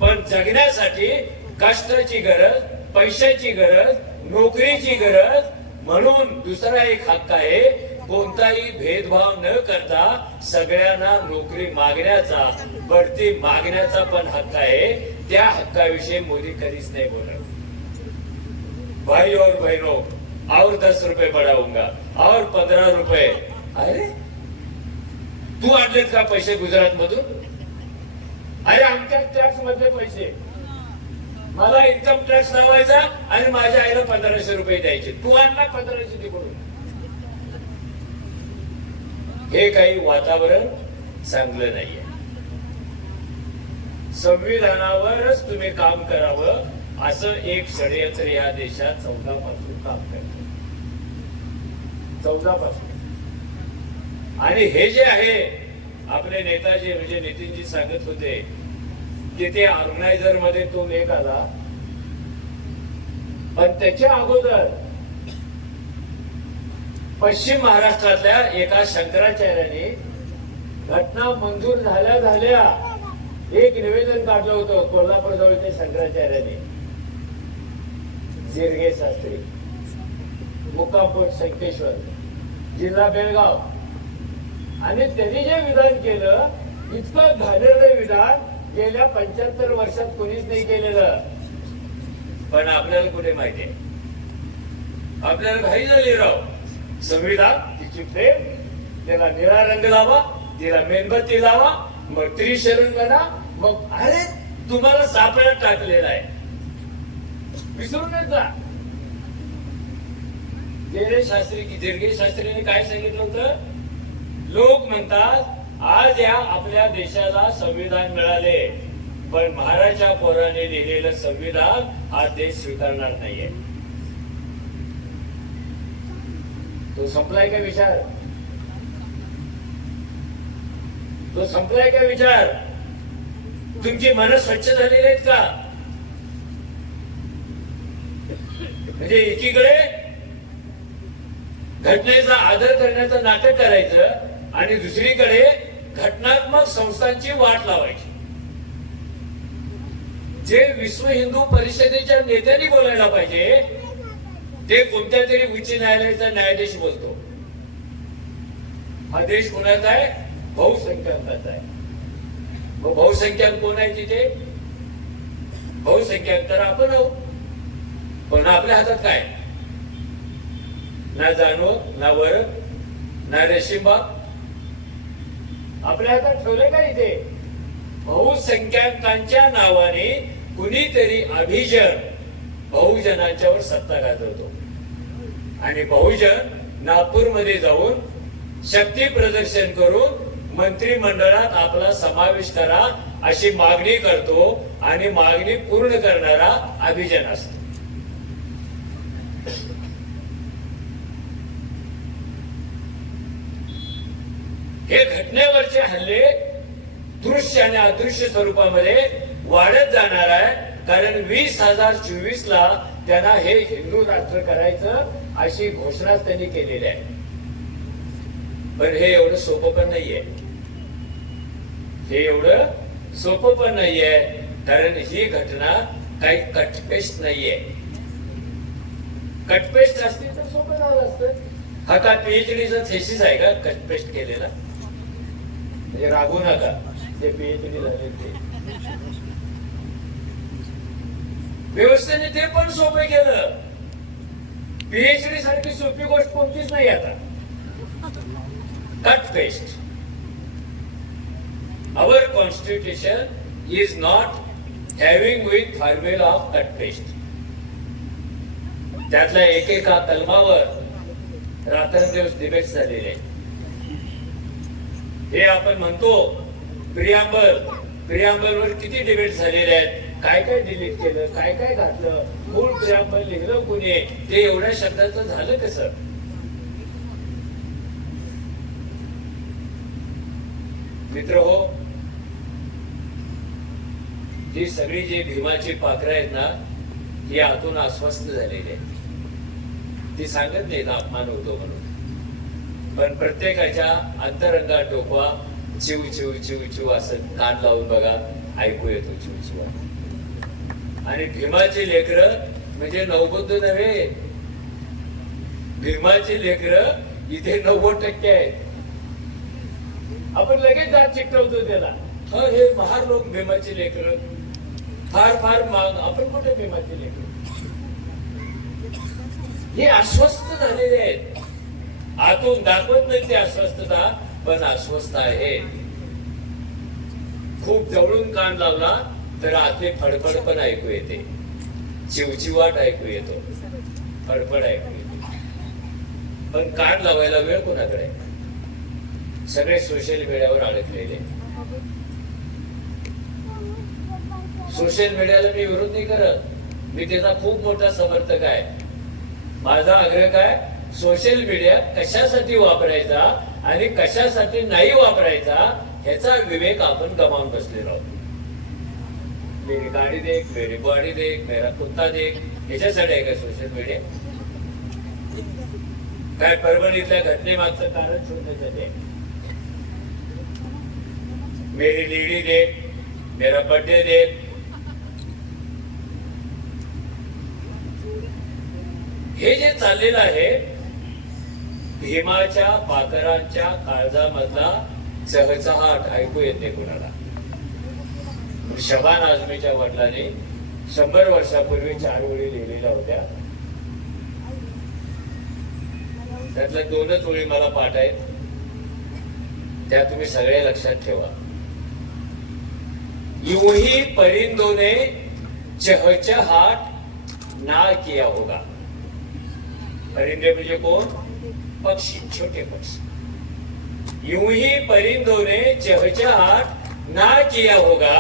पण जगण्यासाठी कष्टाची गरज, पैशाची गरज, नोकरीची गरज. म्हणून दुसरा एक हक्क आहे, कोणताही भेदभाव न करता सगळ्यांना नोकरी मागण्याचा, बढती मागण्याचा पण हक्क आहे. त्या हक्काविषयी मोदी कधीच नाही बोलत. भाई और बहनों, और 10 रुपये बढ़ाऊंगा, और 15 रुपये. अरे तू आणलेत का पैसे गुजरात मधून? अरे आमच्या टॅक्स मधले पैसे मला इन्कम टॅक्स लावायचा आणि माझ्या आईला 1500 रुपये द्यायचे. तू आणला 1500 तिकडून. हे काही वातावरण चांगलं नाहीये. संविधानावरच तुम्ही काम करावं असं एक षडयंत्र या देशात 14 पासून काम करतं. 14 पासून. आणि हे जे आहे आपले नेताजी म्हणजे नितीनजी सांगत होते की ते ऑर्गनायझर मध्ये तो एक आला, पण त्याच्या अगोदर पश्चिम महाराष्ट्रातल्या एका शंकराचार्याने घटना मंजूर झाल्या झाल्या एक निवेदन काढलं होतं कोल्हापूर जवळच्या शंकराचार्याने. जिरगे शास्त्री, मुक्कामपोट संकेश्वर, जिल्हा बेळगाव. आणि त्यांनी जे विधान केलं इतकं घाणेरडं विधान गेल्या 75 वर्षात कोणीच नाही केलेलं. पण आपल्याला कुठे माहितीये, आपल्याला घाई झाली राव. संविधान तिची प्रेम, त्याला निळा रंग लावा, तिला मेणबत्ती लावा, मग त्रिशरण म्हणा, मग अरे तुम्हाला सापळ्यात टाकलेला आहे. विसरून नका जा. जिरगे शास्त्रीने काय सांगितलं होतं? लोक म्हणतात आज या आपल्या देशाला संविधान मिळाले, पण महाराजा पोराने लिहिलेलं संविधान हा देश स्वीकारणार नाहीये. तो संपलाय का विचार? तो संपलाय का विचार? तुमची मन स्वच्छ झालेली आहेत का? म्हणजे एकीकडे घटनेचा आदर करण्याचं नाटक करायचं आणि दुसरीकडे घटनात्मक संस्थांची वाट लावायची. जे विश्व हिंदू परिषदेच्या नेत्यांनी बोलायला पाहिजे ते कोणत्या तरी उच्च न्यायालयाचा न्यायाधीश बोलतो. हा देश कोणाचा आहे? बहुसंख्याकाचा आहे. मग बहुसंख्याक कोण आहे तिथे? बहुसंख्याक तर आपण आहोत, पण आपल्या हातात काय? ना जाणवत, ना वर, ना रेशीमबाग. आपल्या हातात ठेवले का इथे? बहुसंख्याकांच्या नावाने कुणीतरी अभिजन बहुजनांच्यावर सत्ता गाजवतो. आणि बहुजन नागपूरमध्ये जाऊन शक्ती प्रदर्शन करून मंत्रिमंडळात आपला समावेश करा अशी मागणी करतो आणि मागणी पूर्ण करणारा अभिजन असतो. हे घटनेवरचे हल्ले दृश्य आणि अदृश्य स्वरूपामध्ये वाढत जाणार आहे. कारण 20,024 ला त्यांना हे हिंदू राष्ट्र करायचं अशी घोषणाच त्यांनी केलेली आहे. पण हे एवढं सोपं पण नाहीये. हे एवढं सोपं पण नाहीये. कारण ही घटना काही कटपेस्ट नाहीये. कटपेस्ट असती तर सोपं झालं असतं. हा का पीएचडीचा थेसिस आहे का कटपेस्ट केलेला? म्हणजे रागू नका, ते पीएचडी झाले ते व्यवस्थेने ते पण सोपे केलं. पीएचडी सारखी सोपी गोष्ट कोणतीच नाही आता. Cut paste. Our constitution is not having with formula of cut paste. त्यातल्या एकेका कलमावर रात्रंदिवस डिबेट झालेले आहे. हे आपण म्हणतो प्रियांबल वर किती डिबेट झालेले आहेत. काय काय डिलीट केलं, काय काय घातलं, मूळ प्रियांबल लिहिलं कोणी, ते एवढ्या शब्दाचं झालं कसं? मित्र हो, ही सगळी जी भीमाची पाखरं आहेत ना, ही आतून अस्वस्थ झालेली आहेत. ती सांगत नाही अपमान होतो म्हणून, पण प्रत्येकाच्या अंतरंगात डोकवा चिव चिव चिव चिव असं कान लावून बघा, ऐकू येतो चिव चिव. आणि भीमाची लेकरं म्हणजे नौबुद्ध नव्हे. भीमाची लेकरं इथे 90% आहेत. आपण लगेच जात चिकटवतो त्याला. हे महार लोक भीमाची लेकरं, फार फार माग. आपण कुठे भीमाची लेकरं? हे अस्वस्थ झालेले आहेत. आतून दाखवत नाही ते अस्वस्थता, पण अस्वस्थ आहे. खूप जवळून कान लावला तर आतले फडफड पण ऐकू येते, चिवचिवाट ऐकू येतो, फडफड ऐकू येते. पण कान लावायला वेळ कोणाकडे? सगळे सोशल मीडियावर अडकलेले. सोशल मीडियाला मी विरोध नाही करत, मी त्याचा खूप मोठा समर्थक आहे. माझा आग्रह काय, सोशल मीडिया कशासाठी वापरायचा आणि कशासाठी नाही वापरायचा ह्याचा विवेक आपण गमावून बसलेलो आहोत. मेरी गाडी देख, मेरी बॉडी देख, मेरा कुत्ता देख, ह्याच्यासाठी आहे का सोशल मीडिया? काय परभणीतल्या घटनेमागचं कारण शोधण्यासाठी आहे. मेरी लेडी देख, मेरा बर्थडे देख, हे जे चाललेलं आहे भीमाच्या पाकरांच्या काळजामधला चहचहाट ऐकू येते कोणाला. शबान आझमीच्या वडिलांनी 100 वर्षापूर्वी 4 ओळी लिहिलेल्या होत्या. त्यातल्या 2च ओळी मला पाठ आहेत, त्या तुम्ही सगळे लक्षात ठेवा. यूं ही परिंदों ने चहचहाट ना किया होगा. परिंदे म्हणजे कोण? पक्षी, छोटे पक्षी. यूं ही परिंदों ने चहचहाट ना किया होगा.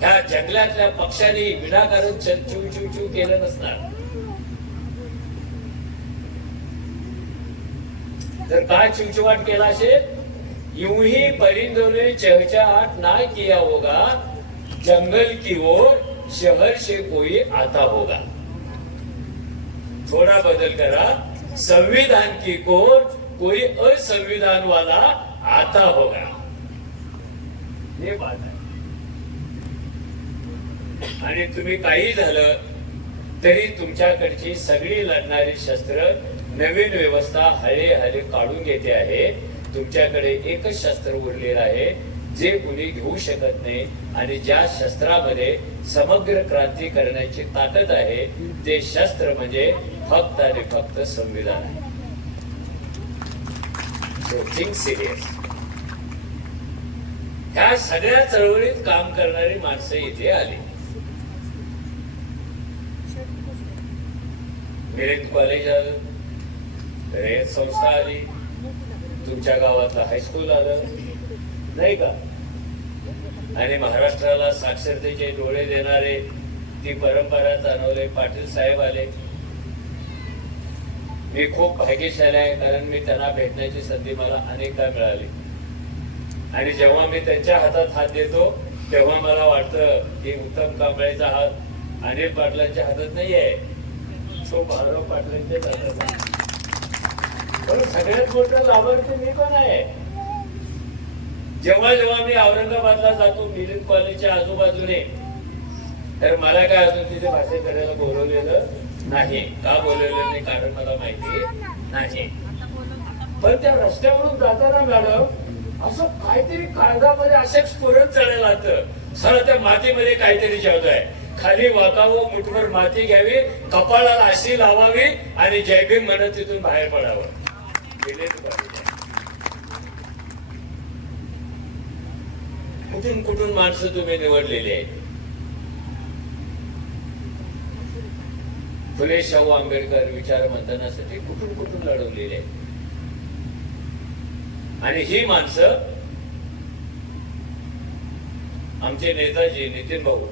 ह्या जंगलातल्या पक्ष्यांनी विनाकारण चिव चिव चिव केलं नसणार. जर काय चिवचिवाट केला असेल, यूं ही परिंदों ने चहचहाट ना किया होगा, जंगल की ओर शहर से कोई आता होगा. थोड़ा बदल करा, संविधान की ओर कोई असंविधान वाला आता होगा. हे बात आहे. आणि तुम्ही काही झालं तरी तुमच्याकडची सगळी लढणारी शस्त्र नवीन व्यवस्था हळे हळे काढून घेते आहे. तुमच्याकडे एकच शस्त्र उरलेलं आहे जे कुणी घेऊ शकत नाही, आणि ज्या शस्त्रामध्ये समग्र क्रांती करण्याची ताकद आहे ते शस्त्र म्हणजे फक्त आणि फक्त संविधान आहे. So think serious. ह्या सगळ्या चळवळीत काम करणारी माणसं इथे आली. मिरिक कॉलेज आलं, रयत संस्था आली, तुमच्या गावातलं हायस्कूल आलं नाही का, आणि महाराष्ट्राला साक्षरतेचे डोळे देणारे ती परंपरा जाणवले पाटील साहेब आले. मी खूप भाग्यशाली आहे, कारण मी त्यांना भेटण्याची संधी मला अनेकदा मिळाली. आणि जेव्हा मी त्यांच्या हातात हात देतो तेव्हा मला वाटतं की उत्तम कांबळेचा हात अनिल पाटलांच्या हातात नाहीये, तो भाऊराव पाटलांच्याच हातात आहे. पण सगळ्यात मोठं लाभार्थी मी पण आहे. जेव्हा जेव्हा मी औरंगाबादला जातो मिलिंद कॉलेजच्या आजूबाजूने, तर मला काय अजून तिथे भाषण करायला बोलवलेलं नाही. का बोलवलेलं नाही कारण मला माहिती नाही. पण त्या रस्त्यावरून जाताना मॅडम असं काहीतरी कागदामध्ये असेच स्फुरण चढायला लागतं. सर त्या मातीमध्ये काहीतरी शब्द आहे, खाली वाकावं, मुठभर माती घ्यावी, कपाळाला अशी लावावी आणि जय भीम म्हणत तिथून बाहेर पडावं. कुठून कुठून माणसं तुम्ही निवडलेली आहेत. फुले शाहू आंबेडकर विचार मंथनासाठी कुठून कुठून लढवलेले आहेत. आणि ही माणसं आमचे नेताजी नितीन भाऊ,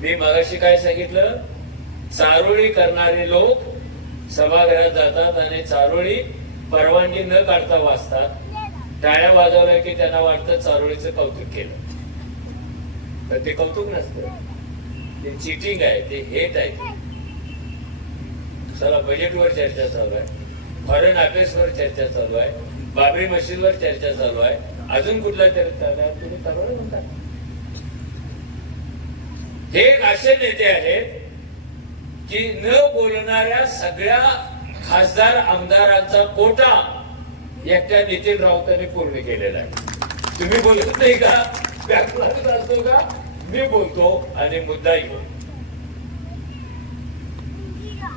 मी मगाशी काय सांगितलं, चारोळी करणारे लोक सभागृहात जातात आणि चारोळी परवानगी न काढता वाचतात. टाळ्या वाजवल्या की त्यांना वाटतं चारोळीचं कौतुक केलं, तर ते कौतुक नसतं, ते चिटिंग आहे, ते हेट आहे. चला बजेटवर चर्चा चालू आहे, फॉरेन अफेअर्सवर चर्चा चालू आहे, बाबरी मशीदवर चर्चा चालू आहे, अजून कुठला चर्चा चालू आहे, तुम्ही चालू म्हणता. हे एक असे नेते आहेत की न बोलणाऱ्या सगळ्या खासदार आमदारांचा कोटा एकट्या नितीन राऊतांनी पूर्ण केलेला आहे. तुम्ही बोलत नाही का? बॅकलाच असतो का? मी बोलतो आणि मुद्दा घेऊन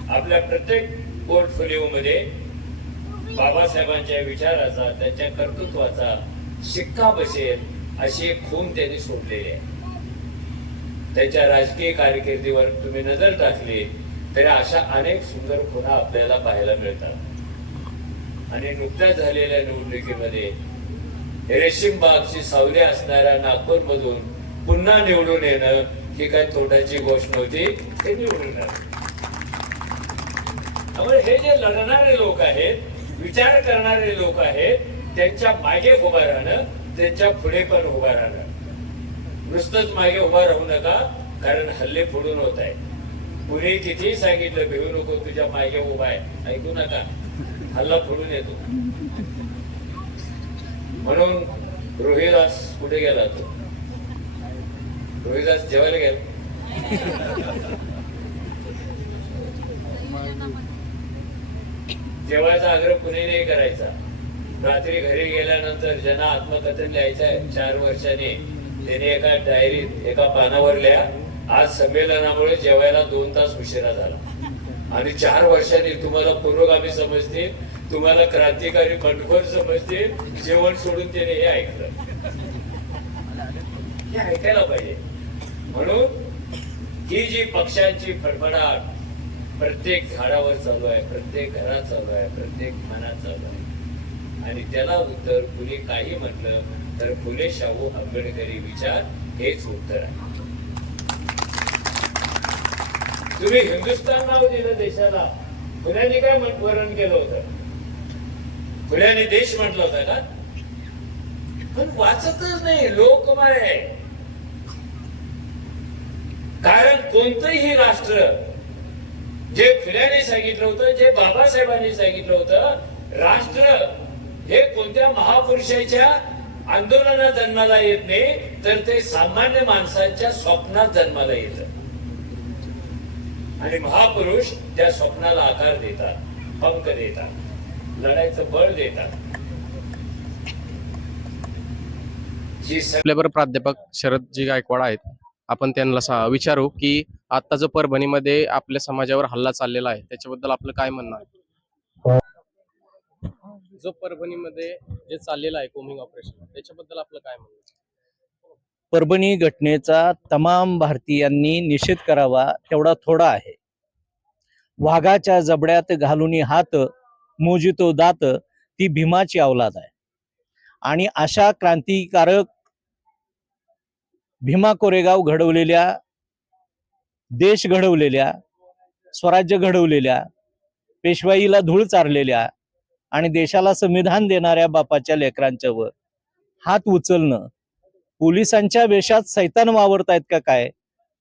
आपल्या प्रत्येक पोर्टफोलिओ मध्ये बाबासाहेबांच्या विचाराचा, त्यांच्या कर्तृत्वाचा शिक्का बसेल अशी एक खूण त्यांनी सोडलेली आहे. त्यांच्या राजकीय कारकिर्दीवर तुम्ही नजर टाकली तरी अशा अनेक सुंदर खुणा आपल्याला पाहायला मिळतात. आणि नुकत्याच झालेल्या निवडणुकीमध्ये रेशीम बागची सावली असणाऱ्या नागपूरमधून पुन्हा निवडून येणं ही काही तोट्याची गोष्ट नव्हती, ते निवडून आले. त्यामुळे हे जे लढणारे लोक आहेत, विचार करणारे लोक आहेत, त्यांच्या मागे उभं राहणं, त्यांच्या पुढे पण उभं राहणं. नुसतंच मागे उभा राहू नका, कारण हल्ले फोडून होत आहे. कुणी कितीही सांगितलं भिवू नको, तुझ्या मागे उभा आहे, ऐकू नका, हल्ला फोडून येतो. म्हणून रोहिदास कुठे गेला? तो रोहिदास जेवायला गेला. जेवायचा आग्रह कुणी नाही करायचा. रात्री घरी गेल्यानंतर ज्यांना आत्मकथन लिहायचं आहे 4 वर्षांनी, त्याने एका डायरीत एका पानावर लिहा, आज संमेलनामुळे जेवायला 2 तास उशिरा झाला. आणि 4 वर्षांनी तुम्हाला पुरोगामी समजतील, तुम्हाला क्रांतिकारी बंडखोर समजतील. जेवण सोडून त्याने हे ऐकलं. हे ऐकायला पाहिजे. म्हणून ही जी पक्षांची फडफडाट प्रत्येक झाडावर चालू आहे, प्रत्येक घरात चालू आहे, प्रत्येक मनात चालू आहे, आणि त्याला उत्तर कुणी काही म्हटलं तर फुले शाहू आंबेडकरी विचार हेच उत्तर आहे. तुम्ही हिंदुस्थान नाव दिलं देशाला, फुल्यांनी काय वर्णन केलं होतं? फुल्यांनी देश म्हटलं होता का? पण वाचतच नाही, लोकमाय आहे. कारण कोणतंही राष्ट्र, जे फुल्यांनी सांगितलं होतं, जे बाबासाहेबांनी सांगितलं होतं, राष्ट्र हे कोणत्या महापुरुषाच्या आंदोलनात जन्माला येत नाही, तर ते सामान्य माणसांच्या स्वप्नात जन्माला येतं. आणि महापुरुष त्या स्वप्नाला आकार देतात, पंख देतात, लढायचं बळ देतात. आपल्याबरोबर प्राध्यापक शरदजी गायकवाड आहेत. आपण त्यांना विचारू की आता जो परभणीमध्ये आपल्या समाजावर हल्ला चाललेला आहे त्याच्याबद्दल आपलं काय म्हणणं आहे? जो परभणीमध्ये जे चाललेलं आहे कोमिंग ऑपरेशन, त्याच्याबद्दल आपलं काय म्हणणं आहे? परभणी घटनेचा तमाम भारतीयांनी निषेध करावा तेवढा थोडा आहे. वाघाच्या जबड्यात घालून हात मोजितो दात, ती भीमाची अवलाद आहे. आणि अशा क्रांतिकारक भीमा कोरेगाव घडवलेल्या, देश घडवलेल्या, स्वराज्य घडवलेल्या, पेशवाईला धूळ चारलेल्या आणि देशाला संविधान देणाऱ्या बापाच्या लेकरांच्यावर हात उचलणं, पोलिसांच्या वेशात सैतान वावरतायत का काय,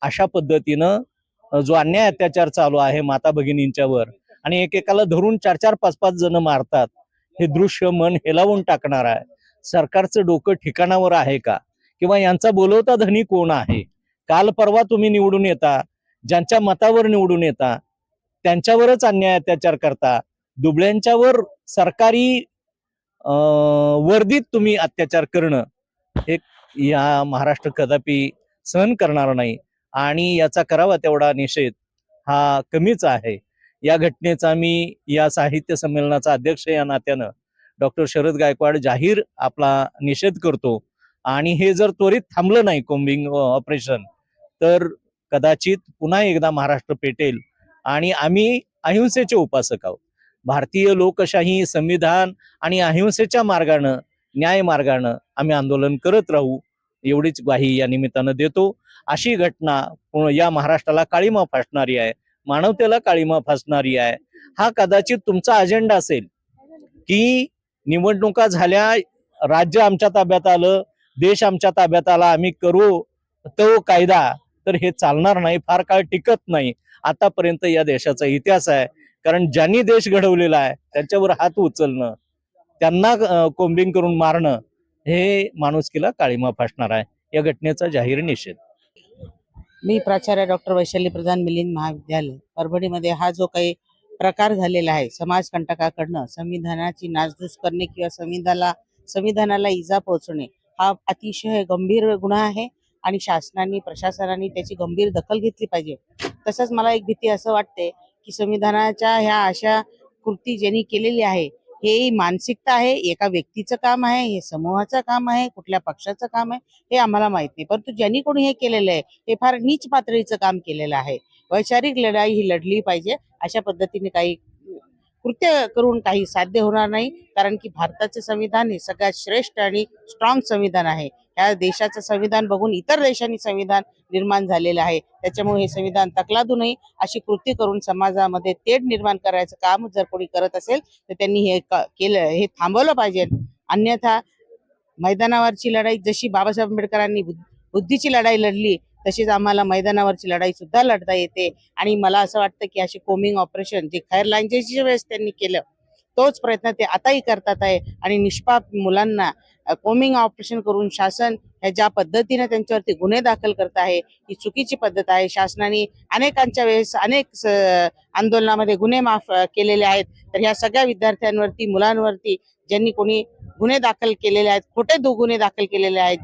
अशा पद्धतीनं जो अन्याय अत्याचार चालू आहे माता भगिनींच्यावर, आणि एकेकाला धरून 4-4, 5-5 जण मारतात, हे दृश्य मन हेलावून टाकणार आहे. सरकारचं डोकं ठिकाणावर आहे का? किंवा यांचा बोलवता धनी कोण आहे? काल परवा तुम्ही निवडून येता, ज्यांच्या मतावर निवडून येता त्यांच्यावरच अन्याय अत्याचार करता. दुबळ्यांच्यावर सरकारी वर्दीत तुम्ही अत्याचार करणं हे या महाराष्ट्र कदापि सहन करणार नाही. आणि याचा करावा तेवढा निषेध हा कमीच आहे. या घटनेचा मी या साहित्य संमेलनाचा अध्यक्ष या नात्यानं डॉक्टर शरद गायकवाड जाहीर आपला निषेध करतो. आणि हे जर त्वरित थांबलं नाही कोम्बिंग ऑपरेशन, तर कदाचित पुन्हा एकदा महाराष्ट्र पेटेल. आणि आम्ही अहिंसेचे उपासक आहोत. भारतीय लोकशाही, संविधान आणि अहिंसेच्या मार्गानं, न्याय मार्गानं आम्ही आंदोलन करत राहू, एवढीच ग्वाही या निमित्तानं देतो. अशी घटना या महाराष्ट्राला काळीमा फासणारी आहे, मानवतेला काळीमा फासणारी आहे. हा कदाचित तुमचा अजेंडा असेल की निवडणुका झाल्या, राज्य आमच्या ताब्यात आलं, देश आमच्या ताब्यात आला, आम्ही करू तो कायदा, तर हे चालणार नाही, फार काळ टिकत नाही. आतापर्यंत या देशाचा इतिहास आहे. कारण ज्यांनी देश घडवलेला आहे त्यांच्यावर हात उचलणं, त्यांना कोम्बिंग करून मारणं हे माणुसकीला काळीमा फासणार आहे. या घटनेचा जाहीर निषेध. मी प्राचार्य डॉक्टर वैशाली प्रधान मिलिंद महाविद्यालय परभणीमध्ये हा जो काही प्रकार झालेला आहे समाजकंटकाकडनं संविधानाची नासधूस करणे किंवा संविधानाला इजा पोहोचणे, हा अतिशय गंभीर गुन्हा आहे आणि शासनाने, प्रशासनाने त्याची गंभीर दखल घेतली पाहिजे. तसंच मला एक भीती असं वाटते की संविधानाच्या ह्या अशा कृती ज्यांनी केलेली आहे, हे मानसिकता आहे, एका व्यक्तीचं काम आहे, हे समूहाचं काम आहे, कुठल्या पक्षाचं काम आहे हे आम्हाला माहित नाही. परंतु ज्यांनी कोणी हे केलेलं आहे हे फार नीच पातळीचं काम केलेलं आहे. वैचारिक लढाई ही लढली पाहिजे. अशा पद्धतीने काही कृत्य करून काही साध्य होणार नाही, कारण की भारताचे संविधान हे सगळ्यात श्रेष्ठ आणि स्ट्रॉंग संविधान आहे. ह्या देशाचं संविधान बघून इतर देशांनी संविधान निर्माण झालेलं आहे. त्याच्यामुळे हे संविधान तकलादू नये अशी कृती करून समाजामध्ये तेढ निर्माण करायचं काम जर कोणी करत असेल तर त्यांनी हे केलं, हे थांबवलं पाहिजे. अन्यथा मैदानावरची लढाई जशी बाबासाहेब आंबेडकरांनी बुद्धीची लढाई लढली तशीच आम्हाला मैदानावरची लढाई सुद्धा लढता येते. आणि मला असं वाटतं की असे कोमिंग ऑपरेशन जे खैर लांजेच्या वेळेस त्यांनी केलं तोच प्रयत्न ते आताही करतात आहे. आणि निष्पाप मुलांना कोमिंग ऑपरेशन करून शासन ह्या ज्या पद्धतीने त्यांच्यावरती गुन्हे दाखल करत आहे ही चुकीची पद्धत आहे. शासनाने अनेकांच्या वेळेस अनेक आंदोलनामध्ये गुन्हे माफ केलेले आहेत. तर ह्या सगळ्या विद्यार्थ्यांवरती, मुलांवरती ज्यांनी कोणी गुन्हे दाखल केलेले आहेत, खोटे गुन्हे दाखल केलेले आहेत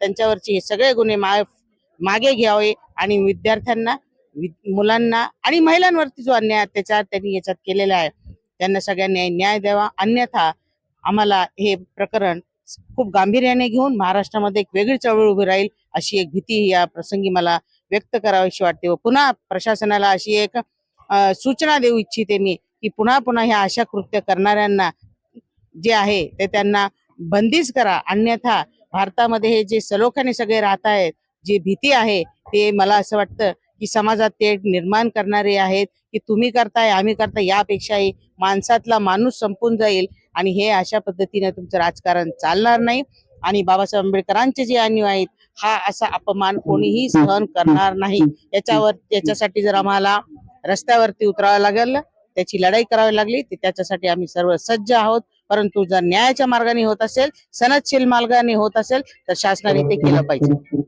त्यांच्यावरची हे सगळे गुन्हे मागे घ्यावे आणि विद्यार्थ्यांना, मुलांना आणि महिलांवरती जो अन्याय अत्याचार त्यांनी याच्यात केलेला आहे त्यांना सगळ्यांनी न्याय द्यावा. अन्यथा आम्हाला हे प्रकरण खूप गांभीर्याने घेऊन महाराष्ट्रामध्ये एक वेगळी चळवळ उभी राहील अशी एक भीती या प्रसंगी मला व्यक्त करावीशी वाटते. व पुन्हा प्रशासनाला अशी एक सूचना देऊ इच्छिते मी की पुन्हा ह्या अशा कृत्य करणाऱ्यांना जे आहे ते त्यांना बंदिश करा. अन्यथा भारतामध्ये हे जे सलोख्याने सगळे राहत आहेत, जी भीती आहे ते मला असं वाटतं की समाजात ते निर्माण करणारे आहेत की तुम्ही करताय आम्ही करताय, यापेक्षाही माणसातला माणूस संपून जाईल आणि हे अशा पद्धतीने तुमचं राजकारण चालणार नाही. आणि बाबासाहेब आंबेडकरांचे जे अनुयायी आहेत हा असा अपमान कोणीही सहन करणार नाही. याच्यासाठी जर आम्हाला रस्त्यावरती उतरावं लागेल, त्याची लढाई करावी लागली तर त्याच्यासाठी आम्ही सर्व सज्ज आहोत. परंतु जर न्यायाच्या मार्गाने होत असेल, सनदशील मार्गाने होत असेल तर शासनाने ते केलं पाहिजे.